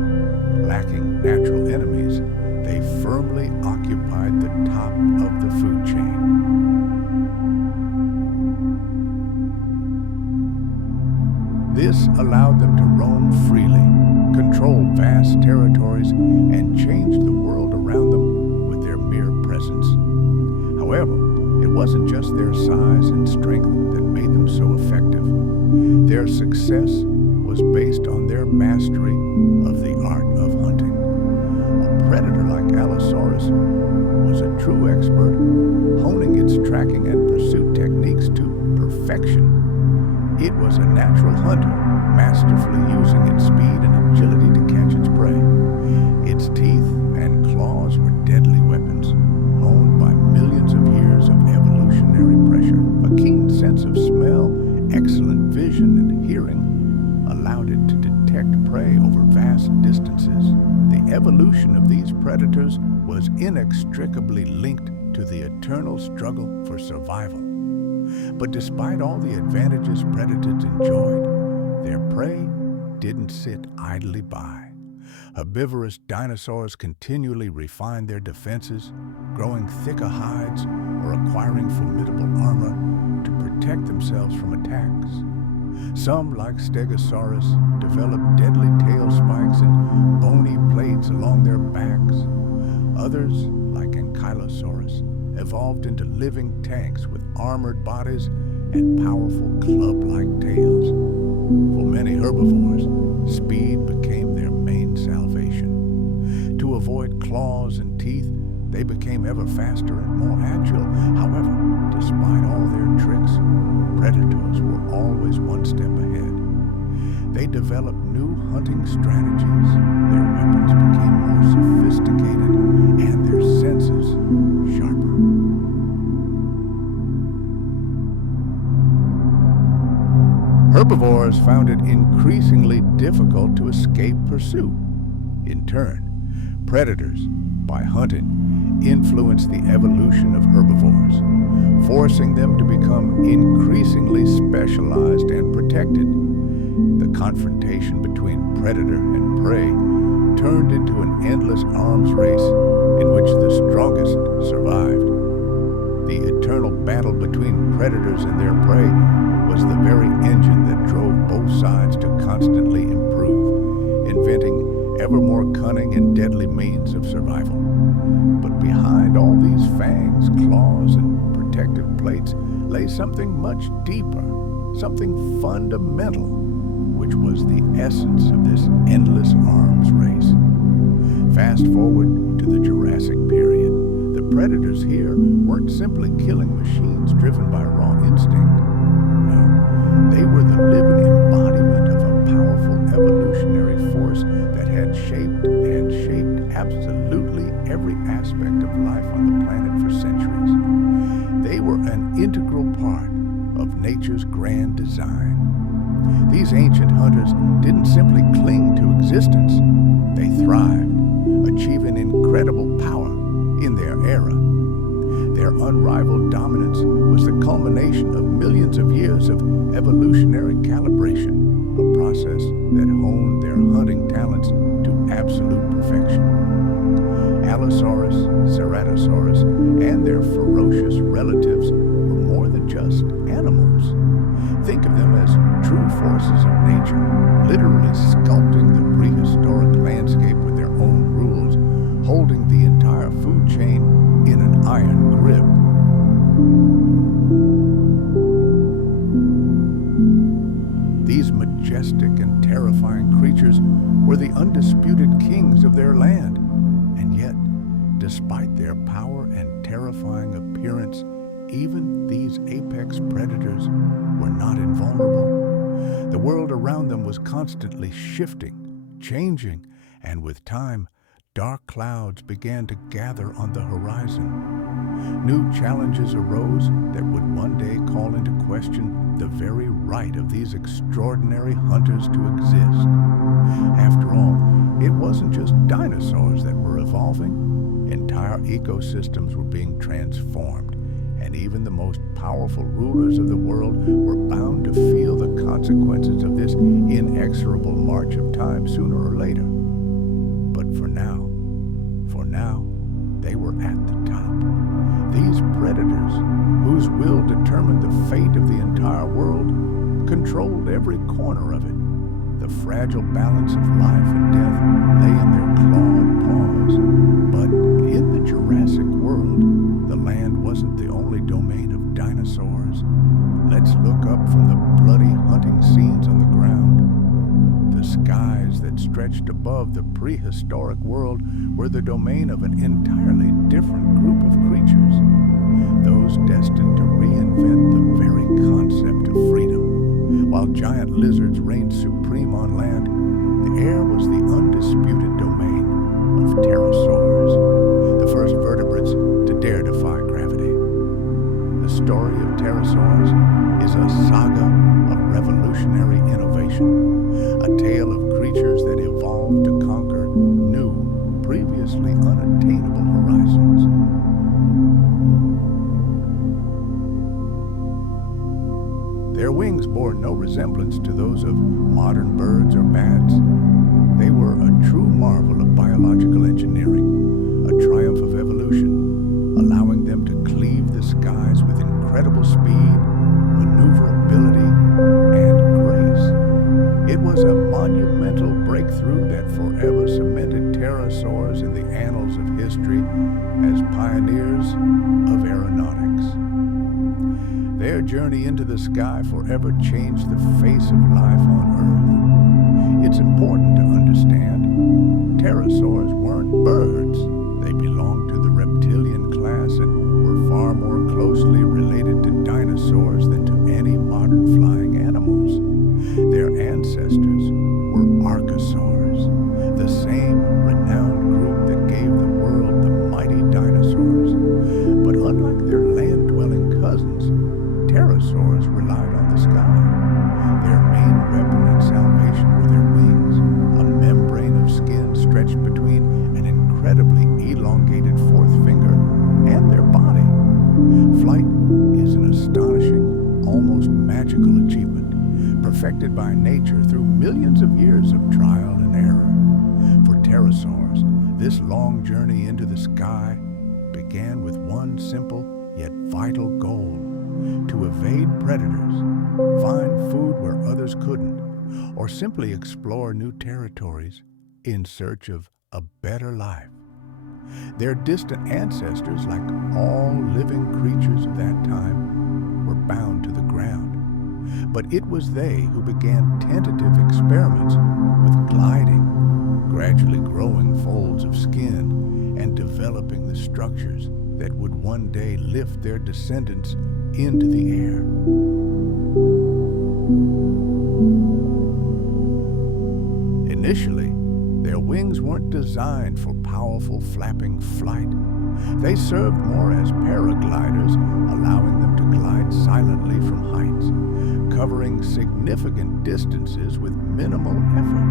Lacking natural enemies, they firmly occupied the top of the food chain. This allowed them to roam freely, control vast territories, and change the world around them with their mere presence. However, it wasn't just their size and strength that made them so effective. Their success was based on their mastery of the art of hunting. A predator like Allosaurus was a true expert, honing its tracking and pursuit techniques to perfection. It was a natural hunter, masterfully using its speed and agility to catch its prey. Its teeth and claws were deadly weapons, honed by millions of years of evolutionary pressure. A keen sense of smell, excellent vision, and hearing allowed it to detect prey over vast distances. The evolution of these predators was inextricably linked to the eternal struggle for survival. But despite all the advantages predators enjoyed, their prey didn't sit idly by. Herbivorous dinosaurs continually refined their defenses, growing thicker hides or acquiring formidable armor to protect themselves from attacks. Some, like Stegosaurus, developed deadly tail spikes and bony plates along their backs. Others, like Ankylosaurus, evolved into living tanks with armored bodies and powerful club-like tails. For many herbivores, speed became their main salvation. To avoid claws and teeth, they became ever faster and more agile. However, despite all their tricks, predators were always one step ahead. They developed new hunting strategies, their weapons became more sophisticated, and their senses sharper. Herbivores found it increasingly difficult to escape pursuit. In turn, predators, by hunting, influenced the evolution of herbivores, forcing them to become increasingly specialized and protected. The confrontation between predator and prey turned into an endless arms race in which the strongest survived. The eternal battle between predators and their prey was the very engine that drove both sides to constantly improve, inventing ever more cunning and deadly means of survival. But behind all these fangs, claws, and protective plates lay something much deeper, something fundamental, which was the essence of this endless arms race. Fast forward to the Jurassic period. The predators here weren't simply killing machines driven by raw instinct. No, they were the living embodiment of a powerful evolutionary force that had shaped and shaped absolutely every aspect of life on the planet for centuries. They were an integral part of nature's grand design. These ancient hunters didn't simply cling to existence, they thrived, achieving incredible power in their era. Their unrivaled dominance was the culmination of millions of years of evolutionary calibration, a process that honed their hunting talents to absolute perfection. Allosaurus, Ceratosaurus, and their ferocious relatives were more than just animals. Think of them as true forces of nature, literally sculpting the prehistoric landscape with their own rules, holding the entire food chain in an iron grip. These majestic and terrifying creatures were the undisputed kings of their land. And yet, despite their power and terrifying appearance, even these apex predators were not invulnerable. The world around them was constantly shifting, changing, and with time, dark clouds began to gather on the horizon. New challenges arose that would one day call into question the very right of these extraordinary hunters to exist. After all, it wasn't just dinosaurs that were evolving. Entire ecosystems were being transformed, and even the most powerful rulers of the world were bound to feel the consequences of this inexorable march of time sooner or later. But for now, they were at the top. These predators, whose will determined the fate of the entire world, controlled every corner of it. The fragile balance of life and death lay in their clawed paws. But in the Jurassic world, the land wasn't the only domain of dinosaurs. Let's look up from the bloody hunting scenes on the ground. The skies that stretched above the prehistoric world were the domain of an entirely different group of creatures, those destined to reinvent the very concept of freedom. While giant lizards reigned supreme on land, the air was the undisputed domain of pterosaurs, the first vertebrates to dare defy gravity. The story of pterosaurs is a saga of revolutionary innovation, a tale of creatures that evolved to conquer new, previously unattainable horizons. Their wings bore no resemblance to those of modern birds or bats. They were a true mark the monumental breakthrough that forever cemented pterosaurs in the annals of history as pioneers of aeronautics. Their journey into the sky forever changed the face of life on Earth. It's important to understand, pterosaurs weren't birds. They belonged to the reptilian class and were far more closely related to dinosaurs than to any modern flying animals. Their ancestors were archosaurs, the same renowned group that gave the world the mighty dinosaurs. But unlike their land-dwelling cousins, pterosaurs relied on the sky. Their main weapon and salvation were their wings, a membrane of skin stretched between an incredibly elongated fourth finger and their body. Flight is an astonishing, almost magical achievement, perfected by nature through millions of years of trial and error. For pterosaurs, this long journey into the sky began with one simple yet vital goal: to evade predators, find food where others couldn't, or simply explore new territories in search of a better life. Their distant ancestors, like all living creatures of that time, were bound to the ground. But it was they who began tentative experiments with gliding, gradually growing folds of skin and developing the structures that would one day lift their descendants into the air. Initially, their wings weren't designed for powerful flapping flight. They served more as paragliders, allowing them to glide silently from heights, covering significant distances with minimal effort.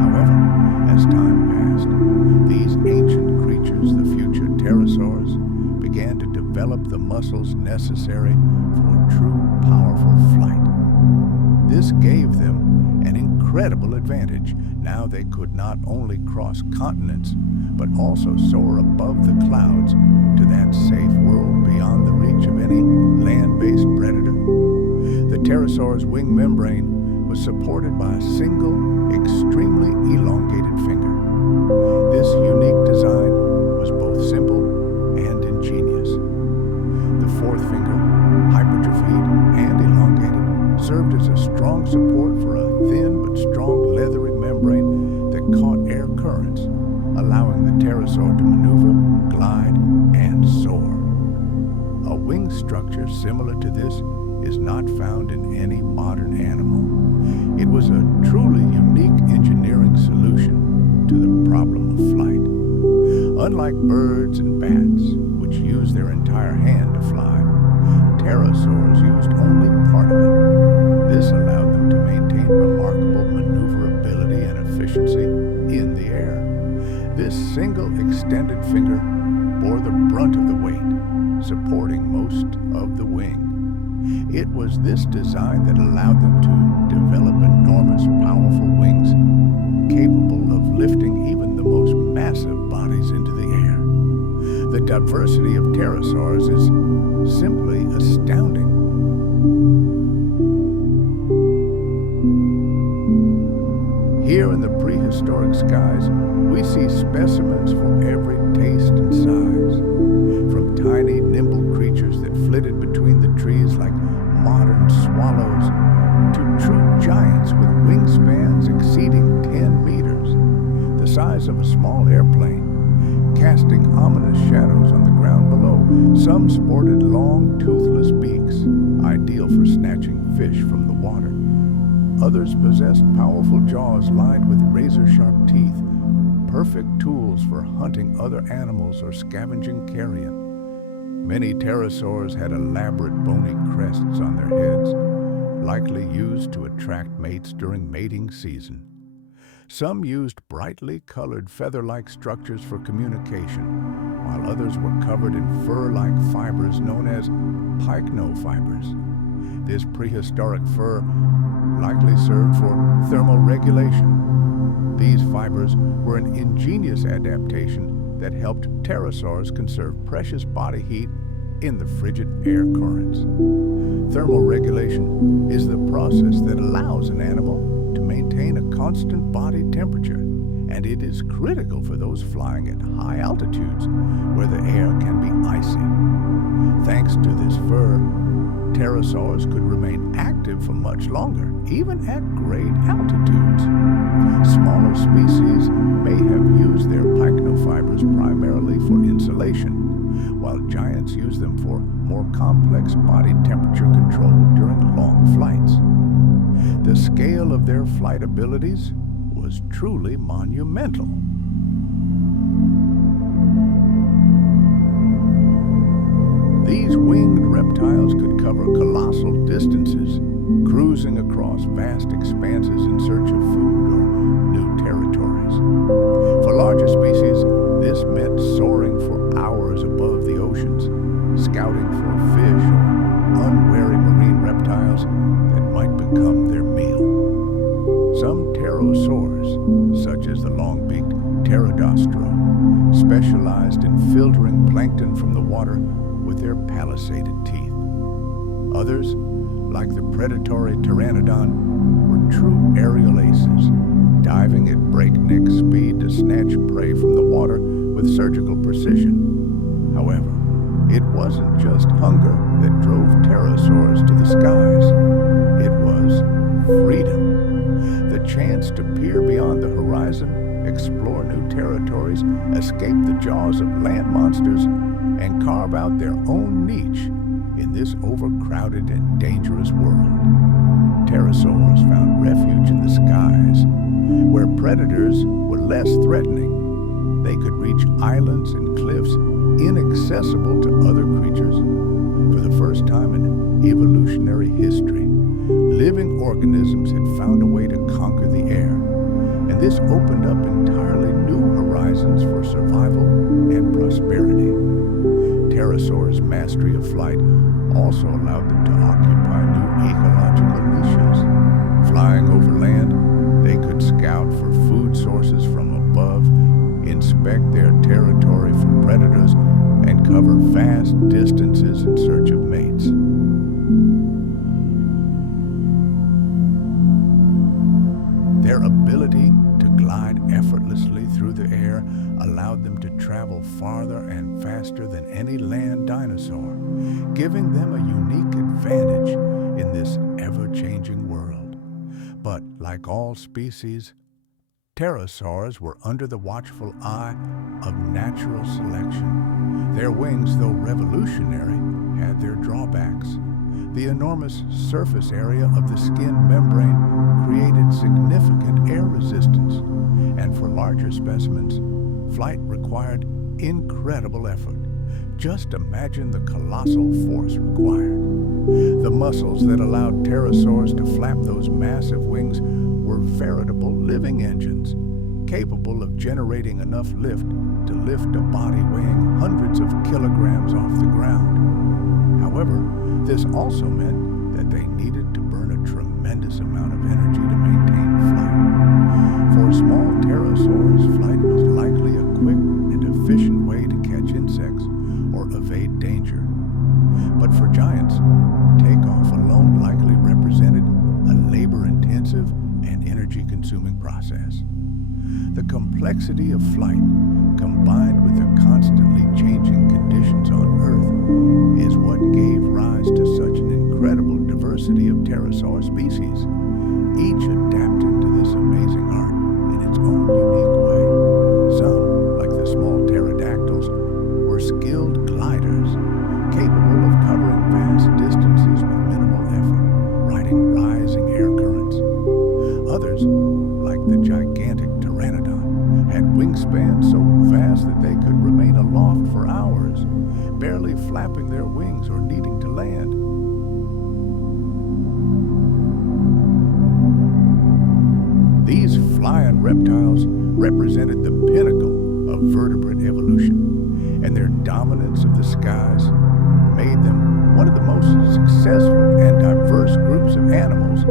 However, as time passed, these ancient creatures, the future pterosaurs, began to develop the muscles necessary for true powerful flight. This gave them an incredible advantage. Now they could not only cross continents, but also soar above the clouds to that safe world beyond the reach of any land-based predator. The pterosaur's wing membrane was supported by a single, extremely elongated finger. This unique design was both simple and ingenious. The fourth finger, hypertrophied and elongated, served as a strong support for a thin but strong leathery membrane that caught air currents, allowing the pterosaur to maneuver, glide, and soar. A wing structure similar to this is not found in any modern animal. It was a truly unique engineering solution to the problem of flight. Unlike birds and bats, which use their entire hand to fly, pterosaurs used only part of it. This allowed them to maintain remarkable maneuverability and efficiency in the air. This single extended finger bore the brunt of the weight, supporting most of the wing. It was this design that allowed them to develop enormous, powerful wings capable of lifting even the most massive bodies into the air. The diversity of pterosaurs is simply astounding. Here in the prehistoric skies, we see specimens for every taste and size. From tiny, nimble creatures that flitted between the trees like modern swallows, to true giants with wingspans exceeding 10 meters, the size of a small airplane, casting ominous shadows on the ground below. Some sported long, toothless beaks, ideal for snatching fish from the water. Others possessed powerful jaws lined with razor-sharp teeth, perfect tools for hunting other animals or scavenging carrion. Many pterosaurs had elaborate bony crests on their heads, likely used to attract mates during mating season. Some used brightly colored feather-like structures for communication, while others were covered in fur-like fibers known as pycnofibers. This prehistoric fur likely served for thermal regulation. These fibers were an ingenious adaptation that helped pterosaurs conserve precious body heat in the frigid air currents. Thermal regulation is the process that allows an animal to maintain a constant body temperature, and it is critical for those flying at high altitudes where the air can be icy. Thanks to this fur, pterosaurs could remain active for much longer, even at great altitudes. Smaller species may have used their pycnofibers primarily for insulation, while giants use them for more complex body temperature control during long flights. The scale of their flight abilities was truly monumental. These winged reptiles could cover colossal distances, cruising across vast expanses in search of food or new territories. For larger species, this meant soaring for hours above the oceans, scouting for fish or unwary marine reptiles that might become their meal. Some pterosaurs, such as the long-beaked pterodostro, specialized in filtering plankton from the water with their palisaded teeth. Others, like the predatory pteranodon, were true aerial aces, diving at breakneck speed to snatch prey from the water with surgical precision. However, it wasn't just hunger that drove pterosaurs to the skies. It was freedom. The chance to peer beyond the horizon, explore new territories, escape the jaws of land monsters, and carve out their own niche in this overcrowded and dangerous world. Pterosaurs found refuge in the skies, where predators were less threatening. They could reach islands and cliffs inaccessible to other creatures. For the first time in evolutionary history, living organisms had found a way to conquer the air, and this opened up entirely new horizons for survival and prosperity. Pterosaurs' mastery of flight also allowed them to occupy new ecological niches. Flying over land, they could scout for food sources from above, inspect their territory for predators, and cover vast distances in search of mates. Their ability to glide effortlessly through the air allowed them to travel farther and faster than any land dinosaur, giving them a unique advantage in this ever-changing world. But like all species, pterosaurs were under the watchful eye of natural selection. Their wings, though revolutionary, had their drawbacks. The enormous surface area of the skin membrane created significant air resistance, and for larger specimens, flight required incredible effort. Just imagine the colossal force required. The muscles that allowed pterosaurs to flap those massive wings were veritable living engines, capable of generating enough lift to lift a body weighing hundreds of kilograms off the ground. However, this also meant that they needed to burn a tremendous amount of energy to maintain flight. For small pterosaurs, flight was likely a quick and efficient way to catch insects or evade danger. But for giants, takeoff alone likely represented a labor-intensive and energy-consuming process. The complexity of flight, combined with the constantly changing conditions on Earth, is what gave rise to such an incredible diversity of pterosaur species, each adapting to this amazing art in its own unique way. Some, like the small pterodactyls, were skilled gliders, capable of covering vast distances with minimal effort, riding rising air currents. Others, like the gigantic pteranodon, had wingspans so vast that they could remain aloft for hours, barely flapping their wings or needing to land. These flying reptiles represented the pinnacle of vertebrate evolution, and their dominance of the skies made them one of the most successful and diverse groups of animals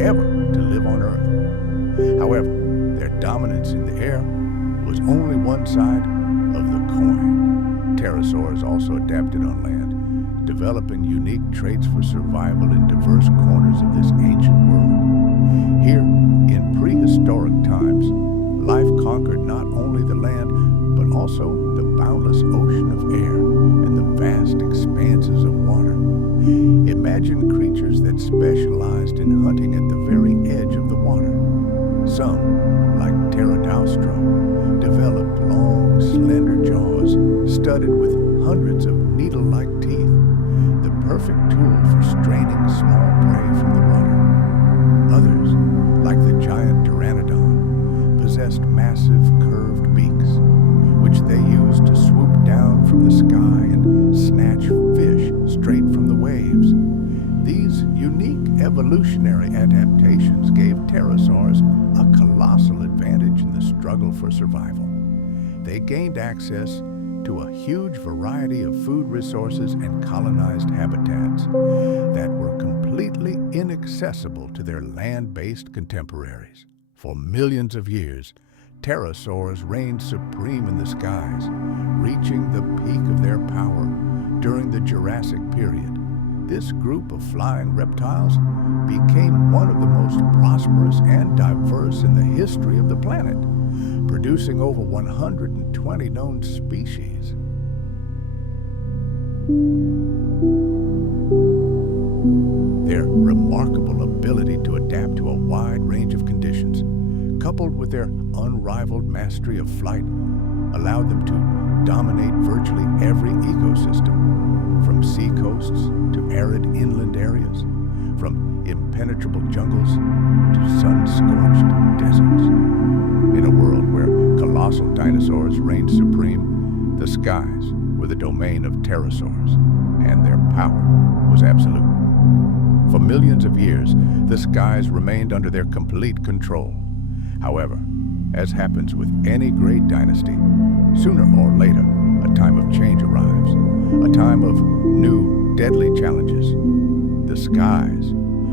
ever to live on Earth. However, their dominance in the air was only one side of the coin. Pterosaurs also adapted on land, developing unique traits for survival in diverse corners of this ancient world. Here, in prehistoric times, life conquered not only the land, but also the boundless ocean of air and the vast expanses of water. Imagine creatures that specialized in hunting at the very edge of the water. Some, like pterodactyl, developed long, slender jaws studded with hundreds of needle-like teeth, the perfect tool for straining small prey from the water. Others, like the giant pteranodon, possessed massive curved beaks, which they used to swoop down from the sky and snatch fish straight from the waves. These unique evolutionary adaptations gave pterosaurs a colossal advantage in the struggle for survival. They gained access to a huge variety of food resources and colonized habitats that were completely inaccessible to their land-based contemporaries. For millions of years, pterosaurs reigned supreme in the skies, reaching the peak of their power during the Jurassic period. This group of flying reptiles became one of the most prosperous and diverse in the history of the planet, producing over 120 known species. Their remarkable ability to adapt to a wide range of conditions, coupled with their unrivaled mastery of flight, allowed them to dominate virtually every ecosystem, from seacoasts to arid inland areas, from impenetrable jungles to sun-scorched deserts. In a world where colossal dinosaurs reigned supreme, the skies were the domain of pterosaurs, and their power was absolute. For millions of years, the skies remained under their complete control. However, as happens with any great dynasty, sooner or later, a time of change arrives, a time of new, deadly challenges. The skies,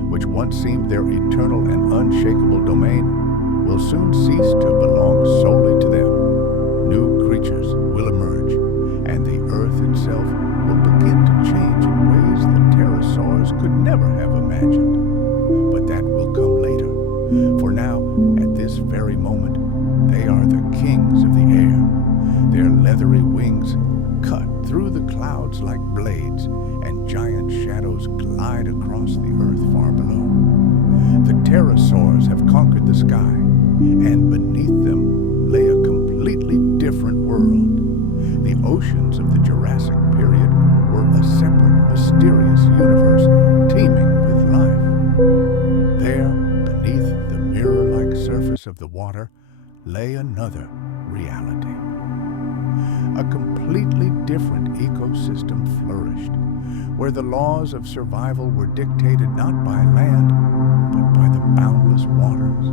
which once seemed their eternal and unshakable domain, will soon cease to belong solely to them. New creatures will emerge, and the earth itself will begin to change in ways the pterosaurs could never have imagined. But that will come later. For now, at this very moment, they are the kings of the air. Their leathery wings cut through the clouds like blades, and giant shadows glide across the earth far below. The pterosaurs have conquered the sky, and beneath them lay a completely different world. The oceans of the Jurassic period were a separate, mysterious universe teeming with life. There, beneath the mirror-like surface of the water, lay another reality. A completely different ecosystem flourished, where the laws of survival were dictated not by land, but by the boundless waters.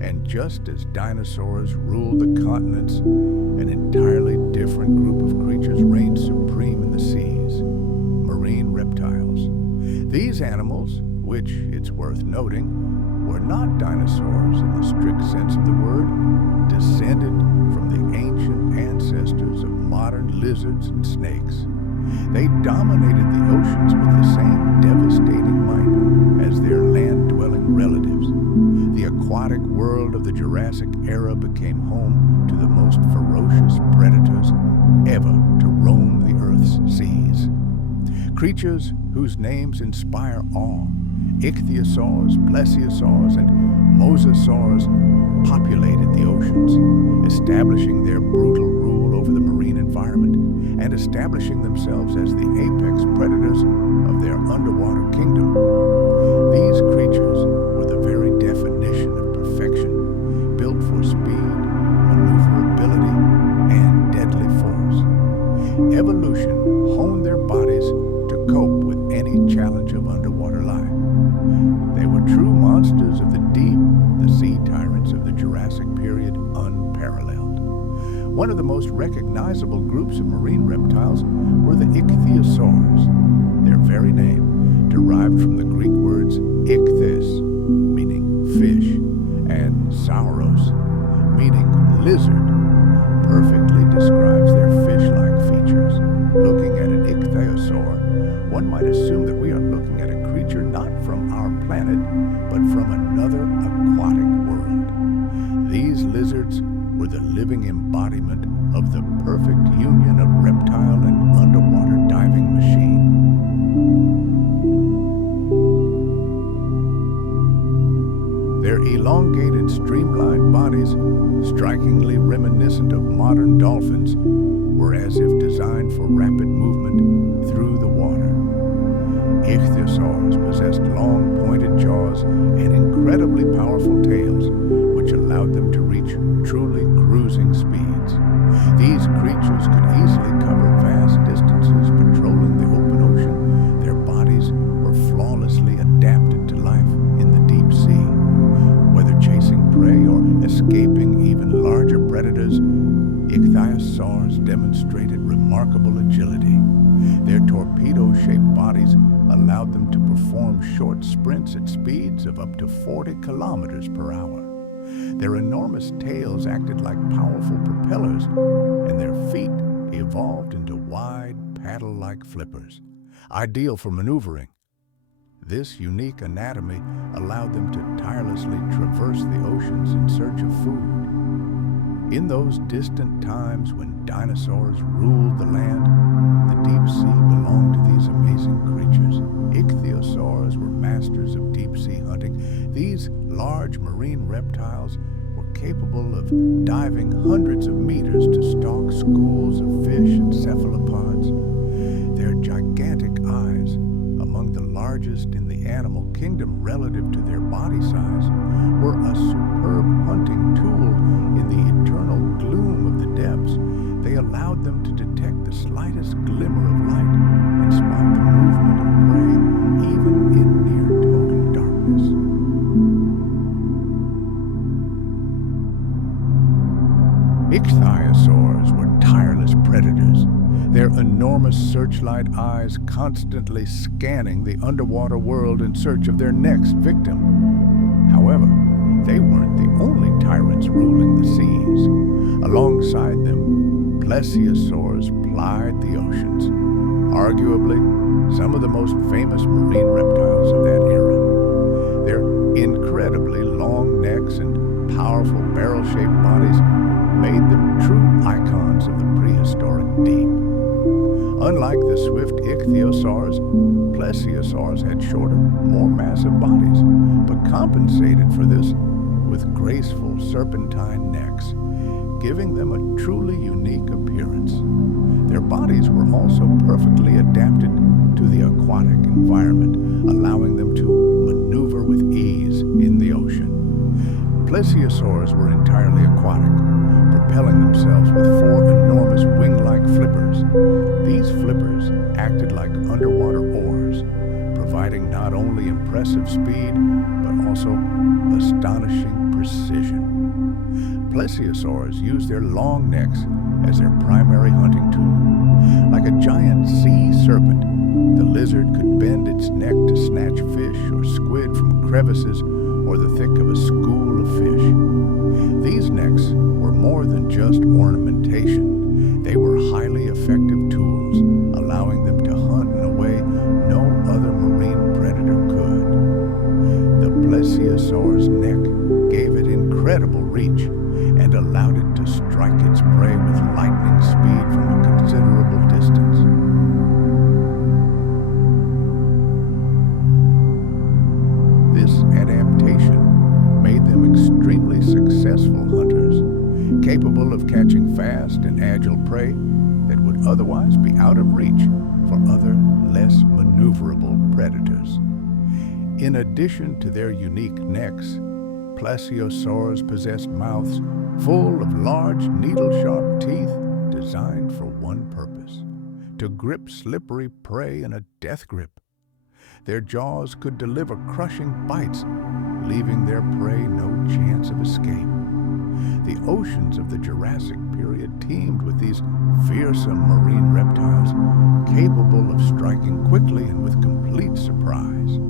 And just as dinosaurs ruled the continents, an entirely different group of creatures reigned supreme in the seas: marine reptiles. These animals, which, it's worth noting, were not dinosaurs in the strict sense of the word, descended from the ancient ancestors of modern lizards and snakes. They dominated the oceans with the same devastating might as their land-dwelling relatives. The aquatic world of the Jurassic era became home to the most ferocious predators ever to roam the Earth's seas. Creatures whose names inspire awe: ichthyosaurs, plesiosaurs, and mosasaurs populated the oceans, establishing their brutal rule over the marine environment and establishing themselves as the apex predators of their underwater kingdom. These creatures were the very definition of perfection, built for speed, maneuverability, and deadly force. Evolution honed their bodies to cope with any challenge of underwater life. They were true monsters of the deep, the sea tyrants of the Jurassic period, unparalleled. One of the most recognizable groups of marine reptiles were the ichthyosaurs. Their very name derived from the Greek words ichthys, meaning fish, and sauros, meaning lizard, perfectly planet, but from another aquatic world. These lizards were the living embodiment of the perfect union of reptile and underwater diving machine. Their elongated, streamlined bodies, strikingly reminiscent of modern dolphins, were as if designed for rapid movement through the water. Ichthyosaurs possessed long, pointed jaws and incredibly powerful tails, which allowed them to reach truly cruising speeds. These creatures could easily cover vast distances patrolling the open ocean. Their bodies were flawlessly adapted to life in the deep sea. Whether chasing prey or escaping even larger predators, ichthyosaurs demonstrated remarkable agility. Their torpedo-shaped bodies allowed them to perform short sprints at speeds of up to 40 kilometers per hour. Their enormous tails acted like powerful propellers, and their feet evolved into wide, paddle-like flippers, ideal for maneuvering. This unique anatomy allowed them to tirelessly traverse the oceans in search of food. In those distant times when dinosaurs ruled the land, the deep sea belonged to these amazing creatures. Ichthyosaurs were masters of deep-sea hunting. These large marine reptiles were capable of diving hundreds of meters to stalk schools of fish and cephalopods. Their gigantic eyes, among the largest in the animal kingdom relative to their body size, were a superb hunting tool in the eternal gloom of the depths. They allowed them to detect the slightest glimmer of light and spot the movement of prey even in near total darkness. Ichthyosaurs were tireless predators, their enormous searchlight eyes constantly scanning the underwater world in search of their next victim. However, they weren't the only tyrants ruling the seas. Alongside them, plesiosaurs plied the oceans, arguably some of the most famous marine reptiles of that era. Their incredibly long necks and powerful barrel-shaped bodies made them true icons of the prehistoric deep. Unlike the swift ichthyosaurs, plesiosaurs had shorter, more massive bodies, but compensated for this with graceful serpentine necks, giving them a truly unique appearance. Their bodies were also perfectly adapted to the aquatic environment, allowing them to maneuver with ease in the ocean. Plesiosaurs were entirely aquatic, propelling themselves with 4 enormous wing-like flippers. These flippers acted like underwater oars, providing not only impressive speed, but also astonishing precision. Plesiosaurs used their long necks as their primary hunting tool. Like a giant sea serpent, the lizard could bend its neck to snatch fish or squid from crevices or the thick of a school of fish. These necks were more than just ornamentation. They were highly effective tools, allowing them to hunt in a way no other marine predator could. The plesiosaur's neck gave it incredible reach and allowed it to strike its prey with lightning speed from a considerable distance. This adaptation made them extremely successful hunters, capable of catching fast and agile prey that would otherwise be out of reach for other, less maneuverable predators. In addition to their unique necks, plesiosaurs possessed mouths full of large, needle-sharp teeth designed for one purpose: to grip slippery prey in a death grip. Their jaws could deliver crushing bites, leaving their prey no chance of escape. The oceans of the Jurassic period teemed with these fearsome marine reptiles, capable of striking quickly and with complete surprise.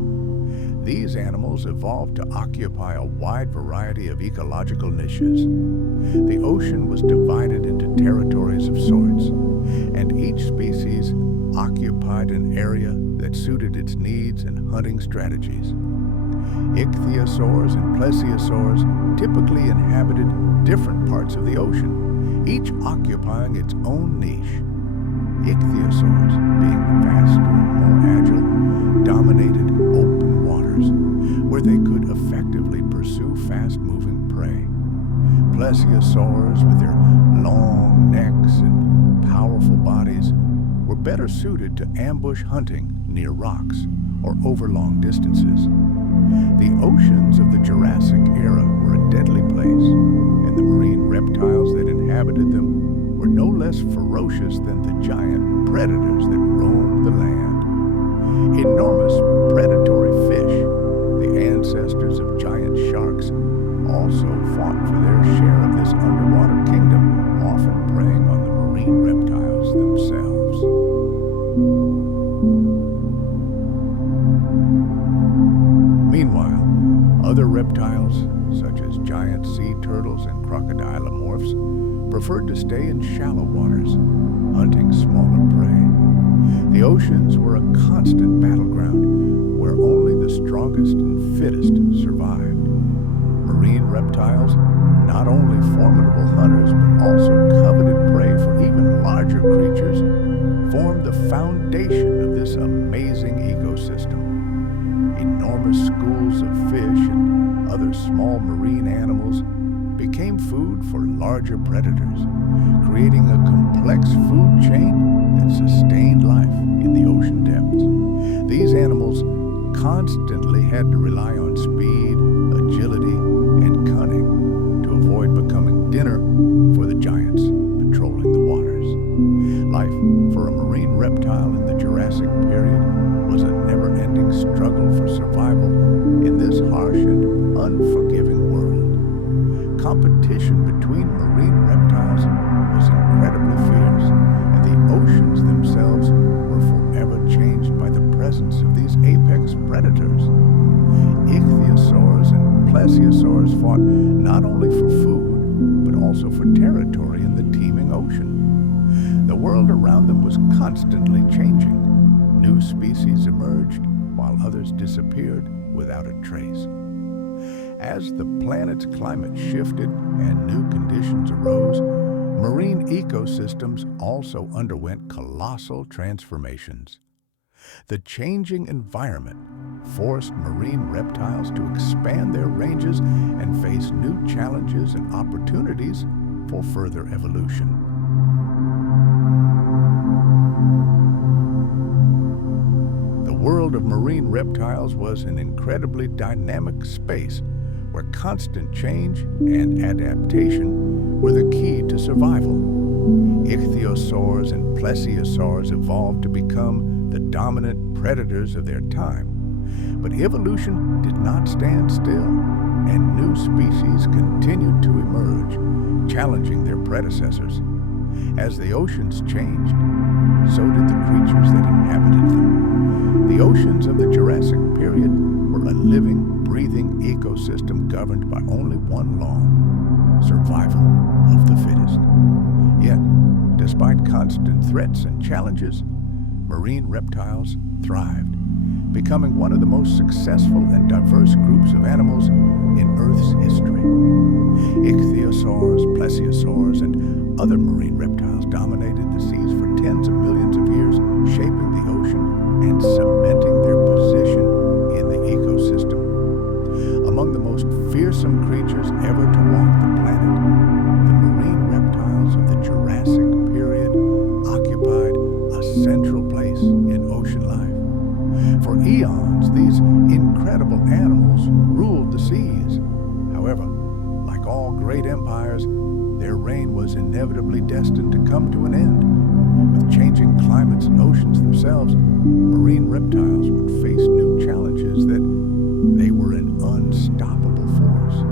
These animals evolved to occupy a wide variety of ecological niches. The ocean was divided into territories of sorts, and each species occupied an area that suited its needs and hunting strategies. Ichthyosaurs and plesiosaurs typically inhabited different parts of the ocean, each occupying its own niche. Ichthyosaurs, being faster and more agile, dominated open waters, where they could effectively pursue fast-moving prey. Plesiosaurs, with their long necks and powerful bodies, were better suited to ambush hunting near rocks or over long distances. The oceans of the Jurassic era were a deadly place, and the marine reptiles that inhabited them were no less ferocious than the giant predators that roamed the land. Enormous predatory fish, the ancestors of giant sharks, also fought for their share of this underwater kingdom, often preying on the marine reptiles themselves. Meanwhile, other reptiles, such as giant sea turtles and crocodilomorphs, preferred to stay in shallow waters, hunting smaller prey. The oceans were a constant battleground where only the strongest and fittest survived. Marine reptiles, not only formidable hunters but also coveted prey for even larger creatures, formed the foundation of this amazing ecosystem. Enormous schools of fish and other small marine animals became food for larger predators, creating a complex food chain that sustained life in the ocean depths. These animals constantly had to rely on speed, agility, and cunning to avoid becoming dinner for the giants patrolling the waters. Life for a marine reptile in the Jurassic period was a never-ending struggle for survival in this harsh and unforgiving world. Competition between marine reptiles was incredibly fierce, and the oceans themselves were forever changed by the presence of these apex predators. Ichthyosaurs and plesiosaurs fought not only for food, but also for territory in the teeming ocean. The world around them was constantly changing. New species emerged, while others disappeared without a trace. As the planet's climate shifted and new conditions arose, marine ecosystems also underwent colossal transformations. The changing environment forced marine reptiles to expand their ranges and face new challenges and opportunities for further evolution. The world of marine reptiles was an incredibly dynamic space where constant change and adaptation were the key to survival. Ichthyosaurs and plesiosaurs evolved to become the dominant predators of their time. But evolution did not stand still, and new species continued to emerge, challenging their predecessors. As the oceans changed, so did the creatures that inhabited them. The oceans of the Jurassic period were a living, breathing ecosystem governed by only one law: survival of the fittest. Yet, despite constant threats and challenges, marine reptiles thrived, becoming one of the most successful and diverse groups of animals in Earth's history. Ichthyosaurs, plesiosaurs, and other marine reptiles dominated the seas for tens of millions of years, shaping the ocean and cementing their position in the ecosystem. Among the most fearsome creatures ever to walk the planet, the marine reptiles of the Jurassic period occupied a central place in ocean life. For eons, these incredible animals ruled the seas. However, like all great empires, their reign was inevitably destined to come to an end. With changing climates and oceans themselves, marine reptiles would face new challenges that they were an unstoppable force.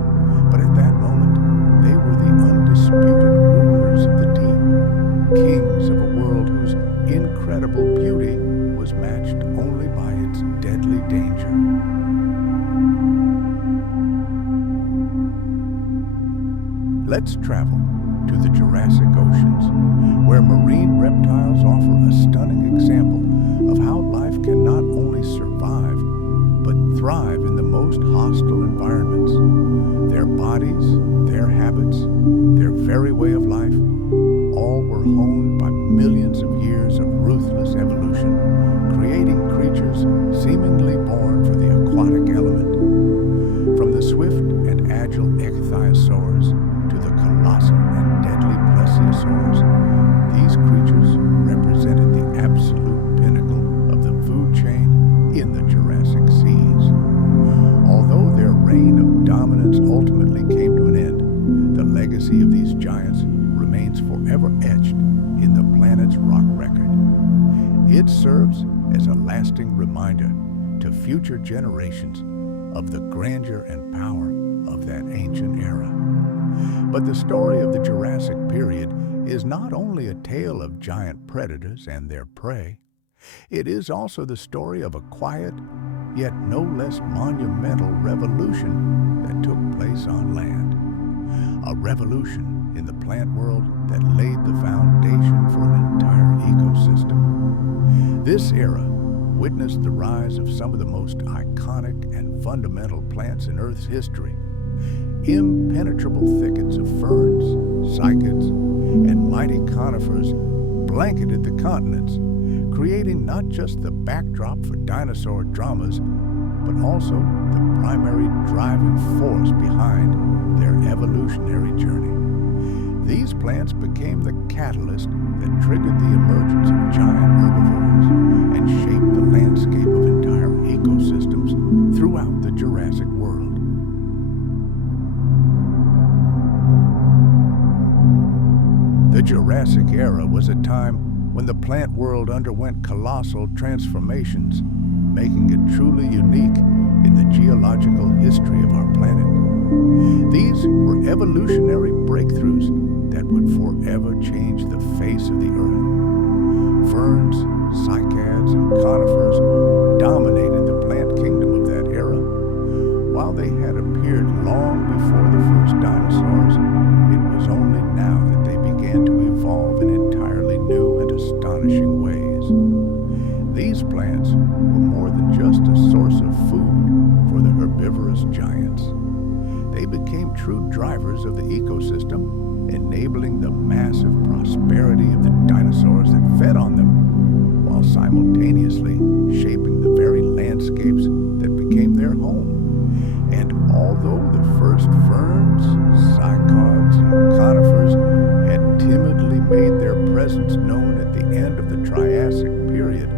But at that moment, they were the undisputed rulers of the deep, kings of a world whose incredible beauty was matched only by its deadly danger. Let's travel to the Jurassic oceans, where marine reptiles offer a stunning example of how life can not only survive, but thrive in the most most hostile environments. Their bodies, their habits, their very way of life, all were honed by millions of years of ruthless evolution, creating creatures seemingly born for the aquatic element. From the swift and agile ichthyosaurs to the colossal and deadly plesiosaurs, these creatures represented the absolute pinnacle of the food chain in the Jurassic seas. Although their reign of dominance ultimately came to an end, the legacy of these giants remains forever etched in the planet's rock record. It serves as a lasting reminder to future generations of the grandeur and power of that ancient era. But the story of the Jurassic period is not only a tale of giant predators and their prey. It is also the story of a quiet, yet no less monumental revolution that took place on land. A revolution in the plant world that laid the foundation for an entire ecosystem. This era witnessed the rise of some of the most iconic and fundamental plants in Earth's history. Impenetrable thickets of ferns, cycads, and mighty conifers blanketed the continents, creating not just the backdrop for dinosaur dramas, but also the primary driving force behind their evolutionary journey. These plants became the catalyst that triggered the emergence of giant herbivores and shaped the landscape of entire ecosystems throughout the Jurassic world. The Jurassic era was a time when the plant world underwent colossal transformations, making it truly unique in the geological history of our planet. These were evolutionary breakthroughs that would forever change the face of the Earth. Ferns, cycads, and conifers dominated the plant kingdom of that era. While they had appeared long before the first dinosaurs, it was only now that they began to evolve in entirely new and astonishing ways. These plants were more than just a source of food for the herbivorous giants. They became true drivers of the ecosystem, enabling the massive prosperity of the dinosaurs that fed on them, while simultaneously shaping the very landscapes that became their home. And although the first ferns, cycads, and conifers had timidly made their presence known at the end of the Triassic period,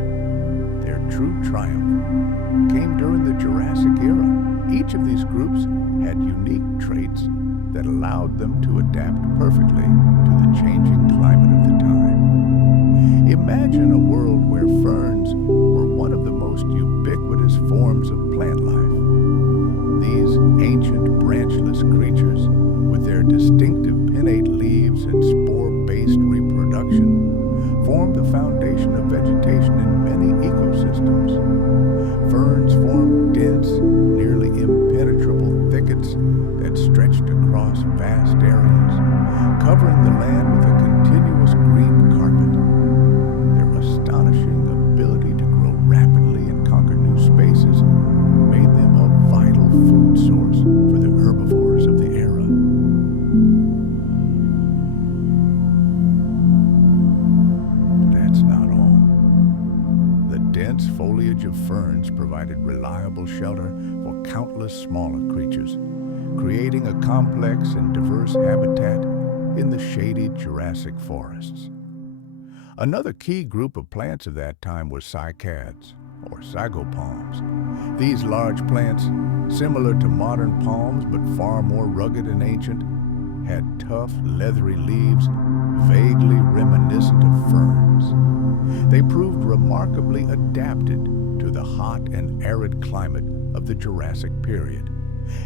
their true triumph came during the Jurassic era. Each of these groups had unique traits that allowed them to adapt perfectly to the changing climate of the time. Imagine a world where ferns were one of the most ubiquitous forms of plant life. These ancient branchless creatures, with their distinctive pinnate leaves and spore-based reproduction, formed the foundation of vegetation in many ecosystems. Ferns formed dense, nearly impenetrable thickets that stretched across vast areas, covering the land with a continuous green carpet. Their astonishing ability to grow rapidly and conquer new spaces made them a vital food source for the herbivores of the era. But that's not all. The dense foliage of ferns provided reliable shelter for countless smaller creatures, creating a complex and diverse habitat in the shady Jurassic forests. Another key group of plants of that time were cycads, or zygopalms. These large plants, similar to modern palms but far more rugged and ancient, had tough, leathery leaves vaguely reminiscent of ferns. They proved remarkably adapted to the hot and arid climate of the Jurassic period,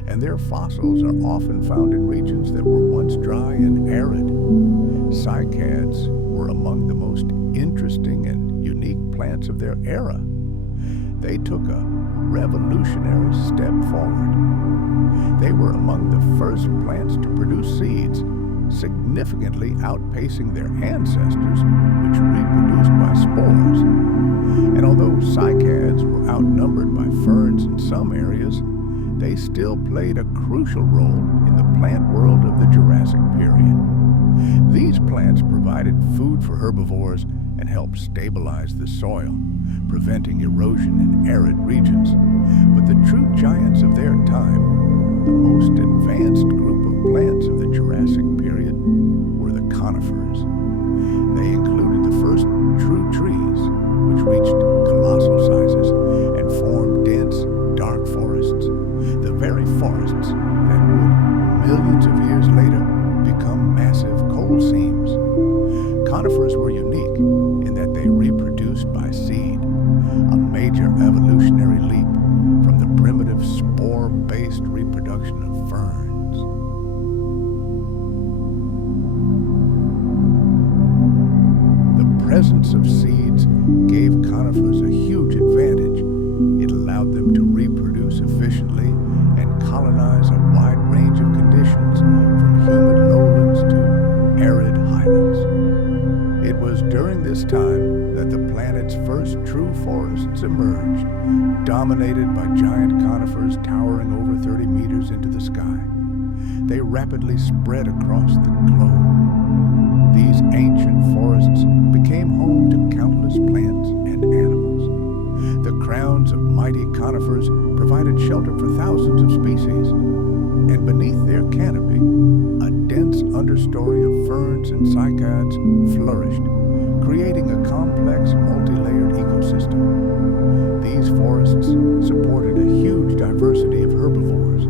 and their fossils are often found in regions that were once dry and arid. Cycads were among the most interesting and unique plants of their era. They took a revolutionary step forward. They were among the first plants to produce seeds, significantly outpacing their ancestors, which reproduced by spores. And although cycads were outnumbered by ferns in some areas, they still played a crucial role in the plant world of the Jurassic period. These plants provided food for herbivores and helped stabilize the soil, preventing erosion in arid regions. But the true giants of their time, the most advanced group of plants of the Jurassic period, were the conifers. They included the first true trees, which reached colossal sizes and formed dense, dark forests, the very forests that would, millions of years later, become massive coal seams. Conifers were unique in that they reproduced by seed, a major evolutionary leap from the primitive spore-based reproduction of ferns. The presence of seeds gave conifers a huge advantage. It allowed them to reproduce efficiently and colonize a wide range of conditions, from humid lowlands to arid highlands. It was during this time that the planet's first true forests emerged, dominated by giant conifers towering over 30 meters into the sky. They rapidly spread across the globe. These ancient forests became home to countless plants and animals. The crowns of mighty conifers provided shelter for thousands of species, and beneath their canopy, a dense understory of ferns and cycads flourished, creating a complex, multi-layered ecosystem. These forests supported a huge diversity of herbivores,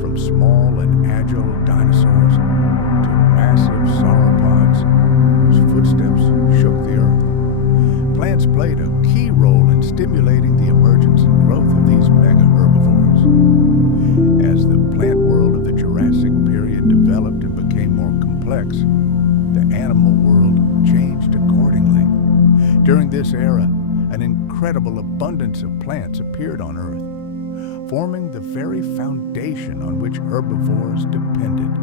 from small and agile dinosaurs to massive sauropods whose footsteps shook the earth. Plants played a key role in stimulating the emergence and growth of these mega herbivores. As the plant world of the Jurassic period developed and became more complex, the animal world changed accordingly. During this era, an incredible abundance of plants appeared on Earth, forming the very foundation on which herbivores depended.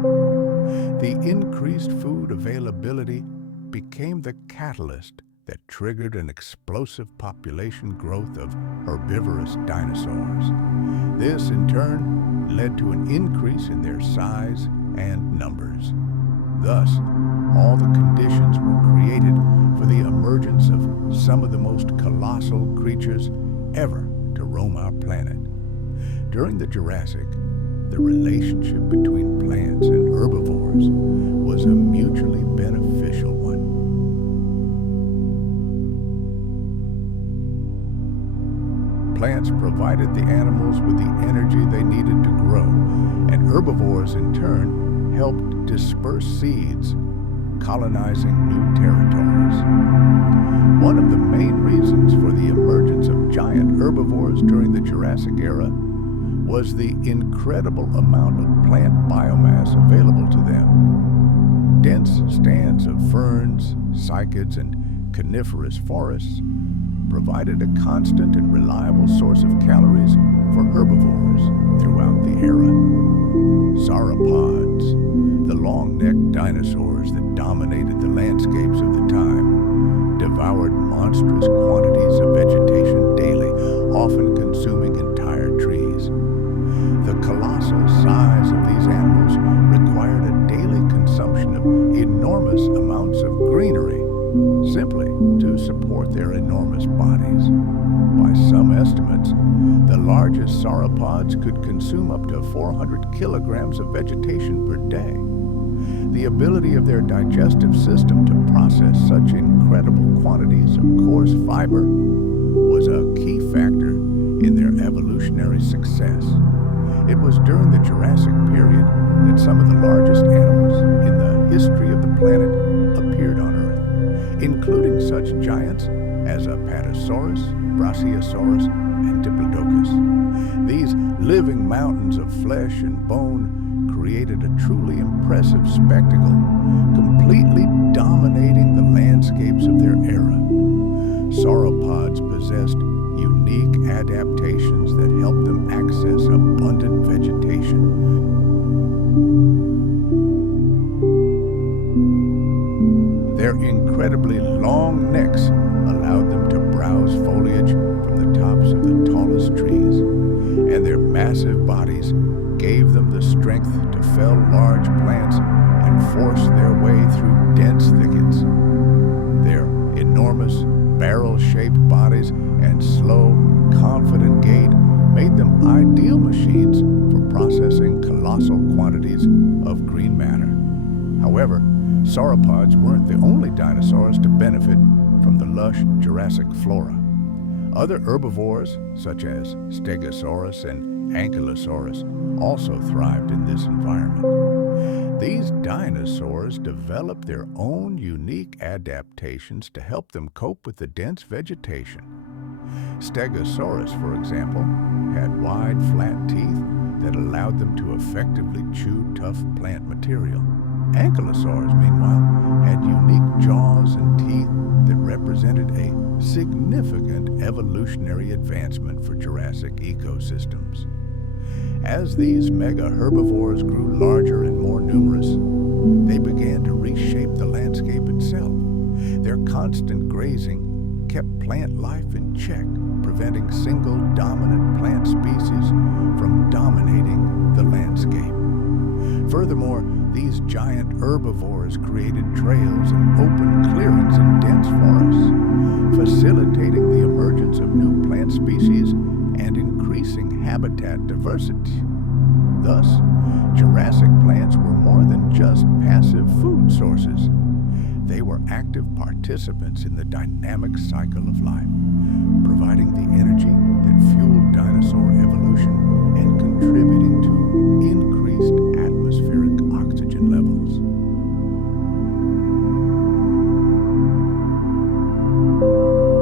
The increased food availability became the catalyst that triggered an explosive population growth of herbivorous dinosaurs. This, in turn, led to an increase in their size and numbers. Thus, all the conditions were created for the emergence of some of the most colossal creatures ever to roam our planet. During the Jurassic, the relationship between plants and herbivores was a mutually beneficial one. Plants provided the animals with the energy they needed to grow, and herbivores, in turn, helped disperse seeds, colonizing new territories. One of the main reasons for the emergence of giant herbivores during the Jurassic era was the incredible amount of plant biomass available to them. Dense stands of ferns, cycads, and coniferous forests provided a constant and reliable source of calories for herbivores throughout the era. Sauropods, the long-necked dinosaurs that dominated the landscapes of the time, devoured monstrous quantities of vegetation daily, often consuming entire trees. The colossal size of these animals required a daily consumption of enormous amounts of greenery, simply to support their enormous bodies. By some estimates, the largest sauropods could consume up to 400 kilograms of vegetation per day. The ability of their digestive system to process such incredible quantities of coarse fiber was a key factor in their evolutionary success. It was during the Jurassic period that some of the largest animals in the history of the planet appeared on Earth, including such giants as Apatosaurus, Brachiosaurus, and Diplodocus. These living mountains of flesh and bone created a truly impressive spectacle, completely dominating the landscapes of their era. Sauropods possessed unique adaptations that helped them access abundant vegetation. Their incredibly long necks allowed them to browse foliage from the tops of the tallest trees, and their massive bodies gave them the strength to fell large plants and force their way through dense thickets. Their enormous, barrel-shaped bodies and slow, confident gait made them ideal machines for processing colossal quantities of green matter. However, sauropods weren't the only dinosaurs to benefit from the lush Jurassic flora. Other herbivores, such as Stegosaurus and Ankylosaurus, also thrived in this environment. These dinosaurs developed their own unique adaptations to help them cope with the dense vegetation. Stegosaurus, for example, had wide, flat teeth that allowed them to effectively chew tough plant material. Ankylosaurs, meanwhile, had unique jaws and teeth that represented a significant evolutionary advancement for Jurassic ecosystems. As these mega herbivores grew larger and more numerous, they began to reshape the landscape itself. Their constant grazing kept plant life in check, preventing single dominant plant species from dominating the landscape. Furthermore, these giant herbivores created trails and open clearings in dense forests, facilitating the emergence of new plant species and increasing habitat diversity. Thus, Jurassic plants were more than just passive food sources. They were active participants in the dynamic cycle of life, providing the energy that fueled dinosaur evolution and contributing to increased atmospheric oxygen levels.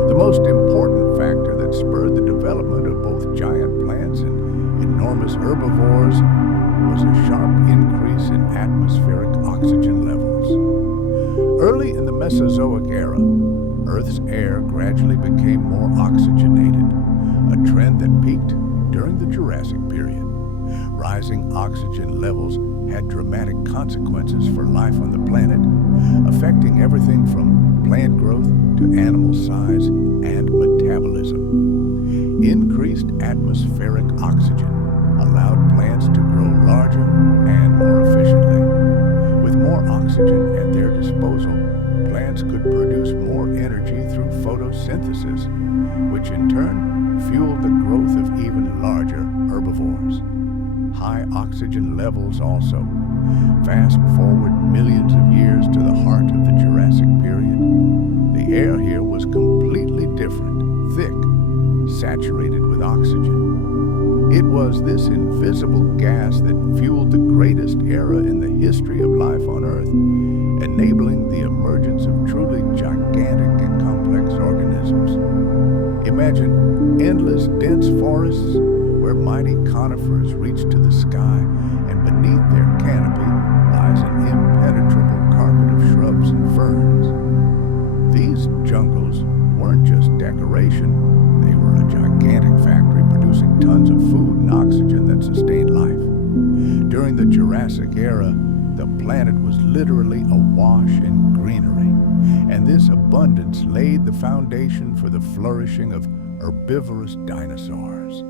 The most important factor that spurred the development of both giant plants and enormous herbivores was a sharp increase in atmospheric oxygen levels. Early in the Mesozoic era, Earth's air gradually became more oxygenated, a trend that peaked during the Jurassic period. Rising oxygen levels had dramatic consequences for life on the planet, affecting everything from plant growth to animal size and metabolism. Increased atmospheric oxygen allowed plants to grow larger and more efficiently. With more oxygen at their disposal, plants could produce more energy through photosynthesis, which in turn fueled the growth of even larger herbivores. High oxygen levels also. Fast forward millions of years to the heart of the Jurassic period. The air here was completely different, thick, saturated with oxygen. It was this invisible gas that fueled the greatest era in the history of life on Earth, enabling the emergence of truly gigantic and complex organisms. Imagine endless dense forests where mighty conifers reach to the sky, and beneath their canopy lies an impenetrable carpet of shrubs and ferns. These jungles weren't just decoration, they were a gigantic factory producing tons of food and oxygen that sustained life. During the Jurassic era, the planet was literally awash in greenery, and this abundance laid the foundation for the flourishing of herbivorous dinosaurs.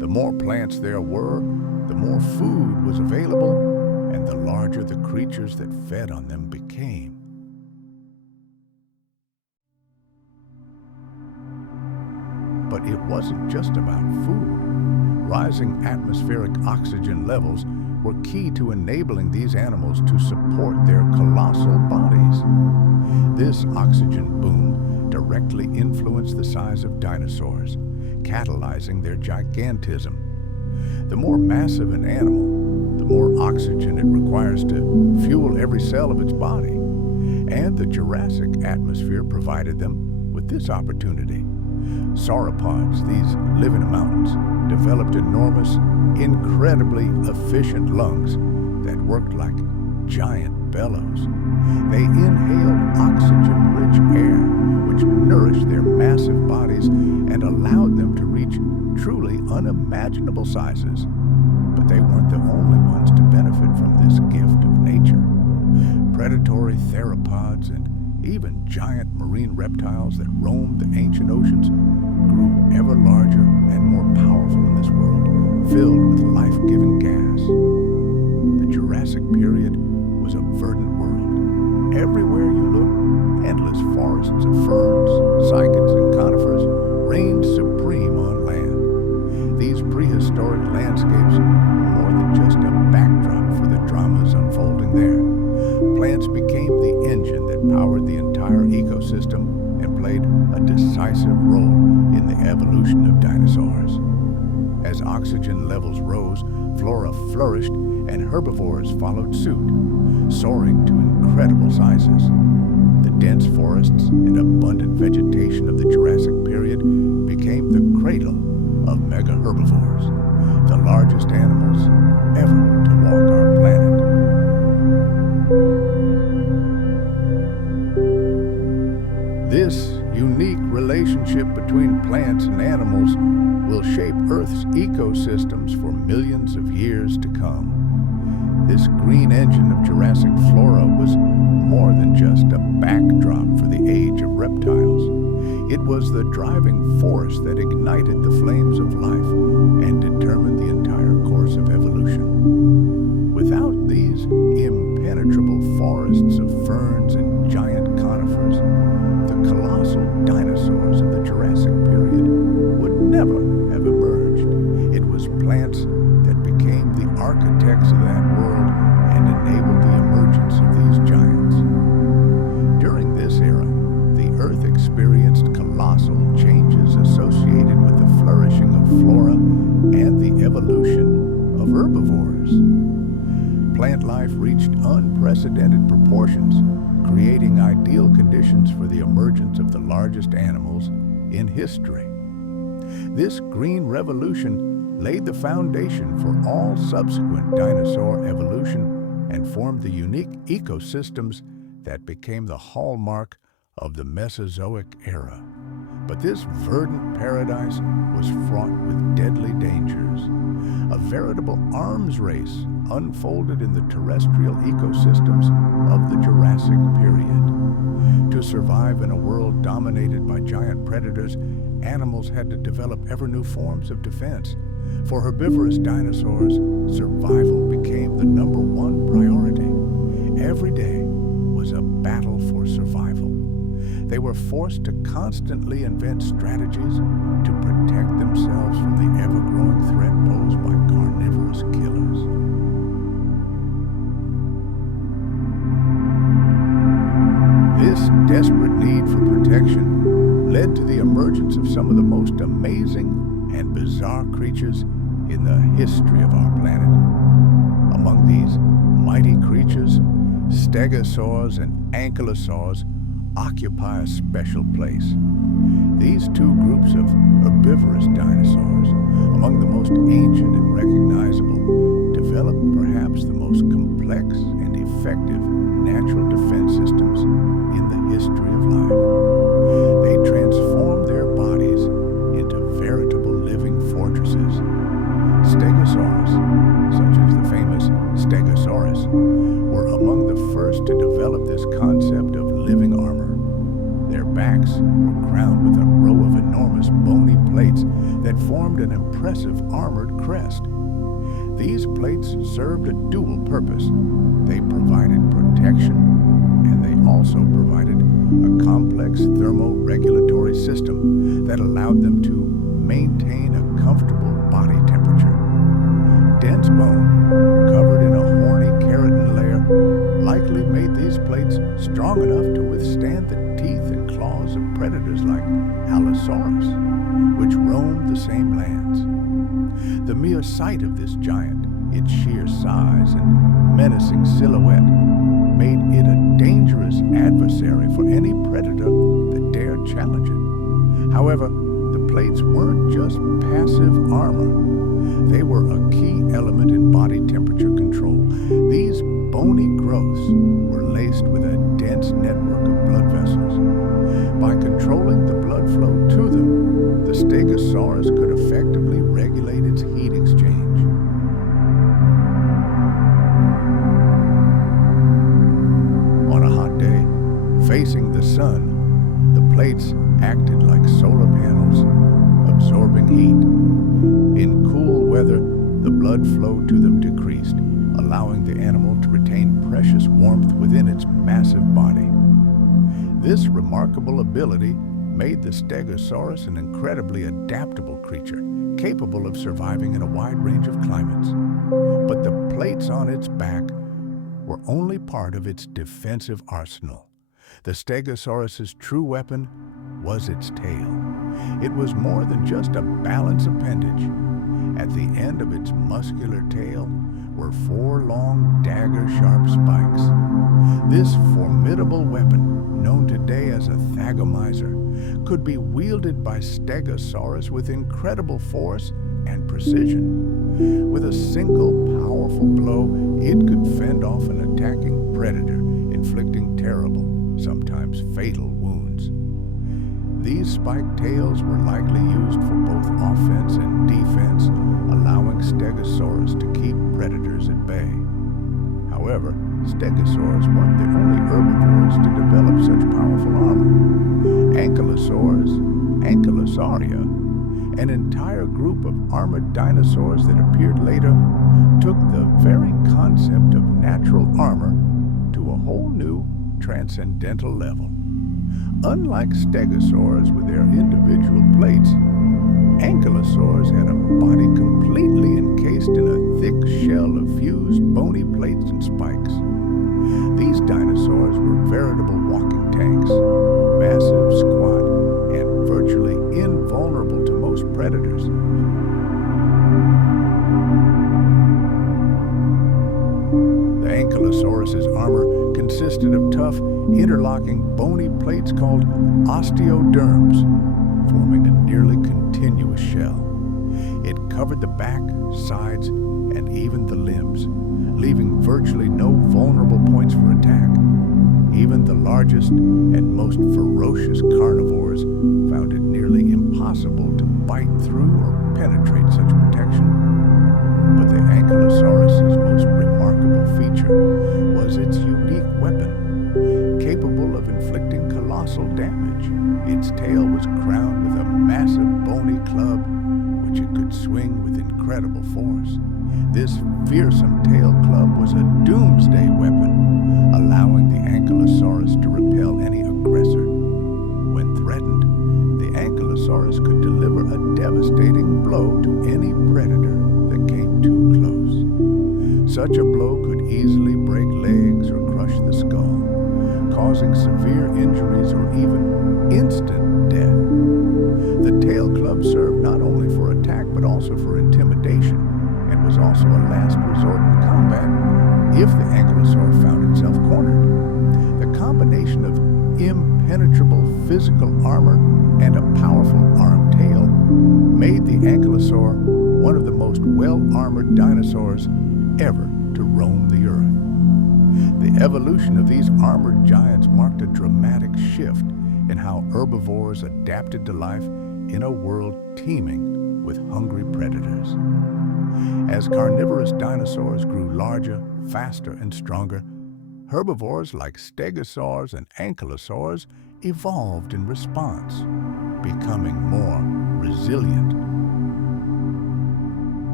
The more plants there were, the more food was available, and the larger the creatures that fed on them became. But it wasn't just about food. Rising atmospheric oxygen levels were key to enabling these animals to support their colossal bodies. This oxygen boom directly influenced the size of dinosaurs, catalyzing their gigantism. The more massive an animal, the more oxygen it requires to fuel every cell of its body. And the Jurassic atmosphere provided them with this opportunity. Sauropods, these live in the mountains, developed enormous, incredibly efficient lungs that worked like giant bellows. They inhaled oxygen-rich air, which nourished their massive bodies and allowed them to reach truly unimaginable sizes. But they weren't the only ones to benefit from this gift of nature. Predatory theropods and even giant marine reptiles that roamed the ancient oceans grew ever larger and more powerful in this world, filled with life-giving gas. The Jurassic period was a verdant world. Everywhere you looked, endless forests of ferns, cycads, and conifers reigned supreme on land. These prehistoric landscapes were more than just a backdrop for the dramas unfolding there. Plants became the engine that powered the entire ecosystem and played a decisive role in the evolution of dinosaurs. As oxygen levels rose, flora flourished and herbivores followed suit, soaring to incredible sizes. The dense forests and abundant vegetation of the Jurassic period became the cradle of mega herbivores, the largest animals ever to walk our planet. This unique relationship between plants and animals will shape Earth's ecosystems for millions of years to come. This green engine of Jurassic flora was more than just a backdrop for the age of reptiles. It was the driving force that ignited the flames of life and determined the entire course of evolution. Without these impenetrable forests of ferns and giant conifers, the colossal dinosaurs of the Jurassic period would never have emerged. It was plants that became the architects of that world and enabled the emergence of these giants. During this era, the Earth experienced colossal changes associated with the flourishing of flora and the evolution of herbivores. Plant life reached unprecedented proportions, creating ideal conditions for the emergence of the largest animals in history. This green revolution laid the foundation for all subsequent dinosaur evolution and formed the unique ecosystems that became the hallmark of the Mesozoic era. But this verdant paradise was fraught with deadly dangers. A veritable arms race unfolded in the terrestrial ecosystems of the Jurassic period. To survive in a world dominated by giant predators, animals had to develop ever new forms of defense. For herbivorous dinosaurs, survival became the number one priority. Every day was a battle for survival. They were forced to constantly invent strategies to protect themselves from the ever-growing threat posed by carnivorous killers. This desperate need for protection led to the emergence of some of the most amazing and bizarre creatures in the history of our planet. Among these mighty creatures, stegosaurs and ankylosaurs occupy a special place. These two groups of herbivorous dinosaurs, among the most ancient and recognizable, developed perhaps the most complex and effective natural defense systems in the history of life. They transformed their bodies into veritable living fortresses. Stegosaurs, such as the famous Stegosaurus, were among the first to develop this concept of living armor. Their backs were crowned with a row of enormous bony plates that formed an impressive armored crest. These plates served a dual purpose. They provided protection, and they also provided a complex thermoregulatory system that allowed them to maintain a comfortable body temperature. Dense bone, covered in a horny keratin layer, likely made these plates strong enough to withstand the teeth and claws of predators like Allosaurus, which roamed the same lands. The mere sight of this giant, its sheer size and menacing silhouette, made it a dangerous adversary for any predator that dared challenge it. However, the plates weren't just passive armor. They were a key element in body temperature control. These bony growths were laced with a dense network of blood vessels. By controlling the blood flow to them, the Stegosaurus could effectively regulate its heat exchange. On a hot day, facing the sun, the plates acted like solar panels, absorbing heat. In cool weather, blood flow to them decreased, allowing the animal to retain precious warmth within its massive body. This remarkable ability made the Stegosaurus an incredibly adaptable creature, capable of surviving in a wide range of climates. But the plates on its back were only part of its defensive arsenal. The Stegosaurus's true weapon was its tail. It was more than just a balance appendage. At the end of its muscular tail were 4 long dagger-sharp spikes. This formidable weapon, known today as a thagomizer, could be wielded by Stegosaurus with incredible force and precision. With a single powerful blow, it could fend off an attacking predator, inflicting terrible, sometimes fatal wounds. These spiked tails were likely used for both offense and defense, allowing Stegosaurus to keep predators at bay. However, Stegosaurs weren't the only herbivores to develop such powerful armor. Ankylosauria, an entire group of armored dinosaurs that appeared later, took the very concept of natural armor to a whole new transcendental level. Unlike stegosaurs with their individual plates, ankylosaurs had a body completely encased in a thick shell of fused bony plates and spikes. These dinosaurs were veritable walking tanks, massive, squat, and virtually invulnerable to most predators. The Ankylosaurus's armor consisted of tough, interlocking bony plates called osteoderms, forming a nearly continuous shell. It covered the back, sides, and even the limbs, leaving virtually no vulnerable points for attack. Even the largest and most ferocious carnivores found it nearly impossible to bite through or penetrate such protection. But the Ankylosaurus's most remarkable feature was its unique weapon, capable of inflicting colossal damage. Its tail was crowned with a massive bony club, which it could swing with incredible force. This fearsome tail club was a doomsday weapon, allowing the Ankylosaurus to repel any aggressor. When threatened, the Ankylosaurus could deliver a devastating blow to any predator that came too close. Such a blow could easily break legs or crush the skull, causing severe injuries or even instant death. The tail club served not only for attack but also for intimidation, and was also a last resort in combat if the ankylosaur found itself cornered. The combination of impenetrable physical armor and a powerful armed tail made the ankylosaur one of the most well-armored dinosaurs ever to roam the earth. The evolution of these armored giants marked a dramatic shift in how herbivores adapted to life in a world teeming with hungry predators. As carnivorous dinosaurs grew larger, faster, and stronger, herbivores like stegosaurs and ankylosaurs evolved in response, becoming more resilient.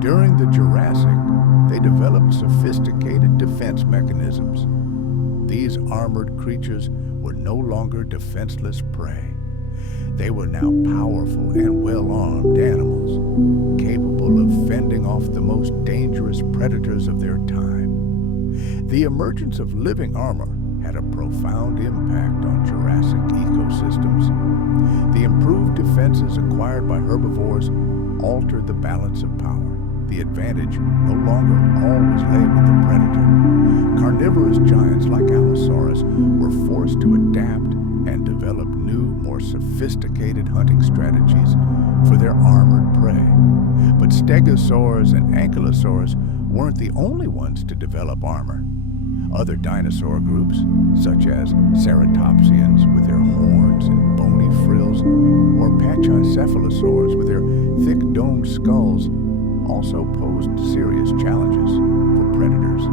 During the Jurassic, they developed sophisticated defense mechanisms. These armored creatures were no longer defenseless prey. They were now powerful and well-armed animals, capable of fending off the most dangerous predators of their time. The emergence of living armor had a profound impact on Jurassic ecosystems. The improved defenses acquired by herbivores altered the balance of power. The advantage no longer always lay with the predator. Carnivorous giants like Allosaurus were forced to adapt and develop new, more sophisticated hunting strategies for their armored prey. But stegosaurs and ankylosaurs weren't the only ones to develop armor. Other dinosaur groups, such as ceratopsians with their horns and bony frills, or pachycephalosaurs with their thick domed skulls, also posed serious challenges for predators.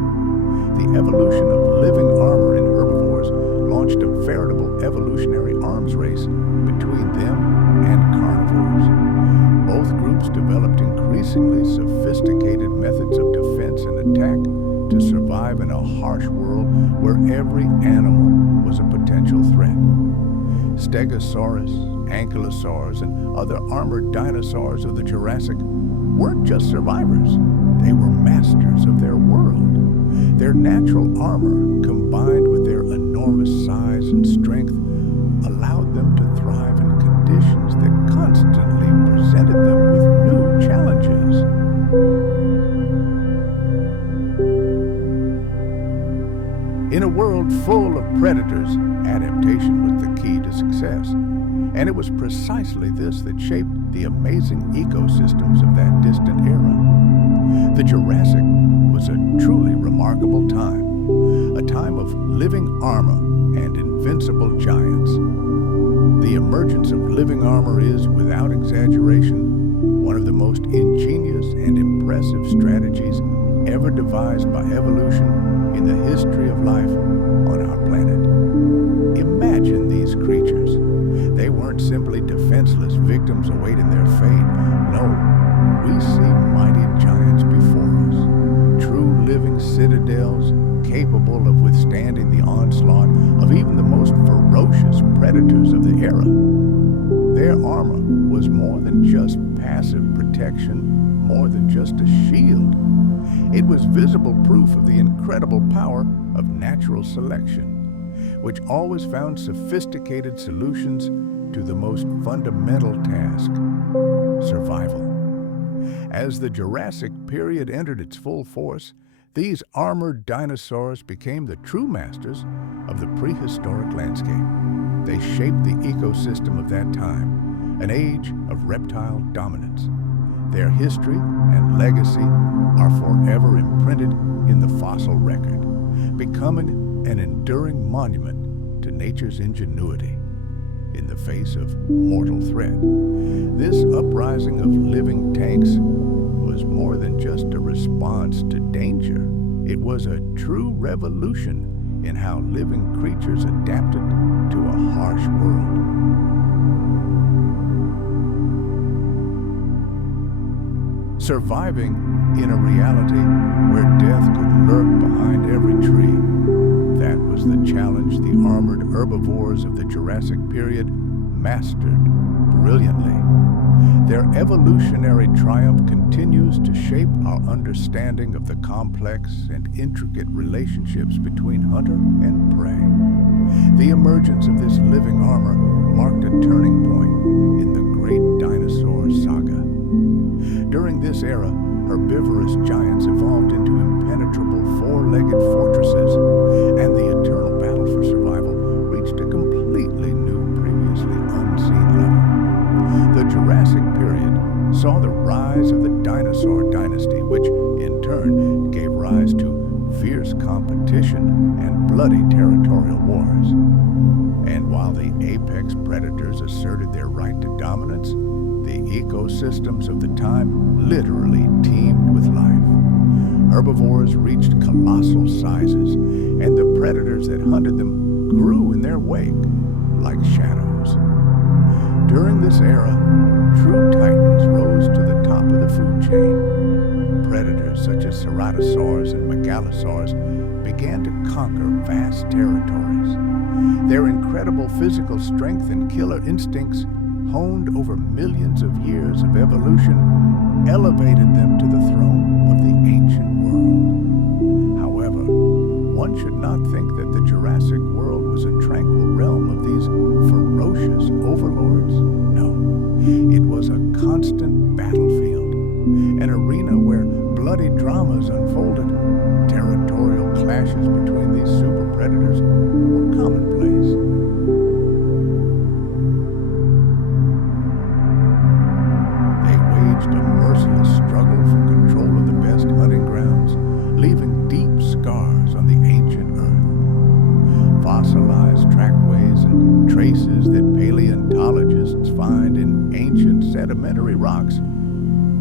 The evolution of living armor in herbivores launched a veritable evolutionary arms race between them and carnivores. Both increasingly sophisticated methods of defense and attack to survive in a harsh world where every animal was a potential threat. Stegosaurus, ankylosaurs, and other armored dinosaurs of the Jurassic weren't just survivors, they were masters of their world. Their natural armor, combined with their enormous size and strength, allowed them to thrive in conditions that constantly presented them with new challenges. In a world full of predators, adaptation was the key to success. And it was precisely this that shaped the amazing ecosystems of that distant era. The Jurassic was a truly remarkable time, a time of living armor and invincible giants. The emergence of living armor is, without exaggeration, one of the most ingenious and impressive strategies ever devised by evolution in the history of life on our planet. Imagine these creatures. They weren't simply defenseless victims awaiting their fate. No, we see mighty giants before us, true living citadels capable of withstanding the onslaught of even the most ferocious predators of the era. Their armor was more than just passive protection, more than just a shield. It was visible proof of the incredible power of natural selection, which always found sophisticated solutions to the most fundamental task: survival. As the Jurassic period entered its full force, these armored dinosaurs became the true masters of the prehistoric landscape. They shaped the ecosystem of that time, an age of reptile dominance. Their history and legacy are forever imprinted in the fossil record, becoming an enduring monument to nature's ingenuity in the face of mortal threat. This uprising of living tanks was more than just a response to danger. It was a true revolution in how living creatures adapted to a harsh world. Surviving in a reality where death could lurk behind every tree. That was the challenge the armored herbivores of the Jurassic period mastered brilliantly. Their evolutionary triumph continues to shape our understanding of the complex and intricate relationships between hunter and prey. The emergence of this living armor marked a turning point in the Great Dinosaur saga. During this era, herbivorous giants evolved into impenetrable four-legged fortresses, and the eternal battle for survival reached a completely new, previously unseen level. The Jurassic period saw the rise of the dinosaur dynasty, which in turn gave rise to fierce competition and bloody territorial wars. And while the apex predators asserted their right to dominance, the ecosystems of the time literally teemed with life. Herbivores reached colossal sizes, and the predators that hunted them grew in their wake like shadows. During this era, true titans rose to the top of the food chain. Predators such as ceratosaurs and megalosaurs began to conquer vast territories. Their incredible physical strength and killer instincts, honed over millions of years of evolution, elevated them to the throne of the ancient world. However, one should not think that the Jurassic world was a tranquil realm of these ferocious overlords. No, it was a constant battlefield, an arena where bloody dramas unfolded. Territorial clashes between these super predators were commonplace. A merciless struggle for control of the best hunting grounds, leaving deep scars on the ancient earth. Fossilized trackways and traces that paleontologists find in ancient sedimentary rocks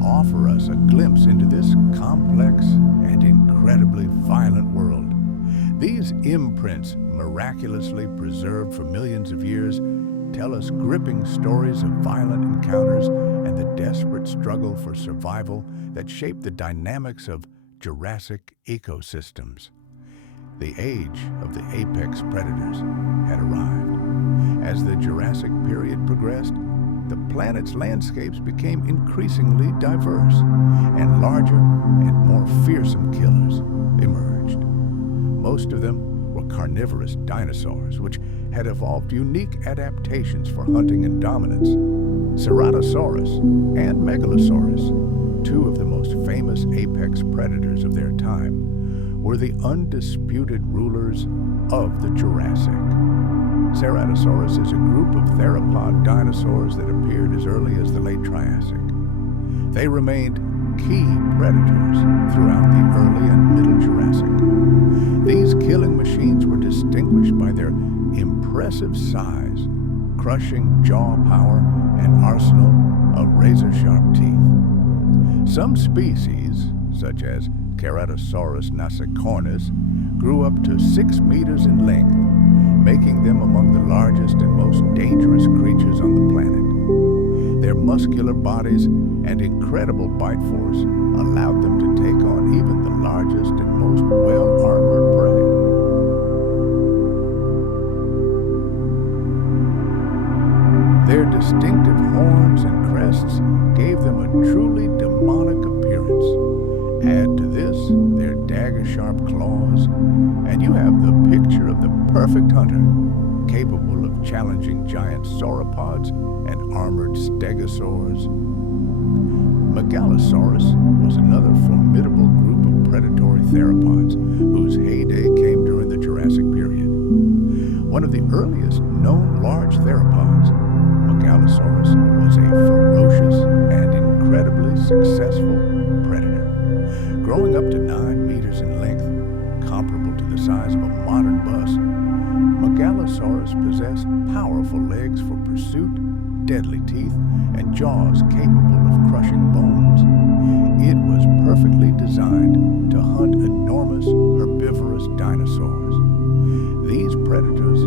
offer us a glimpse into this complex and incredibly violent world. These imprints, miraculously preserved for millions of years, tell us gripping stories of violent encounters and the desperate struggle for survival that shaped the dynamics of Jurassic ecosystems. The age of the apex predators had arrived. As the Jurassic period progressed, the planet's landscapes became increasingly diverse, and larger and more fearsome killers emerged. Most of them were carnivorous dinosaurs, which had evolved unique adaptations for hunting and dominance. Ceratosaurus and Megalosaurus, two of the most famous apex predators of their time, were the undisputed rulers of the Jurassic. Ceratosaurus is a group of theropod dinosaurs that appeared as early as the late Triassic. They remained key predators throughout the early and middle Jurassic. These killing machines were distinguished by their impressive size, crushing jaw power, and arsenal of razor-sharp teeth. Some species, such as Ceratosaurus nasicornis, grew up to 6 meters in length, making them among the largest and most dangerous creatures on the planet. Their muscular bodies and incredible bite force allowed them to take on even the largest and most well-armored prey. Their distinctive horns and crests gave them a truly demonic appearance. Add to this their dagger-sharp claws, and you have the picture of the perfect hunter, capable of challenging giant sauropods and armored stegosaurs. Megalosaurus was another formidable group of predatory theropods whose heyday came during the Jurassic period. One of the earliest known large theropods, Megalosaurus was a ferocious and incredibly successful predator. Growing up to 9 meters in length, comparable to the size of a modern bus, Megalosaurus possessed powerful legs for pursuit, deadly teeth, and jaws capable of crushing bones. It was perfectly designed to hunt enormous herbivorous dinosaurs. These predators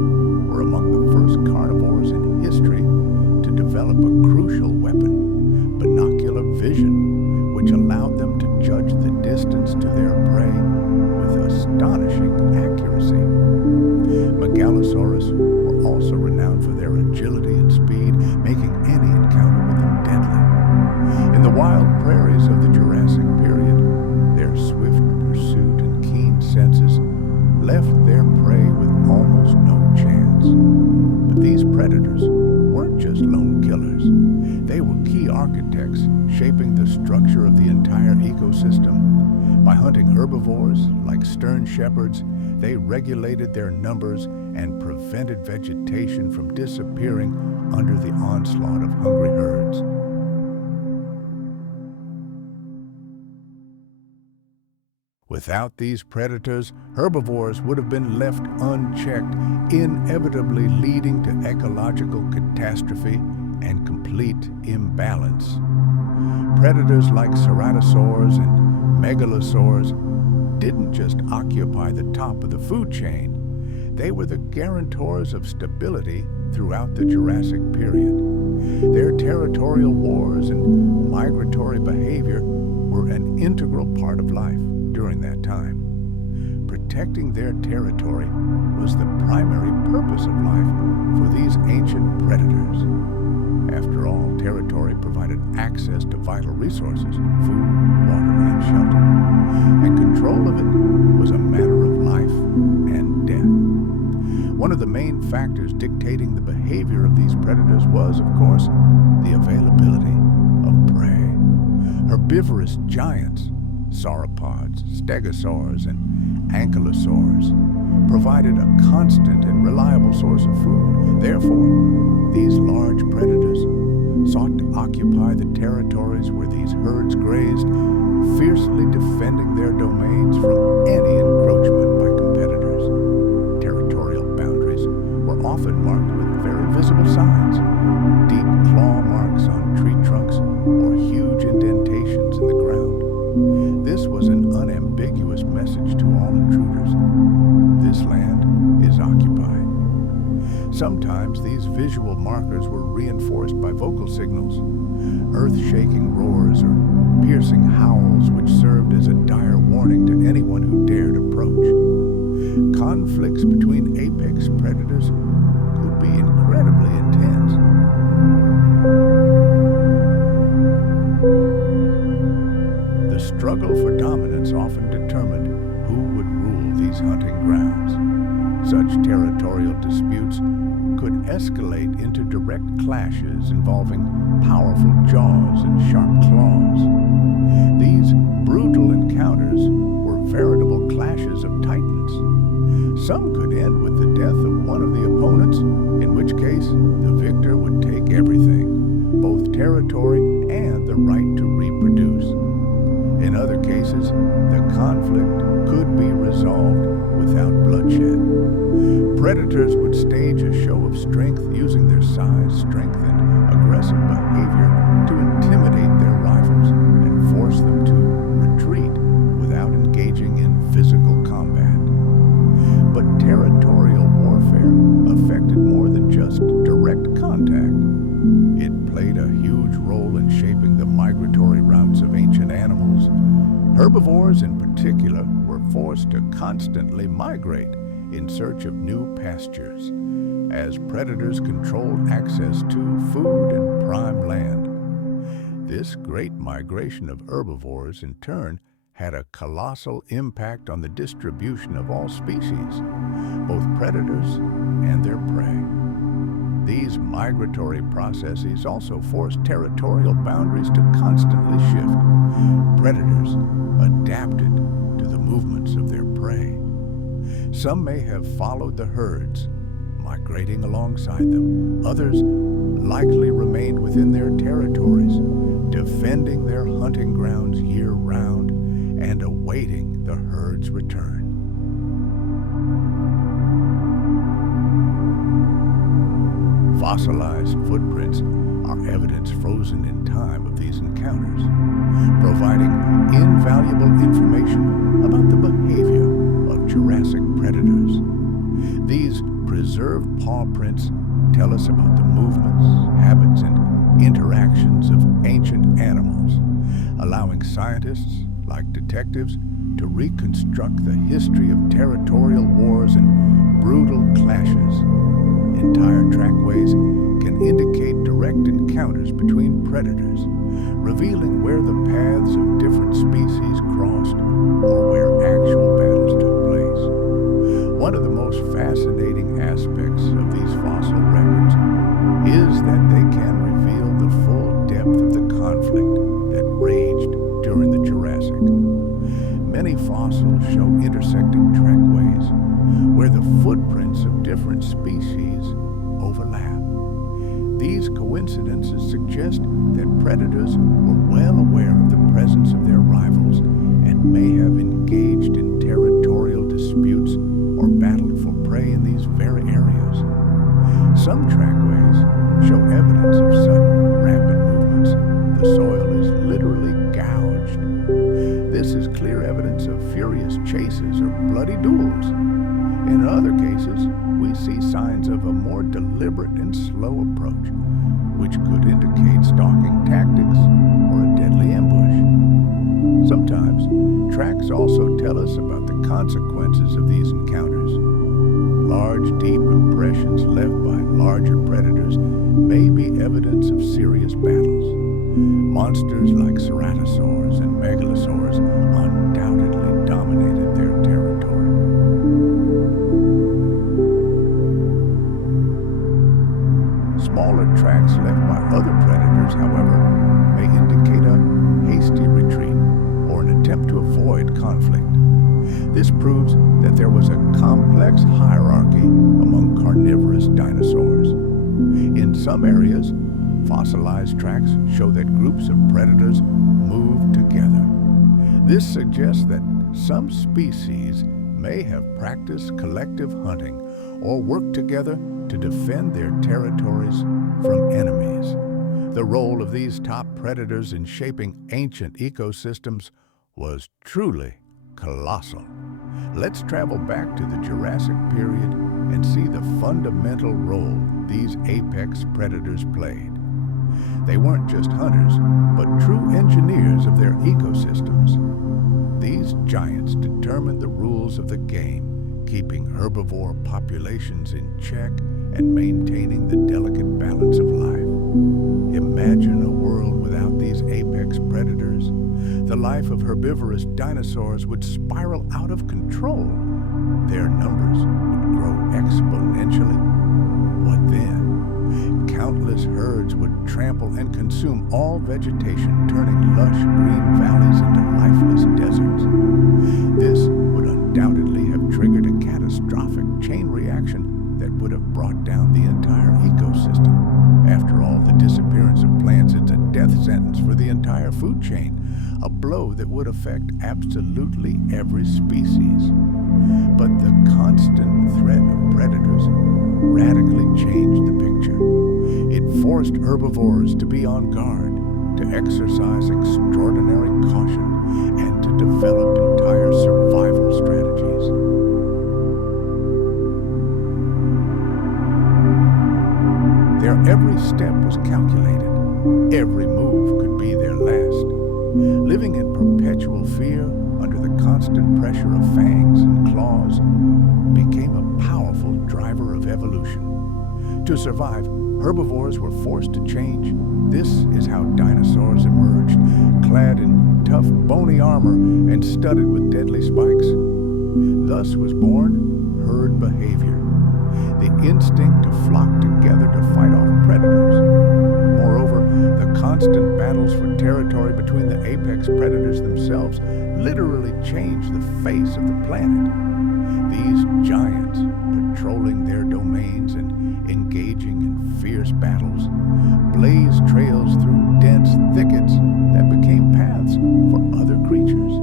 were among the first carnivores in history to develop a crucial weapon, binocular vision, which allowed them to judge the distance to their prey with astonishing accuracy. Megalosaurus were also renowned for their agility and speed, making any encounter with them deadly. In the wild prairies of the Jurassic period, their swift pursuit and keen senses left their prey with almost no chance. But these predators weren't just lone killers. They were key architects shaping the structure of the entire ecosystem. By hunting herbivores like stern shepherds, they regulated their numbers and prevented vegetation from disappearing under the onslaught of hungry herds. Without these predators, herbivores would have been left unchecked, inevitably leading to ecological catastrophe and complete imbalance. Predators like ceratosaurs and megalosaurs didn't just occupy the top of the food chain. They were the guarantors of stability throughout the Jurassic period. Their territorial wars and migratory behavior were an integral part of life during that time. Protecting their territory was the primary purpose of life for these ancient predators. After all, territory provided access to vital resources, food, water, and shelter. And control of it was a matter of life and death. One of the main factors dictating the behavior of these predators was, of course, the availability of prey. Herbivorous giants, sauropods, stegosaurs, and ankylosaurs, provided a constant and reliable source of food. Therefore, these large predators sought to occupy the territories where these herds grazed, fiercely defending their domains from any encroachment by competitors. Territorial boundaries were often marked with very visible signs, deep claw marks on tree trunks or huge indentations in the ground. This was an unambiguous message to all intruders. This land is occupied. Sometimes these visual markers were reinforced by vocal signals, earth-shaking roars or piercing howls which served as a dire warning to anyone who dared approach. Conflicts between apex predators could be incredibly intense. The struggle for dominance often determined who would rule these hunting grounds. Such territorial disputes could escalate into direct clashes involving powerful jaws and sharp claws. These brutal encounters were veritable clashes of titans. Some could end with the death of one of the opponents, in which case the victor would take everything, both territory and the right to reproduce. In other cases, the conflict could be resolved without bloodshed. Predators would stage a show of strength using their size, strength, and aggressive behavior to intimidate their rivals and force them to retreat without engaging in physical combat. But territorial warfare affected more than just direct contact. It played a huge role in shaping the migratory routes of ancient animals. Herbivores in particular were forced to constantly migrate in search of new pastures, as predators controlled access to food and prime land. This great migration of herbivores, in turn, had a colossal impact on the distribution of all species, both predators and their prey. These migratory processes also forced territorial boundaries to constantly shift. Predators adapted to the movements of their prey. Some may have followed the herds, migrating alongside them. Others likely remained within their territories, defending their hunting grounds year-round and awaiting the herd's return. Fossilized footprints are evidence frozen in time of these encounters, providing invaluable information about the behavior of Jurassic predators. These preserved paw prints tell us about the movements, habits, and interactions of ancient animals, allowing scientists, like detectives, to reconstruct the history of territorial wars and brutal clashes. Entire trackways can indicate direct encounters between predators, revealing where the paths of different species crossed or where actual battles took place. One of the most fascinating aspects of these fossil records is that they can reveal the full depth of the conflict that raged during the Jurassic. Many fossils show intersecting trackways where the footprints of different species overlap. These coincidences suggest that predators were well aware of the presence of their rivals and may have engaged in territorial disputes or battled for prey in these very areas. Some trackways show evidence of sudden, rapid movements. The soil is literally gouged. This is clear evidence of furious chases or bloody duels. In other cases, we see signs of a more deliberate and slow approach, which could indicate stalking tactics or a deadly ambush. Sometimes, tracks also tell us about the consequences of these encounters. Large, deep impressions left by larger predators may be evidence of serious battles. Monsters like ceratosaurs and megalosaurs undoubtedly dominated their territory. Smaller tracks left by other predators, however, may indicate a hasty retreat or an attempt to avoid conflict. This proves that there was a complex hierarchy among carnivorous dinosaurs. In some areas, fossilized tracks show that groups of predators moved together. This suggests that some species may have practiced collective hunting or worked together to defend their territories from enemies. The role of these top predators in shaping ancient ecosystems was truly colossal. Let's travel back to the Jurassic period and see the fundamental role these apex predators played. They weren't just hunters, but true engineers of their ecosystems. These giants determined the rules of the game, keeping herbivore populations in check and maintaining the delicate balance of life. Imagine a world without these apex predators. The life of herbivorous dinosaurs would spiral out of control. Their numbers would grow exponentially. What then? Countless herds would trample and consume all vegetation, turning lush green valleys into lifeless deserts. This would undoubtedly have triggered a catastrophic chain reaction that would have brought down the entire ecosystem. After all, the disappearance of plants is a death sentence for the entire food chain, a blow that would affect absolutely every species. But the constant threat of predators radically changed the picture. It forced herbivores to be on guard, to exercise extraordinary caution, and to develop entire survival strategies. Their every step was calculated. Every move could be their last. Living in perpetual fear under the constant pressure of fangs and claws became a powerful driver of evolution. To survive, herbivores were forced to change. This is how dinosaurs emerged, clad in tough, bony armor and studded with deadly spikes. Thus was born herd behavior, the instinct to flock together to fight off predators. Moreover, the constant battles for territory between the apex predators themselves literally changed the face of the planet. These giants, patrolling their domains and engaging in fierce battles, blazed trails through dense thickets that became paths for other creatures.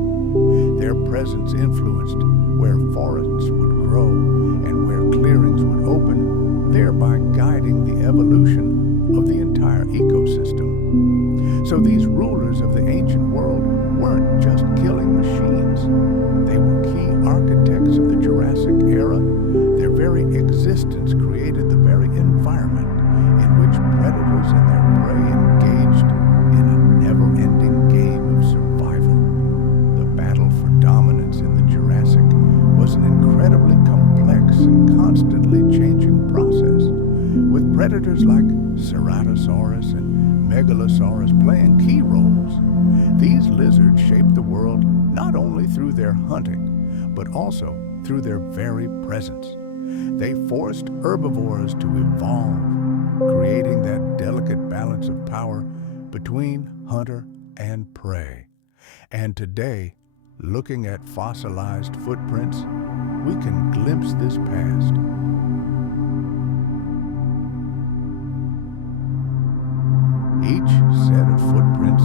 Their presence influenced where forests would grow and where clearings would open, thereby guiding the evolution of the entire ecosystem. So these rulers of the ancient world weren't just killing machines. They were key architects of the Jurassic era. Their very existence created the very environment in which predators and their prey engaged in a never-ending game of survival. The battle for dominance in the Jurassic was an incredibly complex and constantly changing process, with predators like Ceratosaurus and Megalosaurus playing key roles. These lizards shaped the world not only through their hunting, but also through their very presence. They forced herbivores to evolve, creating that delicate balance of power between hunter and prey. And today, looking at fossilized footprints, we can glimpse this past. Each set of footprints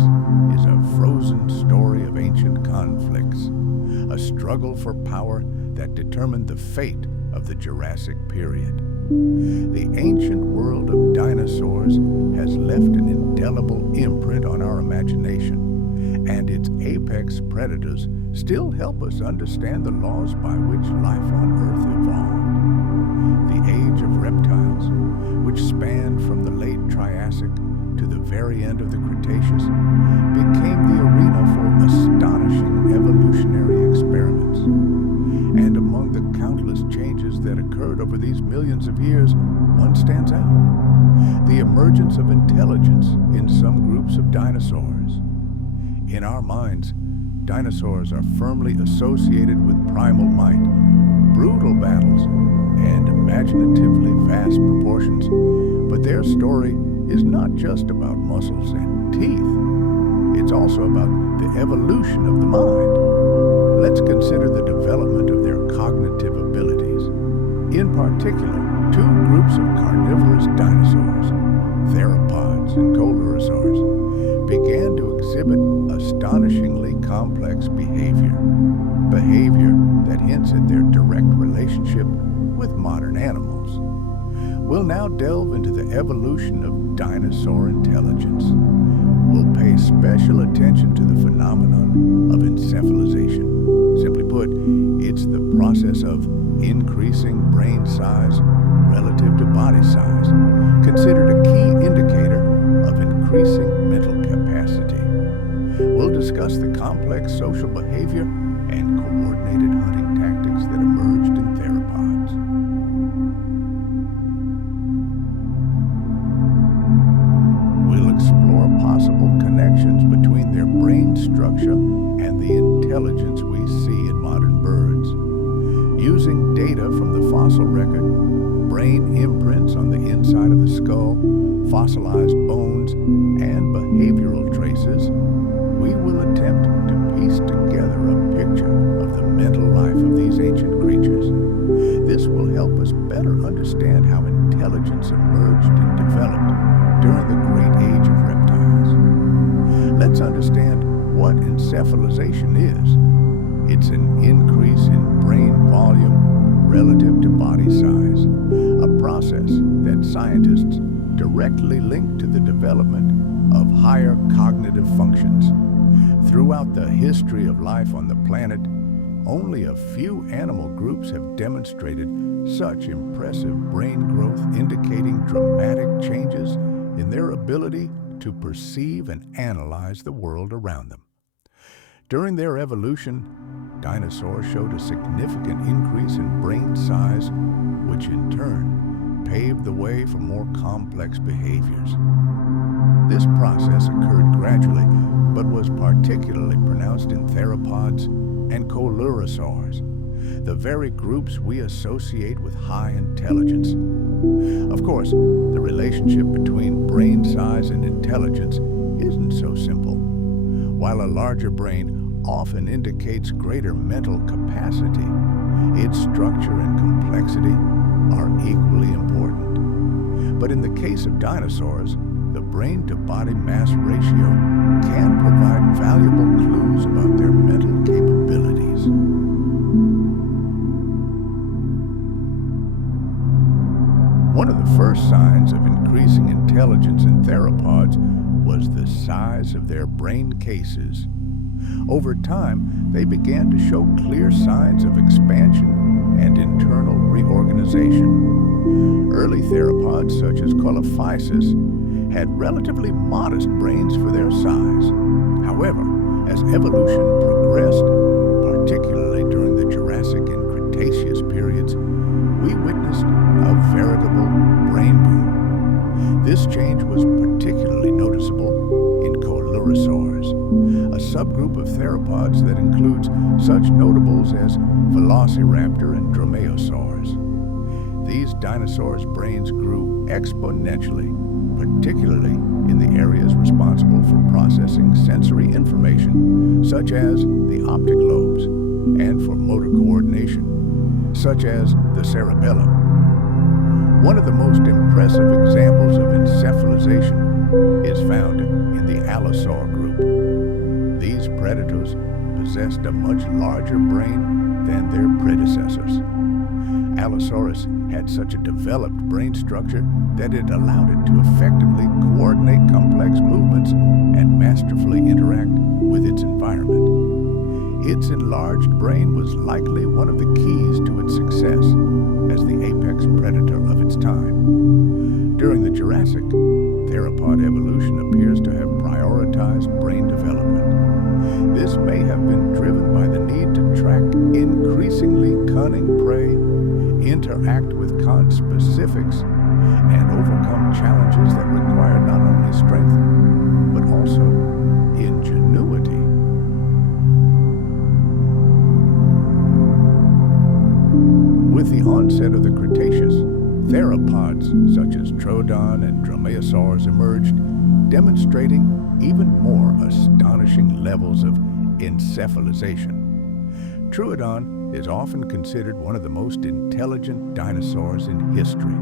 is a frozen story of ancient conflicts, a struggle for power that determined the fate of the Jurassic period. The ancient world of dinosaurs has left an indelible imprint on our imagination, and its apex predators still help us understand the laws by which life on Earth evolved. The age of reptiles, which spanned from the late Triassic to the very end of the Cretaceous, became the arena for astonishing evolutionary experiments. And among the countless changes that occurred over these millions of years, one stands out: the emergence of intelligence in some groups of dinosaurs. In our minds, dinosaurs are firmly associated with primal might, brutal battles, and imaginatively vast proportions, but their story is not just about muscles and teeth. It's also about the evolution of the mind. Let's consider the development of their cognitive abilities. In particular, two groups of carnivorous dinosaurs, theropods and coelurosaurs, began to exhibit astonishingly complex behavior that hints at their direct relationship with modern animals. We'll now delve into the evolution of dinosaur intelligence. We'll pay special attention to the phenomenon of encephalization, simply put, it's the process of increasing brain size relative to body size, considered a key indicator of increasing mental capacity. We'll discuss the complex social behavior and coordinated hunting tactics that emerged in theropods. We'll explore possible connections between their brain structure and the intelligence we see in modern birds. Using data from the fossil record, brain imprints on the inside of the skull, fossilized bones, and behavioral traces, we will attempt to piece together a picture of the mental life of these ancient creatures. This will help us better understand how intelligence emerged and developed during the great age of reptiles. Let's understand what encephalization is. It's an increase in brain volume relative to body size, a process that scientists directly link to the development of higher cognitive functions. Throughout the history of life on the planet, only a few animal groups have demonstrated such impressive brain growth, indicating dramatic changes in their ability to perceive and analyze the world around them. During their evolution, dinosaurs showed a significant increase in brain size, which in turn paved the way for more complex behaviors. This process occurred gradually, but was particularly pronounced in theropods and coelurosaurs, the very groups we associate with high intelligence. Of course, the relationship between brain size and intelligence isn't so simple. While a larger brain often indicates greater mental capacity, its structure and complexity are equally important. But in the case of dinosaurs, the brain-to-body mass ratio can provide valuable clues about their mental capabilities. One of the first signs of increasing intelligence in theropods was the size of their brain cases. Over time, they began to show clear signs of expansion and internal reorganization. Early theropods, such as Coelophysis, had relatively modest brains for their size. However, as evolution progressed, particularly during the Jurassic and Cretaceous periods, we witnessed a veritable brain boom. This change was particularly noticeable in coelurosaurs, a subgroup of theropods that includes such notables as velociraptor and dromaeosaurs. These dinosaurs' brains grew exponentially, particularly in the areas responsible for processing sensory information, such as the optic lobes, and for motor coordination, such as the cerebellum. One of the most impressive examples of encephalization is found in the allosaur group. These predators possessed a much larger brain than their predecessors. Allosaurus had such a developed brain structure that it allowed it to effectively coordinate complex movements and masterfully interact with its environment. Its enlarged brain was likely one of the keys to its success as the apex predator of its time. During the Jurassic, theropod evolution appears to have prioritized brain development. This may have been driven by the need to track increasingly cunning prey, interact with conspecifics, and overcome challenges that require not only strength, but also ingenuity. With the onset of the Cretaceous, theropods such as Troodon and dromaeosaurs emerged, demonstrating even more astonishing levels of encephalization. Troodon is often considered one of the most intelligent dinosaurs in history,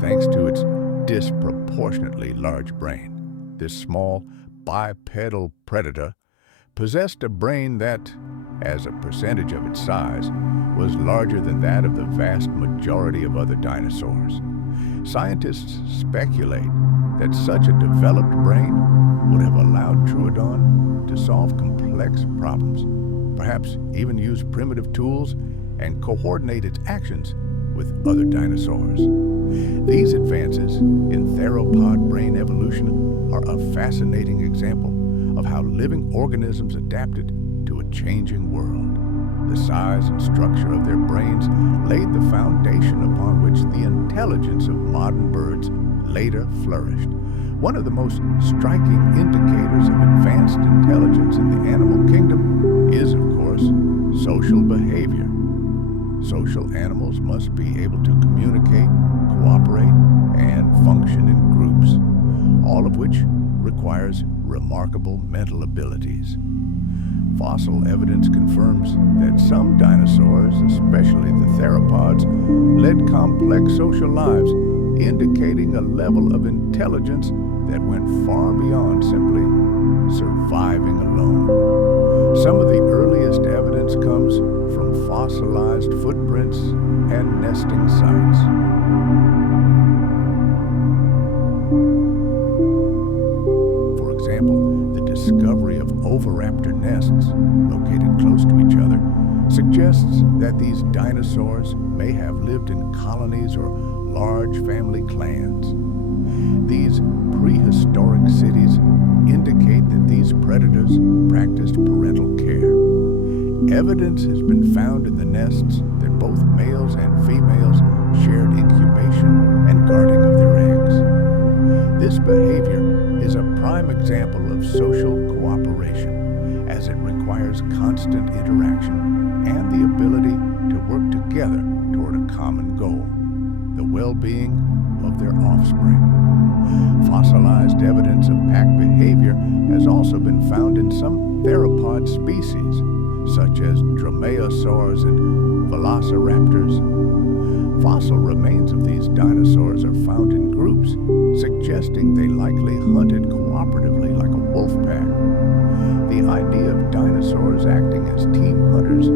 thanks to its disproportionately large brain. This small, bipedal predator possessed a brain that, as a percentage of its size, was larger than that of the vast majority of other dinosaurs. Scientists speculate that such a developed brain would have allowed Troodon to solve complex problems, perhaps even use primitive tools and coordinate its actions with other dinosaurs. These advances in theropod brain evolution are a fascinating example of how living organisms adapted to a changing world. The size and structure of their brains laid the foundation upon which the intelligence of modern birds later flourished. One of the most striking indicators of advanced intelligence in the animal kingdom is, of course, social behavior. Social animals must be able to communicate, cooperate, and function in groups, all of which requires remarkable mental abilities. Fossil evidence confirms that some dinosaurs, especially the theropods, led complex social lives, indicating a level of intelligence that went far beyond simply surviving alone. Some of the earliest evidence comes from fossilized footprints and nesting sites. For example, the discovery of oviraptor nests located close to each other suggests that these dinosaurs may have lived in colonies or large family clans. These prehistoric cities indicate that these predators practiced parental care. Evidence has been found in the nests that both males and females shared incubation and guarding of their eggs. This behavior is a prime example of social cooperation, as it requires constant interaction and the ability to work together toward a common goal, the well-being of their offspring. Fossilized evidence of pack behavior has also been found in some theropod species, such as dromaeosaurs and velociraptors. Fossil remains of these dinosaurs are found in groups, suggesting they likely hunted cooperatively like a wolf pack. The idea of dinosaurs acting as team hunters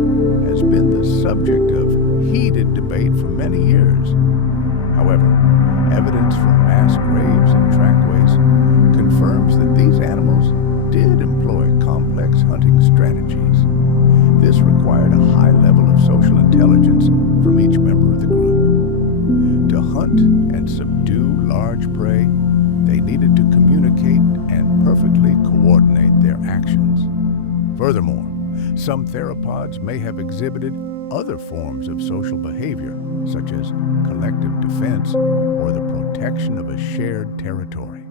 has been the subject of heated debate for many years. However, evidence from mass graves and trackways confirms that these animals did employ complex hunting strategies. This required a high level of social intelligence from each member of the group. To hunt and subdue large prey, they needed to communicate and perfectly coordinate their actions. Furthermore, some theropods may have exhibited other forms of social behavior, such as collective defense or the protection of a shared territory.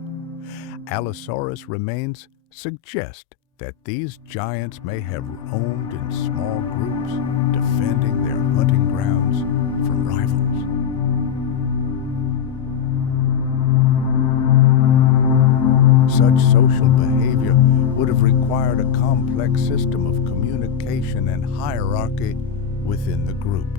Allosaurus remains suggest that these giants may have roamed in small groups, defending their hunting grounds from rivals. Such social behavior would have required a complex system of communication and hierarchy within the group.